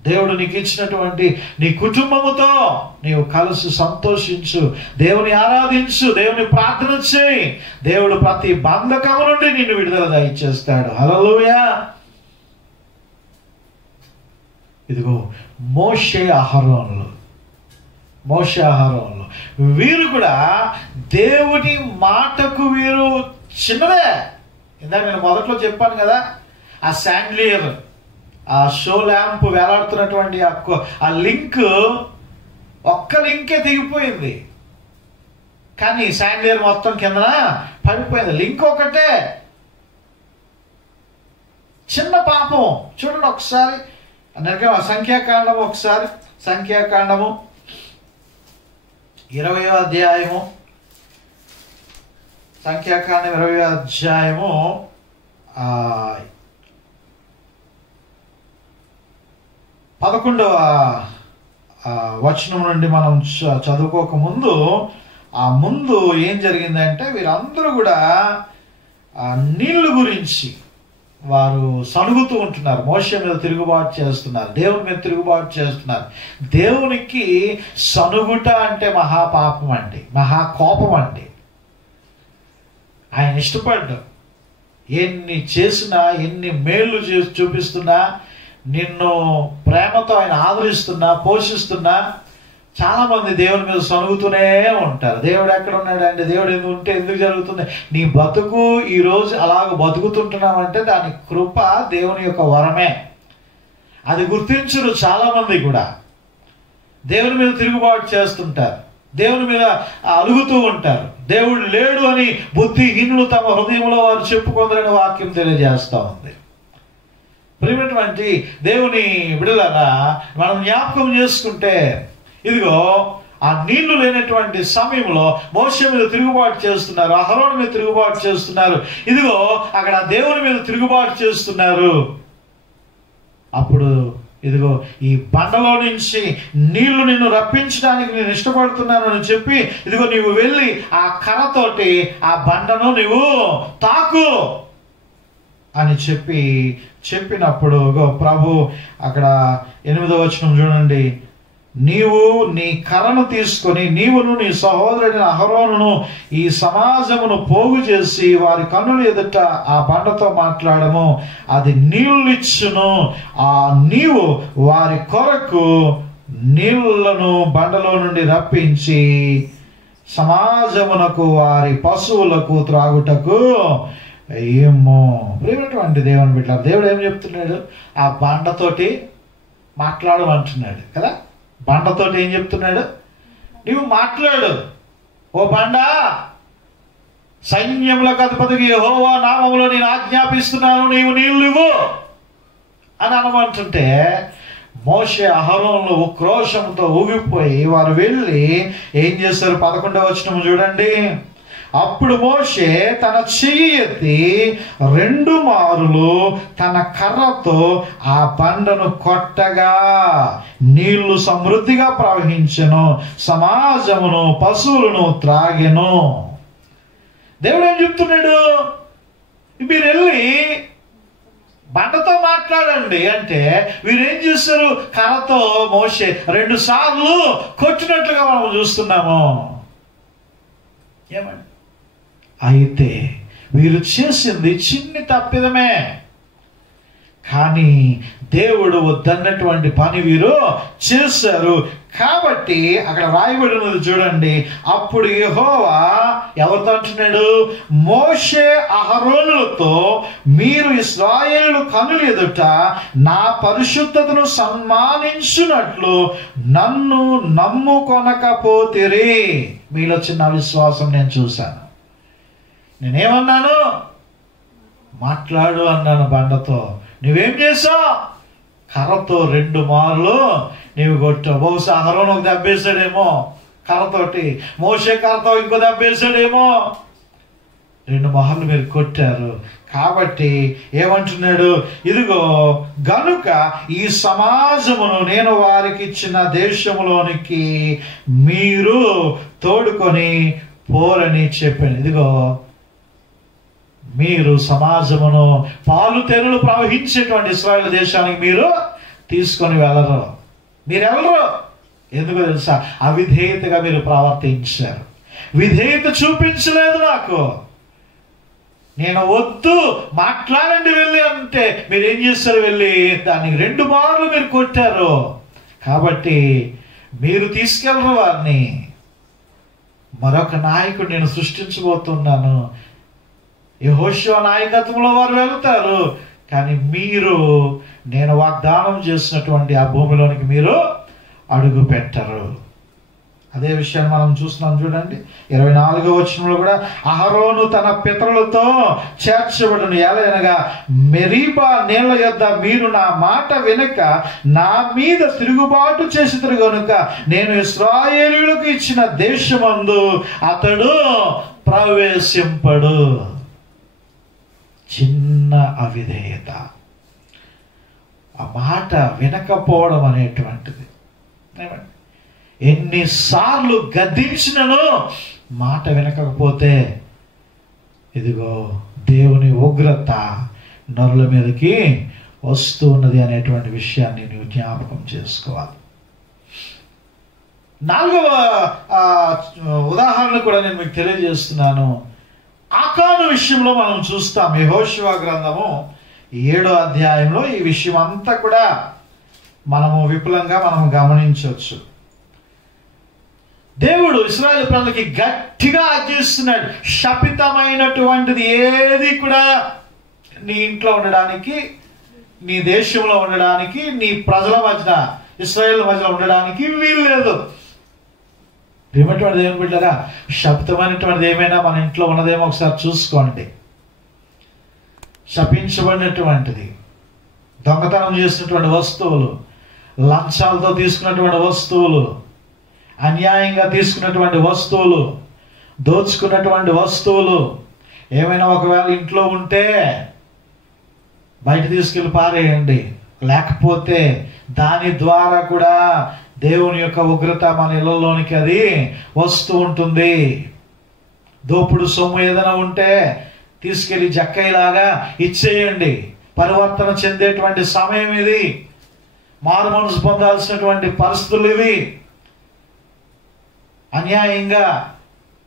దేవుడు నీకు ఇచ్చినటువంటి నీ కుటుంబముతో నీవు కలిసి సంతోషించు, దేవుని ఆరాధించు, దేవుని ప్రార్థన చేయి. దేవుడు ప్రతి బంధకము నుండి నిన్ను విడుదల దయచేస్తాడు. హల్లెలూయా. ఇదిగో మోషే అహరోనులు వీరు కూడా దేవుని మాటకు వీరు చిన్నదే. ఇందాక నేను మొదట్లో చెప్పాను కదా, ఆ శాండ్లియర్, ఆ షో ల్యాంప్ వేలాడుతున్నటువంటి ఆ లింక్, ఒక్క లింకే తెగిపోయింది, కానీ శాండ్లియర్ మొత్తం కిందన పడిపోయింది. లింక్ ఒకటే, చిన్న పాపం. చూడండి ఒకసారి సంఖ్యాకాండము, ఒకసారి సంఖ్యాకాండము 20వ అధ్యాయము, సంఖ్యాకాండం 20వ అధ్యాయము 11వ వచనం నుండి మనం చదువుకోక ముందు ముందు ఏం జరిగిందంటే వీరందరూ కూడా నీళ్ళు గురించి వారు సణుగుతూ ఉంటున్నారు. మోషే మీద తిరుగుబాటు చేస్తున్నారు, దేవుని మీద తిరుగుబాటు చేస్తున్నారు. దేవునికి సణుగుట అంటే మహాపాపం అండి, మహాకోపం అండి. ఆయన ఇష్టపడ్డు. ఎన్ని చేసినా, ఎన్ని మేళ్ళు చేసి చూపిస్తున్నా, నిన్ను ప్రేమతో ఆయన ఆదరిస్తున్నా, పోషిస్తున్నా, చాలా మంది దేవుని మీద సణుగుతూనే ఉంటారు. దేవుడు ఎక్కడ ఉన్నాడండి, దేవుడు ఎందుకు ఉంటే ఎందుకు జరుగుతుంది? నీ బతుకు ఈరోజు అలాగ బతుకుతుంటున్నామంటే దాని కృప, దేవుని యొక్క వరమే. అది గుర్తించరు చాలా మంది కూడా. దేవుని మీద తిరుగుబాటు చేస్తుంటారు, దేవుని మీద అలుగుతూ ఉంటారు. దేవుడు లేడు అని బుద్ధిహీనులు తమ హృదయంలో వారు చెప్పుకుందరని వాక్యం తెలియజేస్తూ ఉంది. ప్రియమైనటువంటి దేవుని బిడ్డలారా, మనం జ్ఞాపకం చేసుకుంటే ఇదిగో ఆ నీళ్లు లేనటువంటి సమయంలో మోషే మీద తిరుగుబాటు చేస్తున్నారు, అహరోను మీద తిరుగుబాటు చేస్తున్నారు, ఇదిగో అక్కడ దేవుని మీద తిరుగుబాటు చేస్తున్నారు. అప్పుడు ఇదిగో ఈ బండలో నుంచి నీళ్లు నిన్ను రప్పించడానికి నేను ఇష్టపడుతున్నాను అని చెప్పి, ఇదిగో నీవు వెళ్ళి ఆ కర్రతోటి ఆ బండను నీవు తాకు అని చెప్పినప్పుడు ప్రభు అక్కడ 8వ వచనం చూడండి, నీవు నీ కర్రను తీసుకొని నీవును నీ సహోదరుని అహరోనును ఈ సమాజమును పోగు చేసి వారి కన్నుల ఎదుట ఆ బండతో మాట్లాడము, అది నీళ్ళిచ్చును. నీవు వారి కొరకు నీళ్లను బండలో నుండి రప్పించి సమాజమునకు వారి పశువులకు త్రాగుటకు ఏమో. ప్రియమైనటువంటి దేవుని బిడ్డ, దేవుడు ఏం చెప్తున్నాడు? ఆ బండతోటి మాట్లాడమంటున్నాడు కదా. బండతోటి ఏం చెప్తున్నాడు? నీవు మాట్లాడు, ఓ బండ, సైన్యములకు అధిపతికి యెహోవా నామములో నేను ఆజ్ఞాపిస్తున్నాను, నీవు నీళ్ళు ఇవ్వు అని అనమంటుంటే మోషే అహరోనులు ఉక్రోషంతో ఊగిపోయి వారు వెళ్ళి ఏం చేస్తారు? 11వ వచనం చూడండి. అప్పుడు మోషే తన చెయ్యి ఎత్తి 2 మారులు తన కర్రతో ఆ బండను కొట్టగా నీళ్లు సమృద్ధిగా ప్రవహించెను, సమాజమును పశువులను త్రాగెను. దేవుడు ఏం చెప్తున్నాడు? మీరు వెళ్ళి బండతో మాట్లాడండి అంటే వీరేం చేస్తారు? కర్రతో మోషే 2 సార్లు కొట్టినట్లుగా మనం చూస్తున్నాము. ఏమండి? అయితే వీరు చేసింది చిన్ని తప్పిదమే, కానీ దేవుడు వద్దన్నటువంటి పని వీరు చేశారు. కాబట్టి అక్కడ రాయబడినది చూడండి. అప్పుడు యెహోవా ఎవరితో అంటున్నాడు? మోషే అహరోనులతో, మీరు ఇశ్రాయేలు కనుల ఎదుట నా పరిశుద్ధతను సన్మానించున్నట్లు నన్ను నమ్ముకొనకపోతిరి. మీలో చిన్న విశ్వాసం నేను చూశాను. నేనేమన్నాను? మాట్లాడు అన్నాను బండతో. నువ్వేం చేసావు? కర్రతో 2 మార్లు నీవు కొట్టావు. బహుశా అహరోను ఒక దెబ్బేసాడేమో కర్రతోటి, మోషే కర్రతో ఇంకో దెబ్బేసాడేమో. 2 మార్లు మీరు కొట్టారు. కాబట్టి ఏమంటున్నాడు? ఇదిగో గనుక ఈ సమాజమును నేను వారికి ఇచ్చిన దేశములోనికి మీరు తోడుకొని పోరని చెప్పాను. ఇదిగో మీరు సమాజమును పాలు తెరులు ప్రవహించేటువంటి ఇశ్రాయేలు దేశానికి మీరు తీసుకొని వెళ్ళరు. మీరెవరు? ఎందుకు తెలుసా? అవిధేయతగా మీరు ప్రవర్తించారు, విధేయత చూపించలేదు. నాకు నేను వద్దు మాట్లాడండి వెళ్ళి అంటే మీరేం చేస్తారు? వెళ్ళి దానికి 2 మార్లు మీరు కొట్టారు. కాబట్టి మీరు తీసుకెళ్ళరు వారిని. మరొక నాయకుడు నేను సృష్టించబోతున్నాను, యెహోషువ నాయకత్వంలో వారు వెళ్తారు. కానీ మీరు నేను వాగ్దానం చేసినటువంటి ఆ భూమిలోనికి మీరు అడుగు పెట్టరు. అదే విషయాన్ని మనం చూస్తున్నాం చూడండి. 24వ వచనంలో కూడా అహరోను తన పితరులతో చేర్చబడును, ఎలాగనగా మెరీబా నీళ్ల యొద్ద మీరు నా మాట వెనుక నా మీద తిరుగుబాటు చేసిరు గనుక నేను ఇశ్రాయేలీయులకు ఇచ్చిన దేశమందు అతడు ప్రవేశింపడు. చిన్న అవిధేయత, ఆ మాట వినకపోవడం అనేటువంటిది. ఎన్నిసార్లు గద్దించినను మాట వినకపోతే ఇదిగో దేవుని ఉగ్రత నరుల మీదకి వస్తూ ఉన్నది అనేటువంటి విషయాన్ని నీవు జ్ఞాపకం చేసుకోవాలి. 4వ ఉదాహరణ కూడా నేను మీకు తెలియజేస్తున్నాను. ఆకాను విషయంలో మనం చూస్తాం. యెహోషువ గ్రంథము 7వ అధ్యాయంలో ఈ విషయం అంతా కూడా మనము విపులంగా మనం గమనించవచ్చు. దేవుడు ఇశ్రాయేలు ప్రజలకి గట్టిగా ఆజ్ఞిస్తున్నాడు, శపితమైనటువంటిది ఏది కూడా నీ ఇంట్లో ఉండడానికి, నీ దేశంలో ఉండడానికి, నీ ప్రజల మధ్య, ఇశ్రాయేలు మధ్యలో ఉండడానికి వీల్లేదు. ప్రియమైనటువంటి దేవుని బిడ్డలారా, శపితమైనటువంటిది ఏమైనా మన ఇంట్లో ఉన్నదేమో ఒకసారి చూసుకోండి. శపించబడినటువంటిది, దొంగతనం చేసినటువంటి వస్తువులు, లంచాలతో తీసుకున్నటువంటి వస్తువులు, అన్యాయంగా తీసుకున్నటువంటి వస్తువులు, దోచుకున్నటువంటి వస్తువులు ఏమైనా ఒకవేళ ఇంట్లో ఉంటే బయట తీసుకెళ్ళి పారేయండి. లేకపోతే దాని ద్వారా కూడా దేవుని యొక్క ఉగ్రత మన ఇళ్లలోనికి అది వస్తూ ఉంటుంది. దోపుడు సొమ్ము ఏదైనా ఉంటే తీసుకెళ్ళి జక్కయ్యలాగా ఇచ్చేయండి. పరివర్తన చెందేటువంటి సమయం ఇది. మారు మనసు పొందాల్సినటువంటి పరిస్థితులు ఇవి. అన్యాయంగా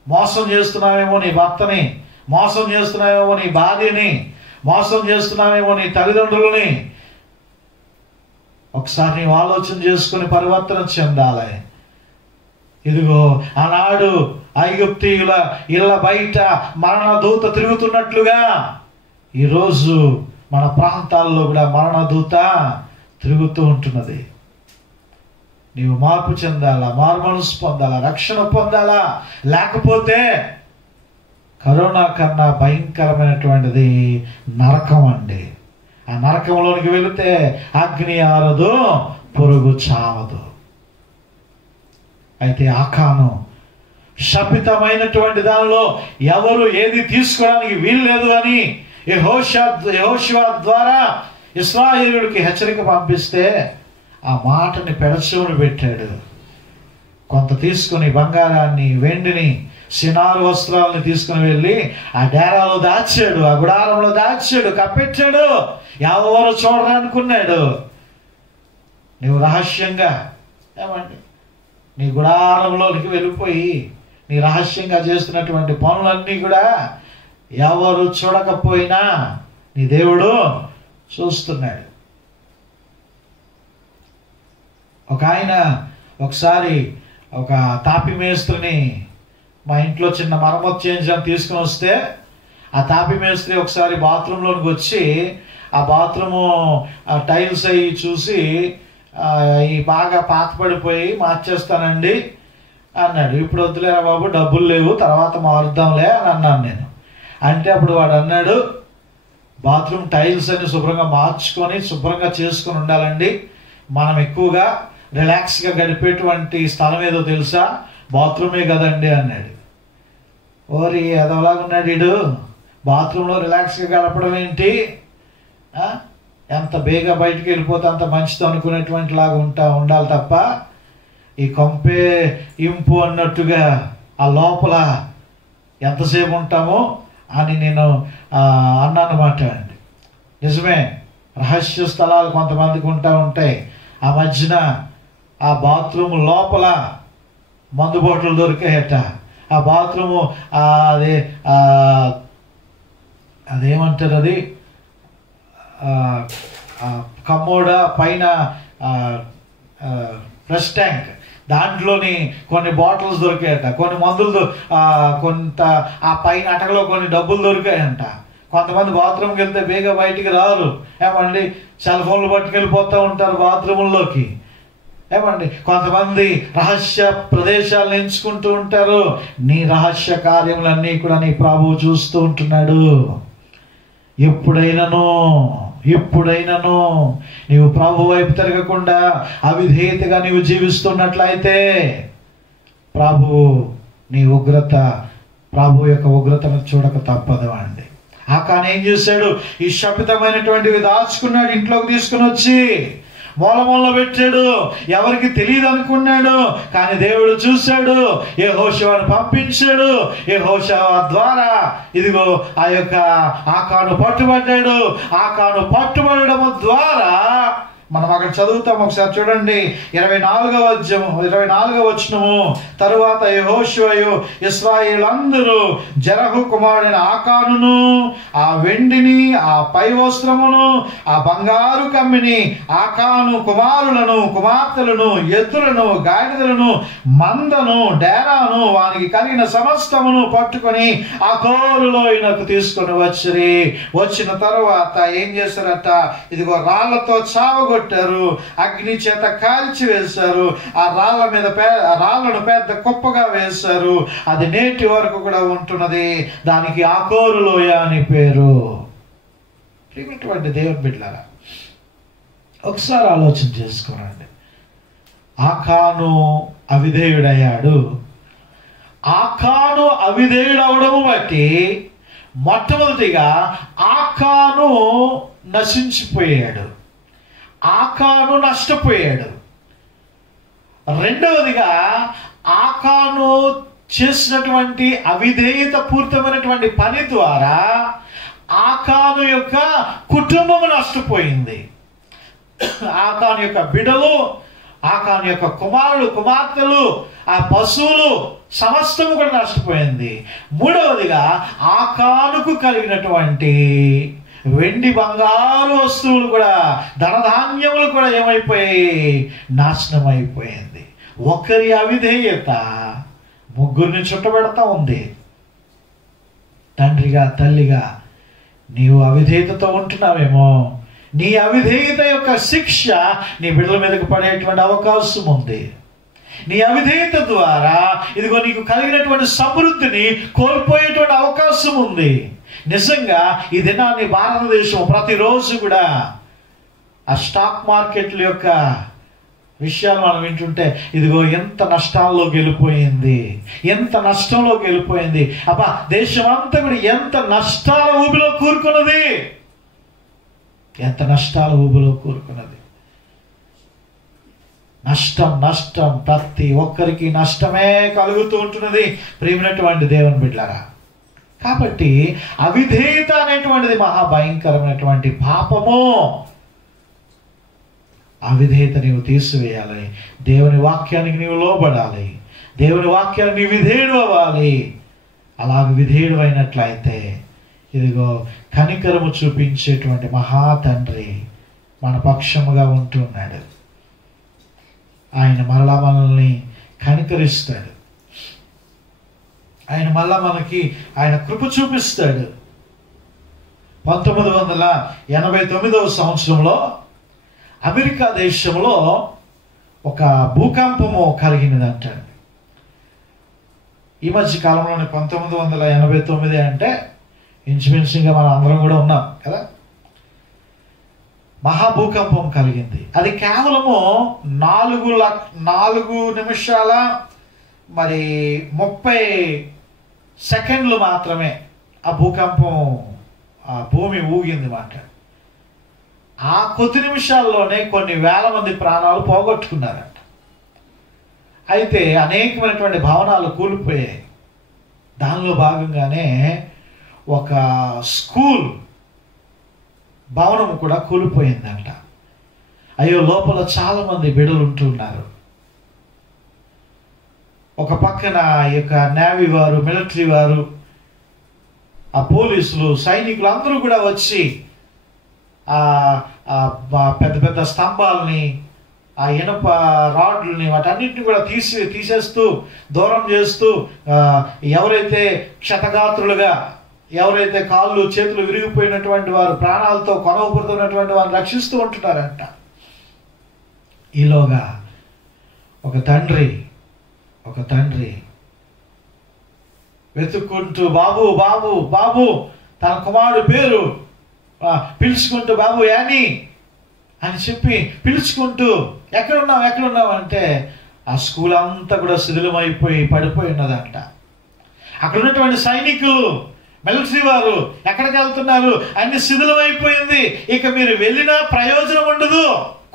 మోసం చేస్తున్నావేమో నీ భర్తని, మోసం చేస్తున్నావేమో నీ భార్యని, మోసం చేస్తున్నావేమో నీ తల్లిదండ్రులని. ఒకసారి నీవు ఆలోచన చేసుకుని పరివర్తన చెందాలి. ఇదిగో ఆనాడు ఐగుప్తీయుల ఇళ్ళ బయట మరణ దూత తిరుగుతున్నట్లుగా ఈరోజు మన ప్రాంతాల్లో కూడా మరణ దూత తిరుగుతూ ఉంటున్నది. నీవు మార్పు చెందాలా, మారు మనసు పొందాలా, రక్షణ పొందాలా. లేకపోతే కరోనా కన్నా భయంకరమైనటువంటిది నరకం అండి. ఆ నరకంలోనికి వెళితే అగ్ని ఆరదు, పొరుగు చావదు. అయితే ఆకాను శపితమైనటువంటి దానిలో ఎవరు ఏది తీసుకోవడానికి వీల్లేదు అని యెహోషువ ద్వారా ఇశ్రాయేలుడికి హెచ్చరిక పంపిస్తే ఆ మాటని పెడచెవును పెట్టాడు. కొంత తీసుకుని బంగారాన్ని, వెండిని, సినారు వస్త్రాలని తీసుకుని వెళ్ళి ఆ డేరాలో దాచాడు, ఆ గుడారంలో దాచాడు, కప్పెట్టాడు. ఎవరు చూడరనుకున్నాడు. నీవు రహస్యంగా ఏమండి నీ గుడారంలోకి వెళ్ళిపోయి నీ రహస్యంగా చేస్తున్నటువంటి పనులన్నీ కూడా ఎవరు చూడకపోయినా నీ దేవుడు చూస్తున్నాడు. ఒక ఆయన ఒకసారి ఒక తాపి మేస్త్రిని మా ఇంట్లో చిన్న మరమ్మతు చేయించడానికి తీసుకుని వస్తే ఆ తాపి మేస్త్రి ఒకసారి బాత్రూంలోకి వచ్చి ఆ బాత్రూము టైల్స్ అవి చూసి ఈ బాగా పాత పడిపోయి మార్చేస్తానండి అన్నాడు. ఇప్పుడు వద్దులేరా బాబు, డబ్బులు లేవు, తర్వాత మారుద్దాంలే అని అన్నాను నేను. అంటే అప్పుడు వాడు అన్నాడు, బాత్రూమ్ టైల్స్ అని శుభ్రంగా మార్చుకొని శుభ్రంగా చేసుకొని ఉండాలండి. మనం ఎక్కువగా రిలాక్స్గా గడిపేటువంటి స్థలం ఏదో తెలుసా? బాత్రూమే కదండి అన్నాడు. ఓరి ఎదవలాగా ఉన్నాడు వీడు, బాత్రూంలో రిలాక్స్గా గడపడం ఏంటి, ఎంత బేగా బయటికి వెళ్ళిపోతే అంత మంచిది అనుకునేటువంటి లాగా ఉండాలి తప్ప ఈ కొంపే ఇంపు అన్నట్టుగా ఆ లోపల ఎంతసేపు ఉంటామో అని నేను అన్నమాట అండి. నిజమే, రహస్య స్థలాలు కొంతమందికి ఉంటాయి. ఆ మధ్యన ఆ బాత్రూమ్ లోపల మందు బాటిల్ దొరికాయట. ఆ బాత్రూము అదేమంటారు, అది కమ్మోడ పైన ఫ్లష్ ట్యాంక్, దాంట్లోని కొన్ని బాటిల్స్ దొరికాయట, కొన్ని మందులు, కొంత ఆ పైన అటకలో కొన్ని డబ్బులు దొరికాయంట. కొంతమంది బాత్రూమ్కి వెళ్తే బేగా బయటికి రారు. ఏమండి సెల్ ఫోన్లు పట్టుకెళ్ళిపోతూ ఉంటారు బాత్రూముల్లోకి. ఏమండి కొంతమంది రహస్య ప్రదేశాలను ఎంచుకుంటూ ఉంటారు. నీ రహస్య కార్యములన్నీ కూడా నీ ప్రభువు చూస్తూ ఉంటున్నాడు. ఎప్పుడైనాను నీవు ప్రభు వైపు తిరగకుండా అవిధేయతగా నీవు జీవిస్తున్నట్లయితే ప్రభు యొక్క ఉగ్రతను చూడక తప్పదు అండి. ఆకాను ఏం చేశాడు? ఈ శపితమైనటువంటివి దాచుకున్నాడు, ఇంట్లోకి తీసుకుని వచ్చి మూల పెట్టాడు. ఎవరికి తెలియదు అనుకున్నాడు, కానీ దేవుడు చూశాడు. యెహోషువను పంపించాడు. యెహోషువ ద్వారా ఇదిగో ఆ యొక్క ఆకాను పట్టుబడ్డాడు. ఆకాను పట్టుబడడం ద్వారా మనం అక్కడ చదువుతాం, ఒకసారి చూడండి. 24వ వచనము. తరువాత యెహోషువయు ఇశ్రాయేలందరూ జెరహు కుమారుడైన ఆకానును, ఆ వెండిని, ఆ పై వస్త్రమును, ఆ బంగారు కమ్మిని, ఆకాను కుమారులను, కుమార్తెలను, ఎద్దులను, గాడిదలను, మందను, డేరాను, వానికి కలిగిన సమస్తమును పట్టుకొని ఆ కోరులో ఈయనకు తీసుకొని వచ్చిరి. వచ్చిన తరువాత ఏం చేశారట? ఇదిగో రాళ్లతో చావగొట్టారు, అగ్ని చేత కాల్చి వేశారు. ఆ రాళ్లను పెద్ద కుప్పగా వేశారు. అది నేటి వరకు కూడా ఉంటున్నది. దానికి ఆకోరు లోయ అని పేరు. ప్రియమైనటువంటి దేవుని బిడ్డలారా, ఒకసారి ఆలోచన చేసుకోనండి. ఆకాను అవిధేయుడయ్యాడు. ఆకాను అవిధేయుడవడము బట్టి మొట్టమొదటిగా ఆకాను నశించిపోయాడు, ఆకాను నష్టపోయాడు. రెండవదిగా ఆకాను చేసినటువంటి అవిధేయత పూరితమైనటువంటి పని ద్వారా ఆకాను యొక్క కుటుంబం నష్టపోయింది. ఆకాను యొక్క బిడ్డలు, ఆకాను యొక్క కుమారులు, కుమార్తెలు, ఆ పశువులు సమస్తము కూడా నష్టపోయింది. మూడవదిగా ఆకానుకు కలిగినటువంటి వెండి బంగారు వస్తువులు కూడా, ధనధాన్యములు కూడా ఏమైపోయాయి? నాశనం అయిపోయింది. ఒకరి అవిధేయత ముగ్గురిని చుట్టబెడతా ఉంది. తండ్రిగా, తల్లిగా నీవు అవిధేయతతో ఉంటున్నావేమో. నీ అవిధేయత యొక్క శిక్ష నీ బిడ్డల మీదకు పడేటువంటి అవకాశం ఉంది. నీ అవిధేయత ద్వారా ఇదిగో నీకు కలిగినటువంటి సమృద్ధిని కోల్పోయేటువంటి అవకాశం ఉంది. నిజంగా ఈ దినాన్ని భారతదేశం ప్రతిరోజు కూడా ఆ స్టాక్ మార్కెట్ల యొక్క విషయాలు మనం వింటుంటే ఇదిగో ఎంత నష్టాల్లోకి వెళ్ళిపోయింది, ఎంత నష్టంలోకి వెళ్ళిపోయింది. అబ్బా, దేశం అంతా కూడా ఎంత నష్టాల ఊబిలో కూరుకున్నది, ఎంత నష్టాల ఊబిలో కూరుకున్నది. నష్టం నష్టం, ప్రతి ఒక్కరికి నష్టమే కలుగుతూ ఉంటున్నది. ప్రియమైనటువంటి దేవుని బిడ్డలారా, కాబట్టి అవిధేయత అనేటువంటిది మహాభయంకరమైనటువంటి పాపము. అవిధేయత నీవు తీసివేయాలి. దేవుని వాక్యానికి నీవు లోబడాలి. దేవుని వాక్యానికి నీవు విధేయుడు అవ్వాలి. అలాగ విధేయుడు అయినట్లయితే ఇదిగో కనికరము చూపించేటువంటి మహాతండ్రి మన పక్షముగా ఉంటున్నాడు. ఆయన మరలా మనల్ని కనికరిస్తాడు. ఆయన మళ్ళా మనకి ఆయన కృప చూపిస్తాడు. 1989వ సంవత్సరంలో అమెరికా దేశంలో ఒక భూకంపము కలిగినదంటండి. ఈ మధ్య కాలంలోనే 1989 అంటే ఇంచుమించుగా మనం అందరం కూడా ఉన్నాం కదా. మహాభూకంపం కలిగింది. అది కేవలము 4 నిమిషాల 30 సెకండ్లు మాత్రమే ఆ భూకంపం, ఆ భూమి ఊగింది మాట. ఆ కొద్ది నిమిషాల్లోనే కొన్ని వేల మంది ప్రాణాలు పోగొట్టుకున్నారంట. అయితే అనేకమైనటువంటి భవనాలు కూలిపోయాయి. దానిలో భాగంగానే ఒక స్కూల్ భవనం కూడా కూలిపోయిందంట. అయ్యో, లోపల చాలా మంది బిడ్డలు ఉంటున్నారు. ఒక పక్కన ఈ యొక్క నేవీ వారు, మిలిటరీ వారు, ఆ పోలీసులు, సైనికులు అందరూ కూడా వచ్చి పెద్ద పెద్ద స్తంభాలని, ఆ ఇనప రాడ్లని, వాటన్నిటిని కూడా తీసేస్తూ దూరం చేస్తూ, ఎవరైతే క్షతగాత్రులుగా, ఎవరైతే కాళ్ళు చేతులు విరిగిపోయినటువంటి వారు, ప్రాణాలతో కొనవబడుతున్నటువంటి వారిని రక్షిస్తూ ఉంటున్నారంట. ఈలోగా ఒక తండ్రి వెతుక్కుంటూ బాబు బాబు బాబు తన కుమారుడు పేరు పిలుచుకుంటూ బాబు యాని అని చెప్పి పిలుచుకుంటూ ఎక్కడున్నావు అంటే ఆ స్కూల్ అంతా కూడా శిథిలమైపోయి పడిపోయి ఉన్నదంట. అక్కడ ఉన్నటువంటి సైనికులు మిలిటరీ వారు ఎక్కడికి వెళ్తున్నారు? అన్ని శిథిలమైపోయింది, ఇక మీరు వెళ్ళినా ప్రయోజనం ఉండదు,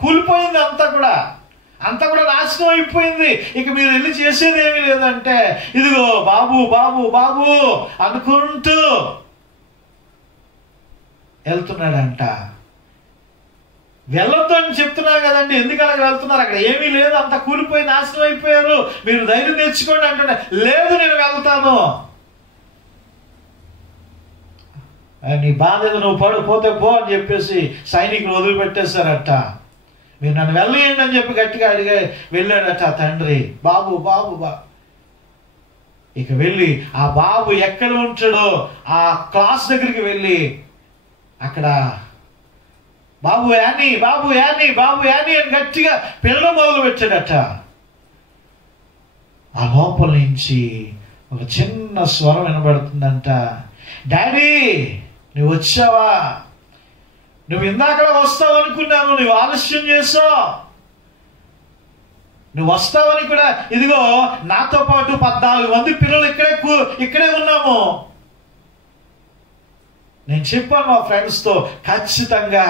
కూలిపోయింది, అంతా కూడా నాశనం అయిపోయింది, ఇక మీరు వెళ్ళి చేసేది ఏమీ లేదంటే ఇదిగో బాబు బాబు బాబు అనుకుంటూ వెళ్తున్నాడంట. వెళ్ళొద్దు అని చెప్తున్నారు కదండి, ఎందుకు అలా వెళ్తున్నారు? అక్కడ ఏమీ లేదు, అంతా కూలిపోయి నాశనం అయిపోయారు, మీరు ధైర్యం తెచ్చుకోండి అంటున్నా. లేదు, నేను వెళ్తాను, నీ బాధ ఏదో నువ్వు పడిపోతే పో అని చెప్పేసి సైనికులు వదిలిపెట్టేశారట. మీరు నన్ను వెళ్ళేయండి అని చెప్పి గట్టిగా వెళ్ళాడట తండ్రి. బాబు బాబు ఇక వెళ్ళి ఆ బాబు ఎక్కడ ఉంటాడో ఆ క్లాస్ దగ్గరికి వెళ్ళి అక్కడ బాబు యానీ బాబు యానీ బాబు యానీ అని గట్టిగా పిల్లలు మొదలు పెట్టాడట. ఆ లోపల నుంచి ఒక చిన్న స్వరం వినబడుతుందంట, డాడీ నువ్వు వచ్చావా? నువ్వు ఇందాక వస్తావు అనుకున్నాను, నువ్వు ఆలస్యం చేసావు, నువ్వు వస్తావని కూడా ఇదిగో నాతో పాటు 14 మంది పిల్లలు ఇక్కడే ఉన్నాము. నేను చెప్పాను మా ఫ్రెండ్స్తో ఖచ్చితంగా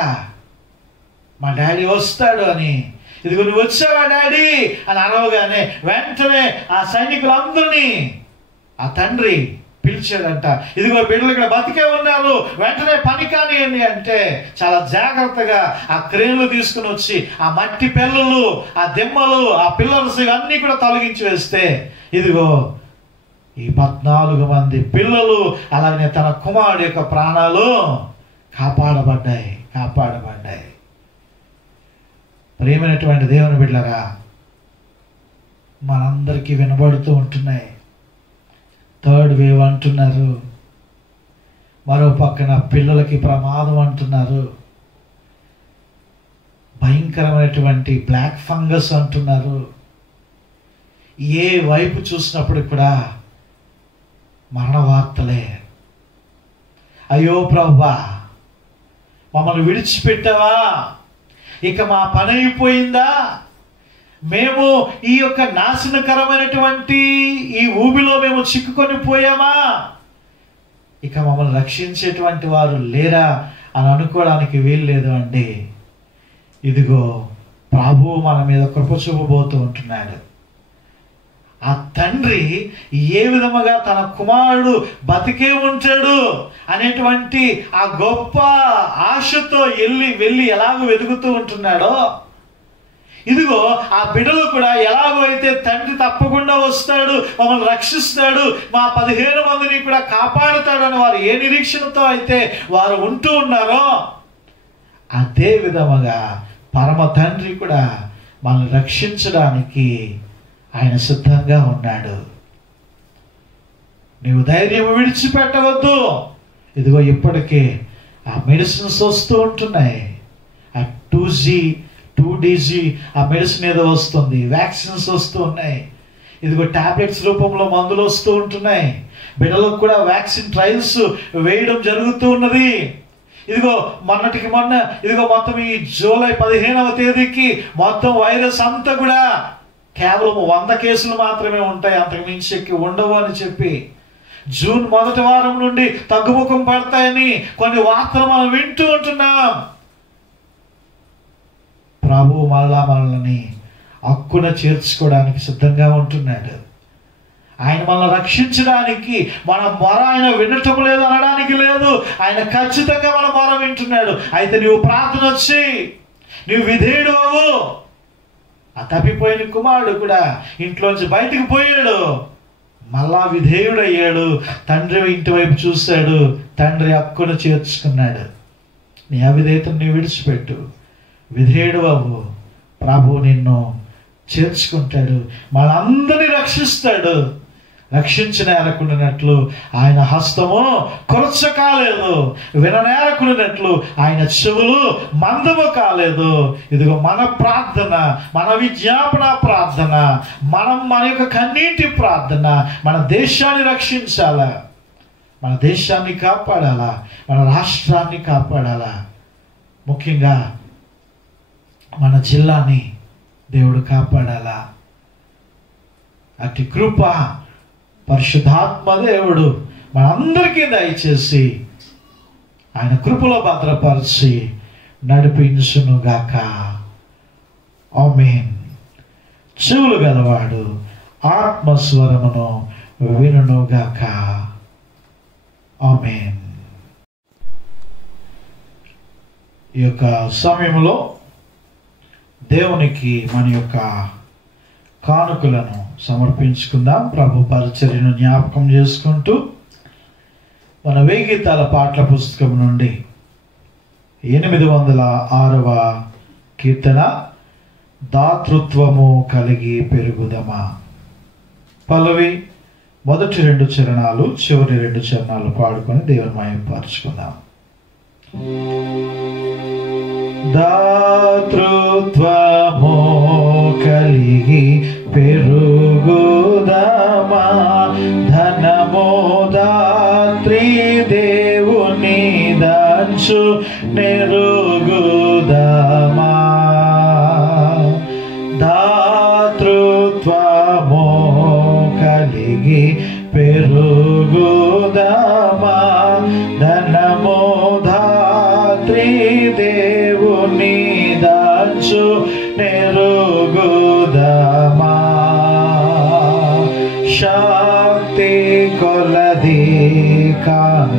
మా డాడీ వస్తాడు అని. ఇదిగో నువ్వు వచ్చావా డాడీ అని అనవగానే వెంటనే ఆ సైనికులందరినీ ఆ తండ్రి పిలిచాడంట. ఇదిగో బిడ్డలు ఇక్కడ బతికే ఉన్నారు, వెంటనే పని కానియండి అంటే చాలా జాగ్రత్తగా ఆ క్రేన్లు తీసుకుని వచ్చి ఆ మట్టి పెళ్ళలు, ఆ దెమ్మలు, ఆ పిల్లర్స్ ఇవన్నీ కూడా తొలగించి వేస్తే ఇదిగో ఈ 14 మంది పిల్లలు అలాగే తన కుమారుడు యొక్క ప్రాణాలు కాపాడబడ్డాయి. ప్రియమైనటువంటి దేవుని బిడ్డలారా, మనందరికీ వినబడుతూ ఉంటున్నాయి, 3rd వేవ్ అంటున్నారు, మరో పక్కన పిల్లలకి ప్రమాదం అంటున్నారు, భయంకరమైనటువంటి బ్లాక్ ఫంగస్ అంటున్నారు. ఏ వైపు చూసినప్పుడు కూడా మరణ వార్తలే. అయ్యో ప్రభువా, మమ్మల్ని విడిచిపెట్టావా? ఇక మా పని అయిపోయిందా? మేము ఈ యొక్క నాశనకరమైనటువంటి ఈ ఊబిలో మేము చిక్కుకొని పోయామా? ఇక మమ్మల్ని రక్షించేటువంటి వారు లేరా అని అనుకోవడానికి వీల్లేదు అండి. ఇదిగో ప్రభువు మన మీద కృప చూపబోతూ ఉంటున్నాడు. ఆ తండ్రి ఏ విధముగా తన కుమారుడు బతికే ఉంటాడు అనేటువంటి ఆ గొప్ప ఆశతో వెళ్ళి ఎలాగో వెతుకుతూ ఉంటున్నాడో, ఇదిగో ఆ బిడ్డలు కూడా ఎలాగో అయితే తండ్రి తప్పకుండా వస్తాడు, మమ్మల్ని రక్షిస్తాడు, మా 15 మందిని కూడా కాపాడుతాడని వారు ఏ నిరీక్షణతో అయితే వారు ఉంటూ ఉన్నారో, అదే విధముగా పరమ తండ్రి కూడా మనల్ని రక్షించడానికి ఆయన సిద్ధంగా ఉన్నాడు. నీవు ధైర్యం విడిచిపెట్టవద్దు. ఇదిగో ఇప్పటికే ఆ మెడిసిన్స్ వస్తూ ఉంటున్నాయి, ఆ 2DG ఆ మెడిసిన్ ఏదో వస్తుంది, వ్యాక్సిన్స్ వస్తూ ఉన్నాయి, ఇదిగో టాబ్లెట్స్ రూపంలో మందులు వస్తూ ఉంటున్నాయి. బిడ్డలకు కూడా వ్యాక్సిన్ ట్రయల్స్ వేయడం జరుగుతూ ఉన్నది. ఇదిగో మొన్నటికి మొన్న ఇదిగో మొత్తం ఈ జూలై 15వ తేదీకి మొత్తం వైరస్ అంతా కూడా కేవలం 100 కేసులు మాత్రమే ఉంటాయి, అంతకు మించి ఎక్కి ఉండవు అని చెప్పి జూన్ 1వ వారం నుండి తగ్గుముఖం పడతాయని కొన్ని వార్తలు మనం వింటూ ఉంటున్నాం. ప్రభు మళ్ళా మనల్ని హక్కున చేర్చుకోవడానికి సిద్ధంగా ఉంటున్నాడు. ఆయన మనల్ని రక్షించడానికి మన మొర ఆయన వినటం లేదు అనడానికి లేదు, ఆయన ఖచ్చితంగా మన మొర వింటున్నాడు. అయితే నీవు ప్రార్థన వచ్చి నీవు విధేయుడు అవ్వు. ఆ తప్పిపోయిన కుమారుడు కూడా ఇంట్లోంచి బయటికి పోయాడు, మళ్ళా విధేయుడయ్యాడు. తండ్రి ఇంటి వైపు చూశాడు, తండ్రి హక్కును చేర్చుకున్నాడు. నీ అవిధేయతను నీవు విడిచిపెట్టు, విధేయుడు అవ్వు, ప్రభు నిన్ను చేర్చుకుంటాడు, మనందరినీ రక్షిస్తాడు. రక్షించనేరకుండానట్లు ఆయన హస్తము కొరచ కాలేదు, విననేరకుండానట్లు ఆయన చెవులు మందము కాలేదు. ఇదిగో మన ప్రార్థన, మన విజ్ఞాపన ప్రార్థన, మన యొక్క కన్నీటి ప్రార్థన, మన దేశాన్ని రక్షించాలా, మన దేశాన్ని కాపాడాలా, మన రాష్ట్రాన్ని కాపాడాలా, ముఖ్యంగా మన జిల్లాని దేవుడు కాపాడాలా. అట్టి కృప పరిశుద్ధాత్మ దేవుడు మనందరికీ దయచేసి ఆయన కృపలో భద్రపరిచి నడిపించునుగాక. ఆమేన్. చెవులు గలవాడు ఆత్మస్వరమును వినుగాక. ఆమేన్. ఈ యొక్క సమయంలో దేవునికి మన యొక్క కానుకలను సమర్పించుకుందాం. ప్రభు పరిచర్యను జ్ఞాపకం చేసుకుంటూ మన వేగీతాల పాటల పుస్తకం నుండి 806వ కీర్తన, దాతృత్వము కలిగి పెరుగుదమా. పల్లవి మొదటి 2 చరణాలు, చివరి 2 చరణాలు పాడుకొని దేవుని మహిమపరచుకుందాం. దాతృత్వము కలిగి పెరుగుదమా, ధనము దాత్రి దేవుని దంచు నెరుగుదమా. దాతృత్వము కలిగి పెరుగుదమా, ధనము దాత్రి దేవుని దంచు నెరుగుదమా. శక్తి కొలది కాంకలర్పింతమా,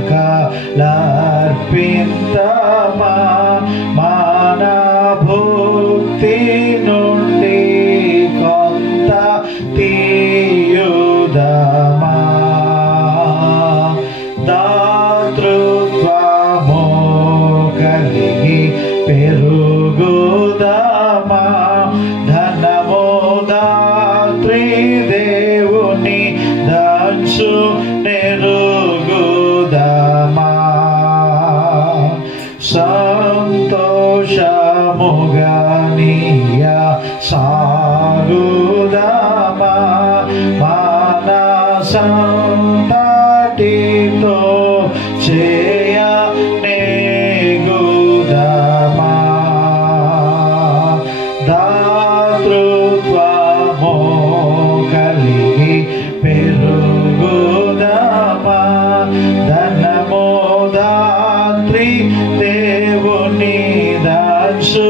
మాన భుక్తి నుండి కొంత తీయుదమా. దాతృత్వము కలిగి పెరుగుదమా, ధనము దాత్రి దేవుని దంచు నెరుగుదమా. సంతోషముగా నీయ సాగుదమా, మానసంతటితో చేయ నెగుదమా. దాతృత్వము కలిగి పెరుగుదమా, ధనము దాత్రి దేవుని దంచు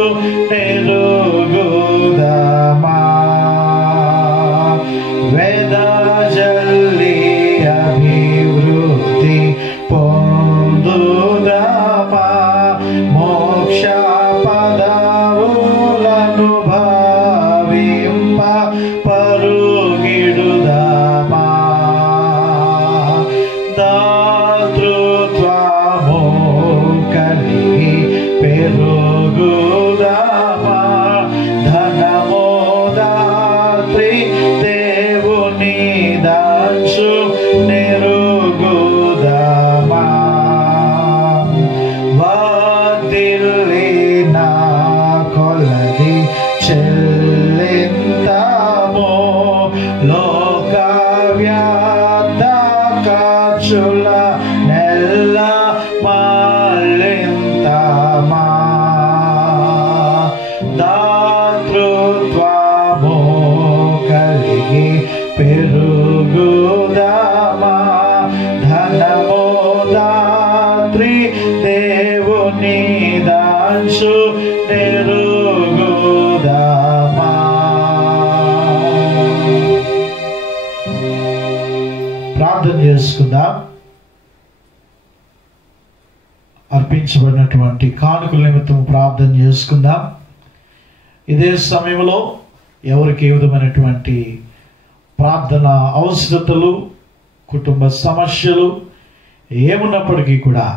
నెరుగుదమా. వేదజల్లి అభివృద్ధి పొందుదమా, మోక్ష పదవులను భావింప పరుగిడుదమా. దాతృత్వము కలిగి పెరుగుదమా, ధనము దాత్రి దేవుని దంచు నెరుగుదమా. వాదిల్లిన కొలది చెల్లింతము, లోక వ్యాప్త ఖర్చుల నెల్ల మాలింతమా. దాతృత్వము కలిగి పెరుగుదమా, ధనము దాత్రి దేవుని దంచు నెరుగుదమా. ప్రార్థన చేసుకుందాం. అర్పించబడినటువంటి కానుకల నిమిత్తం ప్రార్థన చేసుకుందాం. ఇదే సమయంలో ఎవరికి ఏ విధమైనటువంటి ప్రార్థన అవసరతలు, కుటుంబ సమస్యలు ఏమున్నప్పటికీ కూడా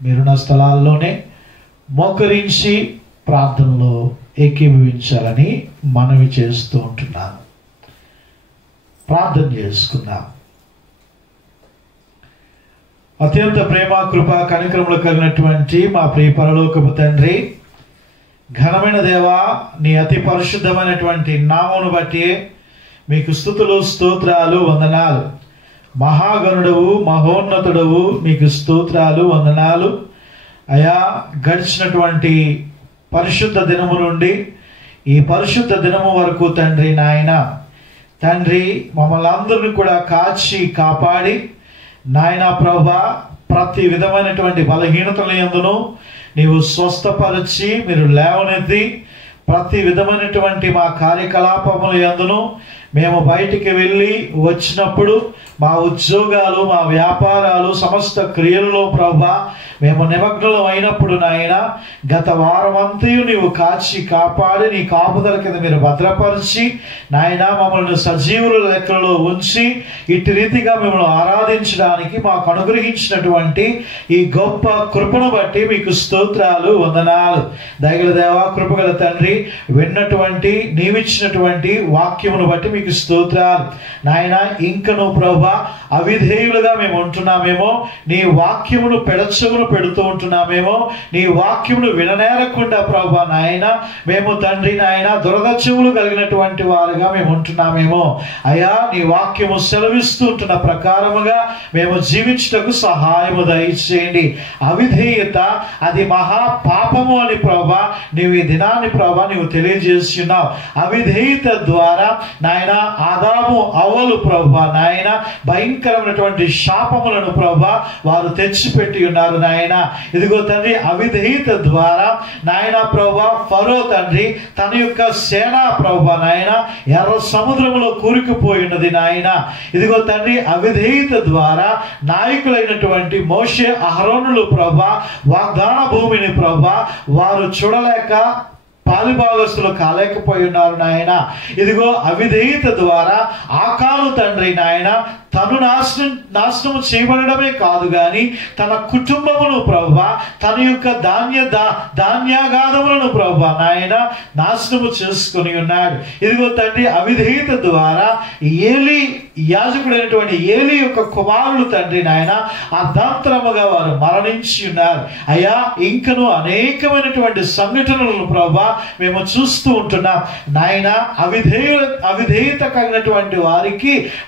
మీరున్న స్థలాల్లోనే మోకరించి ప్రార్థనలో ఏకీభవించాలని మనవి చేస్తూ ఉంటున్నాను. ప్రార్థన చేసుకుందాం. అత్యంత ప్రేమ, కృప, కనికరములు కలిగినటువంటి మా ప్రియ పరలోకపు తండ్రి, ఘనమైన దేవా, నీ అతి పరిశుద్ధమైనటువంటి నామమును బట్టి మీకు స్తుతులు, స్తోత్రాలు, వందనాలు. మహాగణుడవు, మహోన్నతుడవు, మీకు స్తోత్రాలు, వందనాలు. అయా, గడిచినటువంటి పరిశుద్ధ దినము నుండి ఈ పరిశుద్ధ దినము వరకు తండ్రి, నాయన తండ్రి, మమ్మల్ని అందరినీ కూడా కాచి కాపాడి నాయనా ప్రభువా, ప్రతి విధమైనటువంటి బలహీనతల యందును నీవు స్వస్థపరిచి మీరు లేవనెత్తి, ప్రతి విధమైనటువంటి మా కార్యకలాపముల యందును మేము బయటికి వెళ్ళి వచ్చినప్పుడు మా ఉద్యోగాలు, మా వ్యాపారాలు, సమస్త క్రియలలో ప్రభువా మేము నిమగ్నం అయినప్పుడు నాయన, గత వారమంతయు నీవు కాచి కాపాడి నీ కాపుదల కింద మీరు భద్రపరిచి నాయన మమ్మల్ని సజీవుల లెక్కలలో ఉంచి ఇటు రీతిగా మిమ్మల్ని ఆరాధించడానికి మాకు అనుగ్రహించినటువంటి ఈ గొప్ప కృపను బట్టి మీకు స్తోత్రాలు, వందనాలు. దయగల దేవా, కృపగల తండ్రి, విన్నటువంటి నీవిచ్చినటువంటి వాక్యమును బట్టి మీకు స్తోత్రాలు నాయన. ఇంకను ప్రభువా అవిధేయులుగా మేము ఉంటున్నామేమో, నీ వాక్యమును పెడచెవును పెడుతూ ఉంటున్నామేమో, నీ వాక్యమును విననేరకుండా ప్రభువా నాయన మేము తండ్రి నాయన దురద చెవులు కలిగినటువంటి వారుగా మేము ఉంటున్నామేమో. అయ్యా, నీ వాక్యము సెలవిస్తూ ఉంటున్న ప్రకారముగా మేము జీవించుటకు సహాయము దయచేయండి. అవిధేయత అది మహా పాపము అని ప్రభువా నీవు ఈ దినాన్ని ప్రభువా నీవు తెలియజేసి ఉన్నావు. అవిధేయత ద్వారా నాయన ఆదాము అవ్వలు ప్రభువా నాయన భయంకరమైనటువంటి శాపములను ప్రభువా వారు తెచ్చిపెట్టి ఉన్నారు నాయన. ఇదిగో తండ్రి, అవిధేయత ద్వారా నాయన ప్రభువా ఫరో తండ్రి తన యొక్క సేన ప్రభువా నాయన ఎర్ర సముద్రములో కూరుకుపోయి ఉన్నది నాయన. ఇదిగో తండ్రి, అవిధేయత ద్వారా నాయకులైనటువంటి మోషే అహరోనులు ప్రభువా వాగ్దాన భూమిని ప్రభువా వారు చూడలేక పాలిభాగస్తులు కాలేకపోయి ఉన్నారు నాయన. ఇదిగో అవిధేయత ద్వారా ఆకాను తండ్రి నాయన తను నాశనం చేయబడమే కాదు గాని తన కుటుంబమును ప్రభువా, తన యొక్క ధాన్యాగాధములను ప్రభువా నాయన నాశనము చేసుకుని ఉన్నాడు. ఇదిగో తండ్రి, అవిధేయత ద్వారా ఏలి యాజకుడైనటువంటి ఏలి యొక్క కుమారులు తండ్రి నాయన అర్ధాంతరముగా వారు మరణించి ఉన్నారు. అయ్యా, ఇంకను అనేకమైనటువంటి సంఘటనలను ప్రభువా మేము చూస్తూ ఉంటున్నాం నాయన. అవిధేయత కలిగినటువంటి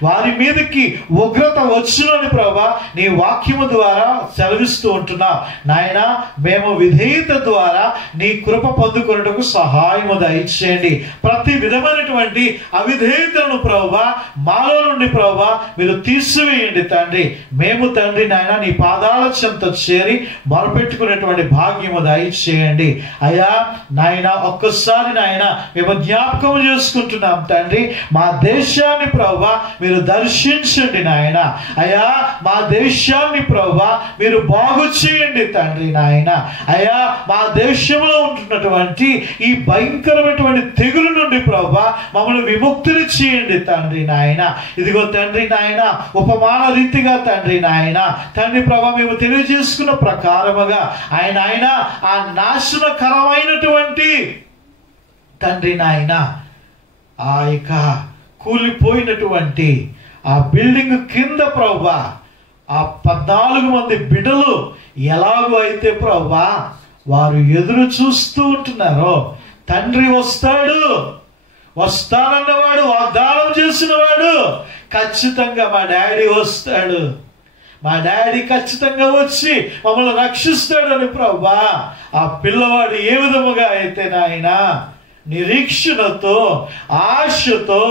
వారి మీదకి ఉగ్రత వచ్చునని ప్రభువా నీ వాక్యము ద్వారా సెలవిస్తూ ఉంటున్నావు నాయన. మేము విధేయత ద్వారా నీ కృప పొందుకున్నటకు సహాయము దయచేయండి. ప్రతి విధమైనటువంటి అవిధేయతను ప్రభువా మాలో నుండి ప్రభువా మీరు తీసివేయండి తండ్రి. మేము తండ్రి నాయన నీ పాదాల చెంత చేరి మొరపెట్టుకునేటువంటి భాగ్యము దయచేయండి. అయ్యా నాయన, ఒక్కసారి నాయన మేము జ్ఞాపకం చేసుకుంటున్నాం తండ్రి, మా దేశాన్ని ప్రభువా మీరు దర్శించండి నాయన. అయ్యా, మా దేశాన్ని ప్రభువా మీరు బాగు చేయండి తండ్రి నాయన. అయ్యా, మా దేశంలో ఉంటున్నటువంటి ఈ భయంకరమైనటువంటి తెగులు నుండి ప్రభువా మమ్మల్ని విముక్తిని చేయండి తండ్రి నాయన. ఇదిగో తండ్రి నాయన, ఉపమాన రీతిగా తండ్రి నాయన తండ్రి ప్రభువా మేము తెలియజేసుకున్న ప్రకారముగా ఆయన ఆ నాశనకరమైనటువంటి తండ్రి నాయన ఆ యొక్క కూలిపోయినటువంటి ఆ బిల్డింగ్ కింద ప్రభువా ఆ 14 మంది బిడ్డలు ఎలాగో అయితే ప్రభువా వారు ఎదురు చూస్తూ ఉంటున్నారో, తండ్రి వస్తానన్నవాడు, వాగ్దానం చేసినవాడు ఖచ్చితంగా మా డాడీ వస్తాడు, మా డాడీ ఖచ్చితంగా వచ్చి మమ్మల్ని రక్షిస్తాడని ప్రభువా ఆ పిల్లవాడు ఏ విధముగా అయితే నాయన నిరీక్షణతో ఆశతో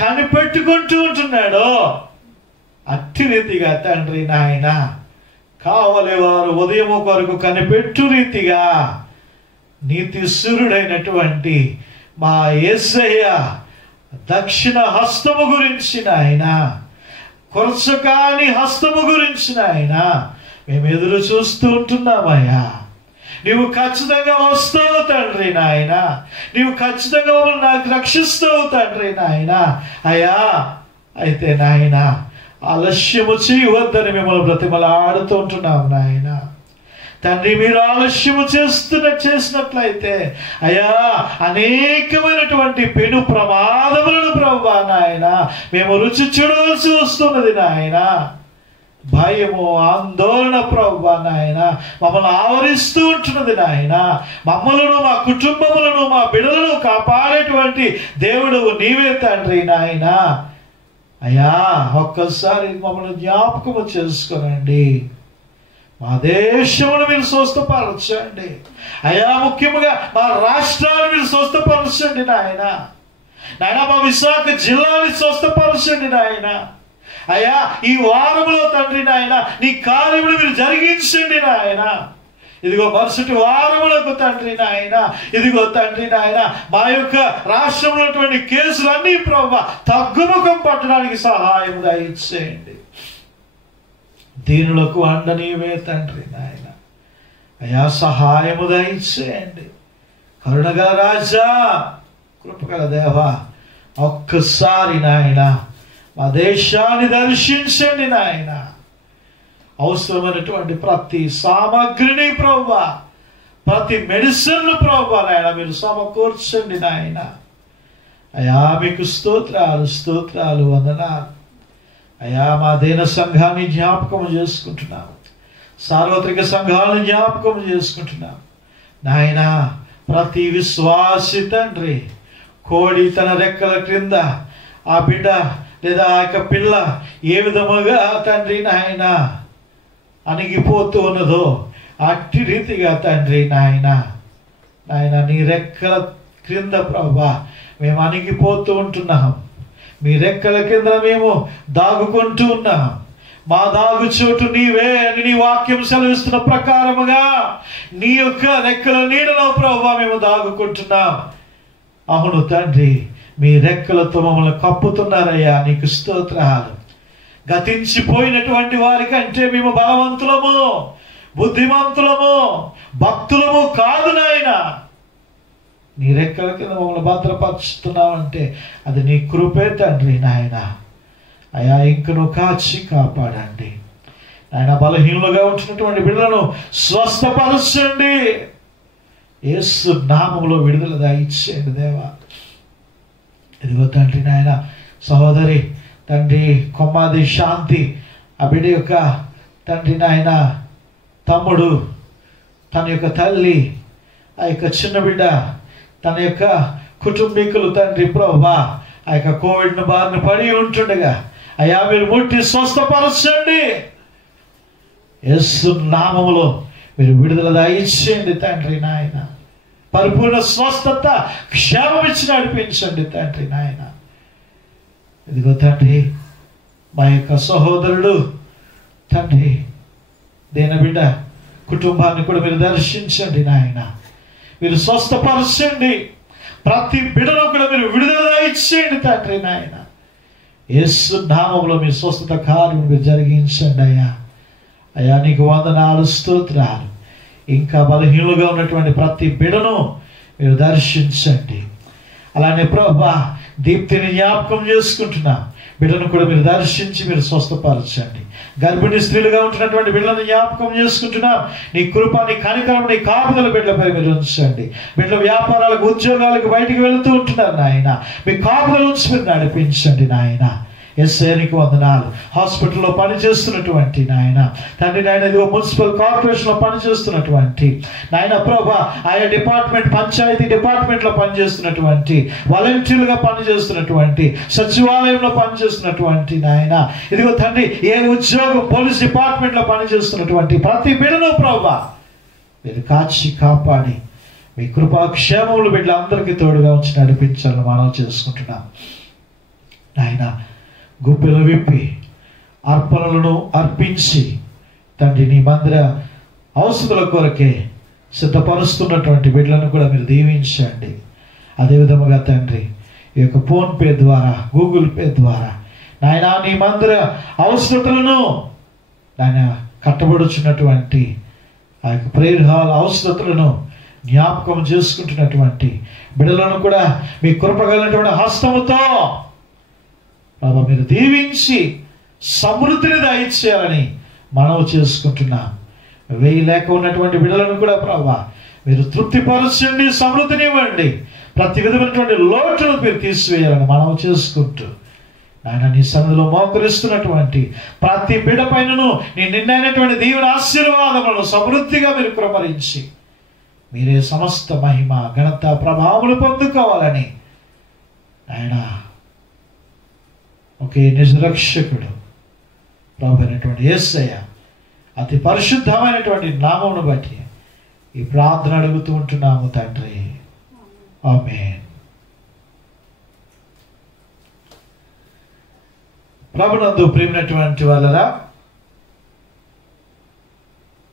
కనిపెట్టుకుంటూ ఉంటున్నాడో అట్టి రీతిగా తండ్రి నాయన కావలి వారు ఉదయం కొరకు కనిపెట్టు రీతిగా నీతి సూర్యుడైనటువంటి మా యేసయ్య దక్షిణ హస్తము గురించి నాయన, కొరచకాని హస్తము గురించి నాయన మేము ఎదురు చూస్తూ ఉంటున్నామయ్యా. నీవు ఖచ్చితంగా వస్తావు తండ్రి నాయన, నీవు ఖచ్చితంగా నాకు రక్షిస్తావు తండ్రి నాయన. అయ్యా, అయితే నాయన ఆలస్యము చేయవద్దని మిమ్మల్ని బ్రతిమలాడుతూ ఉంటున్నాం నాయన. తండ్రి, మీరు ఆలస్యము చేసినట్లయితే అయ్యా అనేకమైనటువంటి పెను ప్రమాదములను ప్రభువా నాయన మేము రుచి చూడవలసి వస్తున్నది నాయన. భయము ఆందోళన ప్రభువా నాయన మమ్మల్ని ఆవరిస్తూ ఉంటున్నది నాయన. మమ్మలను, మా కుటుంబములను, మా బిడ్డలను కాపాడేటువంటి దేవుడు నీవే తండ్రి నాయన. అయ్యా, ఒక్కసారి మమ్మల్ని జ్ఞాపకము చేసుకోనండి. మా దేశమును మీరు స్వస్థపరచండి అయ్యా. ముఖ్యముగా మా రాష్ట్రాన్ని మీరు స్వస్థపరచండి నాయన. మా విశాఖ జిల్లాని స్వస్థపరచండి నాయన. అయ్యా ఈ వారంలో తండ్రి నాయన నీ కార్యములు మీరు జరిగించండి నాయన. ఇదిగో మరుసటి వారములకు తండ్రి నాయన, ఇదిగో తండ్రి నాయన మా యొక్క రాష్ట్రంలో ఉన్నటువంటి కేసులన్నీ ప్రభువా తగ్గుముఖం పట్టడానికి సహాయం దయచేయండి. దీనులకు అండ నీవే తండ్రి నాయన. అయ్యా సహాయము దయచేయండి. కరుణగల రాజా, కృపగల దేవా, ఒక్కసారి నాయన మా దేశాన్ని దర్శించండి నాయన. అవసరమైనటువంటి ప్రతి సామగ్రిని ప్రభువా, ప్రతి మెడిసిన్ ప్రభువా నాయన మీరు సమకూర్చండి నాయన. అయ్యా మీకు స్తోత్రాలు వందనాలు. అయ్యా మా దీన సంఘాన్ని జ్ఞాపకం చేసుకుంటున్నాము, సార్వత్రిక సంఘాలను జ్ఞాపకం చేసుకుంటున్నాము నాయన. ప్రతి విశ్వాసి తండ్రి, కోడి తన రెక్కల క్రింద ఆ బిడ్డ లేదా ఆ యొక్క పిల్ల ఏ విధముగా తండ్రి నాయన అణిగిపోతూ ఉన్నదో అట్టి రీతిగా తండ్రి నాయన నీ రెక్కల క్రింద ప్రభువా మేము అణిగిపోతూ ఉంటున్నాం. మీ రెక్కల కింద మేము దాగుకుంటూ ఉన్నాం. మా దాగు చోటు నీవే అని నీ వాక్యం సెలవిస్తున్న ప్రకారముగా నీ యొక్క రెక్కల నీడలో ప్రభువా మేము దాగుకుంటున్నాం. అవును తండ్రి, మీ రెక్కలతో మమ్మల్ని కప్పుతున్నారయ్యా, నీకు స్తోత్రాలు. గతించిపోయినటువంటి వారికంటే మేము బలవంతులము, బుద్ధిమంతులము, భక్తులము కాదు నాయన. నీ రెక్కల కింద మమ్మల్ని భద్రపరుచుతున్నావంటే అది నీ కృపే తండ్రి నాయన. అయ్యా ఇంకను కాచి కాపాడండి ఆయన. బలహీనులుగా ఉంటున్నటువంటి బిడ్డలను స్వస్థపరచండి. యేసు నామములో విడుదల దయచేయండి దేవా. ఇదిగో తండ్రి నాయన సహోదరి తండ్రి కొమ్మాది శాంతి, ఆ బిడ్డ యొక్క తండ్రి నాయన తమ్ముడు, తన యొక్క తల్లి, ఆ యొక్క చిన్న బిడ్డ, తన యొక్క కుటుంబీకులు తండ్రి ప్రభువా ఆ యొక్క కోవిడ్ను బారిన పడి ఉంటుండగా అయ్యా మీరు ముట్టి స్వస్థపరచండి. యేసు నామములో మీరు విడుదల దయచేయండి తండ్రి నాయన. పరిపూర్ణ స్వస్థత క్షేమం ఇచ్చి నడిపించండి తండ్రి నాయన. ఇదిగో తండ్రి మా యొక్క సహోదరుడు తండ్రి దేన బిడ్డ కుటుంబాన్ని కూడా మీరు దర్శించండి నాయన. మీరు స్వస్థపరచండి. ప్రతి బిడ్డను కూడా మీరు విడుదల ఇచ్చేయండి తండ్రి నాయన. యేసు నామములో మీ స్వస్థత కార్యం మీరు జరిగించండి అయ్యా. అయ్యా నీకు వందనాలు, స్తోత్రాలు. ఇంకా బలహీనులుగా ఉన్నటువంటి ప్రతి బిడ్డను మీరు దర్శించండి. అలానే ప్రభువా దీప్తిని జ్ఞాపకం చేసుకుంటున్నాం. బిడ్డను కూడా మీరు దర్శించి మీరు స్వస్థపరచండి. గర్భిణీ స్త్రీలుగా ఉంటున్నటువంటి బిడ్డలను జ్ఞాపకం చేసుకుంటున్నాం. నీ కృప, నీ కనికరం, నీ కాపుదల బిడ్డలపై మీరు ఉంచండి. బిడ్డల వ్యాపారాలకు, ఉద్యోగాలకు బయటికి వెళుతూ ఉంటున్నారు నాయన. మీ కాపుదల ఉంచి మీరు నడిపించండి నాయన. ఎస్ఐనికి వందనాలు. హాస్పిటల్లో పనిచేస్తున్నటువంటి నాయన తండ్రి నాయన, ఇదిగో మున్సిపల్ కార్పొరేషన్లో పనిచేస్తున్నటువంటి నాయన ప్రభా, ఆయా డిపార్ట్మెంట్, పంచాయతీ డిపార్ట్మెంట్లో పనిచేస్తున్నటువంటి, వాలంటీర్లుగా పనిచేస్తున్నటువంటి, సచివాలయంలో పనిచేస్తున్నటువంటి నాయన, ఇదిగో తండ్రి ఏ ఉద్యోగం, పోలీస్ డిపార్ట్మెంట్లో పనిచేస్తున్నటువంటి ప్రతి బిడ్డను ప్రభా మీరు కాచి కాపాడి మీ కృపాక్షేమములు బిడ్డలందరికీ తోడుగా ఉంచి నడిపించాలని మనం చేసుకుంటున్నాం నాయన. గుప్పెలు విప్పి అర్పణలను అర్పించి తండ్రి నీ మందిర అవసరాల కొరకే సిద్ధపరుస్తున్నటువంటి బిడ్డలను కూడా మీరు దీవించండి. అదేవిధముగా తండ్రి ఈ యొక్క ఫోన్పే ద్వారా, గూగుల్ పే ద్వారా నాయన నీ మందిర అవసరతలను నాయన కట్టబడుచున్నటువంటి ఆ యొక్క ప్రేయర్ హాల్ అవసరతలను జ్ఞాపకం చేసుకుంటున్నటువంటి బిడ్డలను కూడా మీ కృపగలిగినటువంటి హస్తముతో ప్రభా మీరు దీవించి సమృద్ధిని దయచేయాలని మనవి చేసుకుంటున్నాం. వేయి లేక ఉన్నటువంటి బిడ్డలను కూడా ప్రభా మీరు తృప్తిపరచండి, సమృద్ధిని ఇవ్వండి. ప్రతి విధమైనటువంటి లోటును మీరు తీసివేయాలని మనవి చేసుకుంటూ నాయన నీ సన్నిధిలో మోకరిస్తున్నటువంటి ప్రతి బిడ్డ పైనను నీ నిన్నైనటువంటి దీవెన ఆశీర్వాదములను సమృద్ధిగా మీరు కుమ్మరించి మీరే సమస్త మహిమ, ఘనత, ప్రభావములు పొందుకోవాలని ఆయన ఒకే నిజరక్షకుడు ప్రభు అయినటువంటి యేసయ్య అతి పరిశుద్ధమైనటువంటి నామమును బట్టి ఈ ప్రార్థన అడుగుతూ ఉంటున్నాము తండ్రి. ఆమేన్. ప్రభునందు ప్రియమైనటువంటి వాళ్ళరా,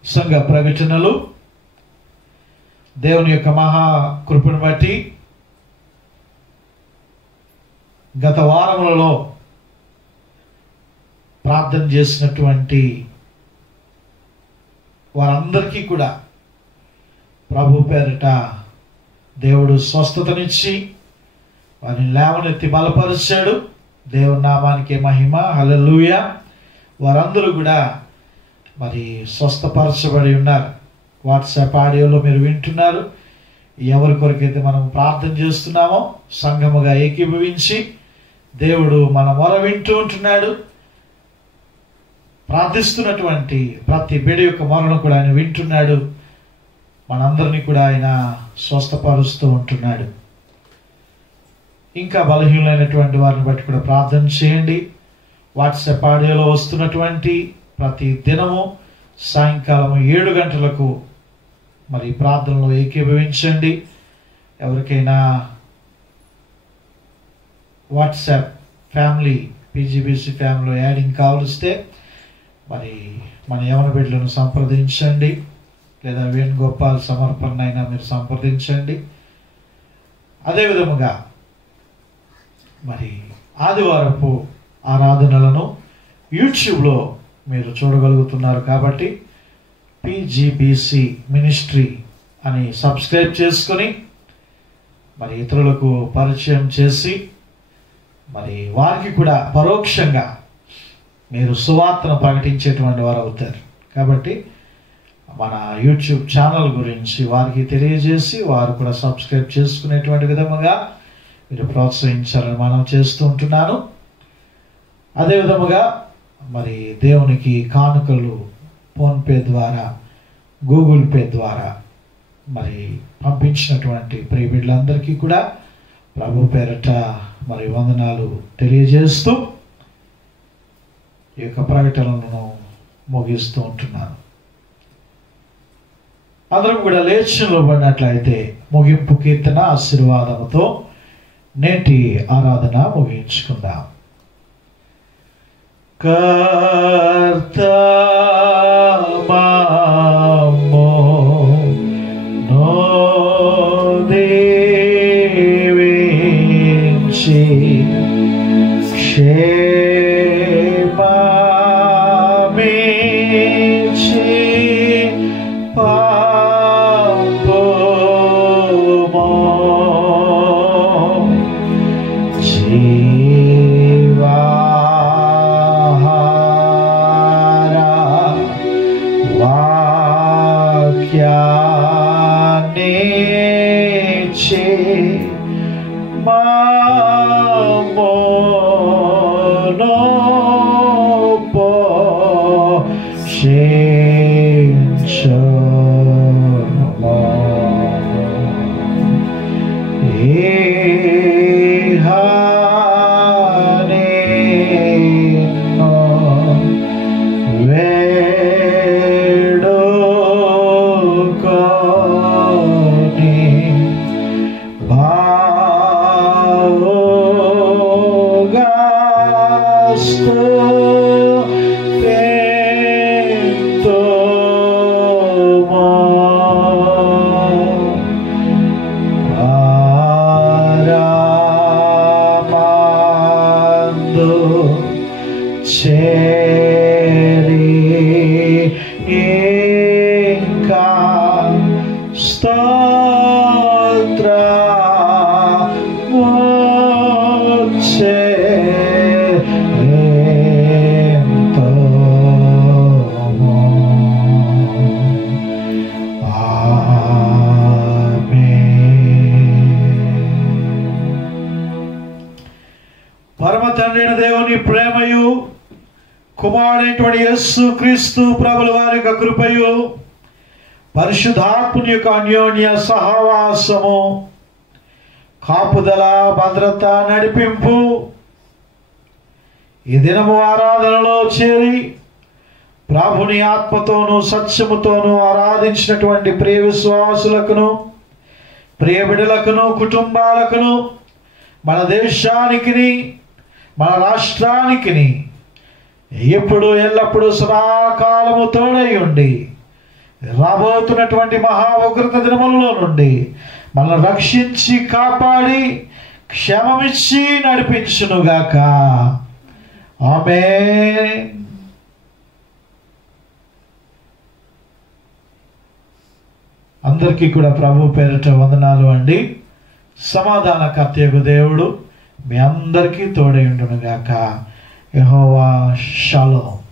సంఘ ప్రకటనలు దేవుని యొక్క మహా కృపను బట్టి గత వారములలో ప్రార్థన చేసినటువంటి వారందరికీ కూడా ప్రభు పేరిట దేవుడు స్వస్థతనిచ్చి వారిని లేవనెత్తి బలపరిచాడు. దేవుని నామానికి మహిమ. హల్లెలూయా. వారందరూ కూడా మరి స్వస్థపరచబడి ఉన్నారు. వాట్సాప్ ఆడియోలో మీరు వింటున్నారు. ఎవరి కొరకైతే మనం ప్రార్థన చేస్తున్నామో సంఘముగా ఏకీభవించి దేవుడు మన మొర వింటూ ఉంటున్నాడు. ప్రార్థిస్తున్నటువంటి ప్రతి బిడ్డ యొక్క మొరను కూడా ఆయన వింటున్నాడు. మనందరినీ కూడా ఆయన స్వస్థపరుస్తూ ఉంటున్నాడు. ఇంకా బలహీనమైనటువంటి వారిని బట్టి కూడా ప్రార్థన చేయండి. వాట్సాప్ ఆడియోలో వస్తున్నటువంటి ప్రతి దినము సాయంకాలం 7 గంటలకు మరి ప్రార్థనలో ఏకీభవించండి. ఎవరికైనా వాట్సాప్ ఫ్యామిలీ పీజీబీసీ ఫ్యామిలీలో యాడింగ్ కావలిస్తే మరి మన యవన బిడ్డలను సంప్రదించండి. లేదా వేణుగోపాల్ సమర్పణ అయినా మీరు సంప్రదించండి. అదేవిధముగా మరి ఆదివారపు ఆరాధనలను యూట్యూబ్లో మీరు చూడగలుగుతున్నారు కాబట్టి పీజీబీసీ మినిస్ట్రీ అని సబ్స్క్రైబ్ చేసుకొని మరి ఇతరులకు పరిచయం చేసి మరి వారికి కూడా పరోక్షంగా మీరు సువార్తను ప్రకటించేటువంటి వారు అవుతారు. కాబట్టి మన యూట్యూబ్ ఛానల్ గురించి వారికి తెలియజేసి వారు కూడా సబ్స్క్రైబ్ చేసుకునేటువంటి విధముగా మీరు ప్రోత్సహించాలని మనం చేస్తూ ఉంటున్నాను. అదేవిధముగా మరి దేవునికి కానుకలు ఫోన్పే ద్వారా, గూగుల్ పే ద్వారా మరి పంపించినటువంటి ప్రియ బిడ్డలందరికీ కూడా ప్రభు పేరట మరి వందనాలు తెలియజేస్తూ ఈ యొక్క ప్రకటనలను ముగిస్తూ ఉంటున్నాను. అందరం కూడా లేచి నిలబడినట్లయితే ముగింపు కీర్తన ఆశీర్వాదముతో నేటి ఆరాధన ముగించుకుందాం. కర్తమామో నోదేవించి క్షేమమిచ్చి పాపుమో కుమారుడైనటువంటి యేసుక్రీస్తు ప్రభుల వారి యొక్క కృపయు పరిశుద్ధాత్మని యొక్క అన్యోన్య సహవాసము కాపుదల భద్రత నడిపింపు ఈ దినము ఆరాధనలో చేరి ప్రభుని ఆత్మతోనూ సత్యముతోనూ ఆరాధించినటువంటి ప్రియ విశ్వాసులకును ప్రియ బిడ్డలకును కుటుంబాలకును మన దేశానికి మన రాష్ట్రానికి ఎప్పుడు ఎల్లప్పుడూ సదాకాలము తోడై ఉండి రాబోతున్నటువంటి మహా ఉగ్రత దినములలో నుండి మనల్ని రక్షించి కాపాడి క్షేమమిచ్చి నడిపించునుగాక. ఆమేన్. అందరికీ కూడా ప్రభు పేరిట వందనాలు అండి. సమాధానకర్తయగు దేవుడు మీ అందరికీ తోడై ఉండునుగాక. యెహోవా షాలోమ్.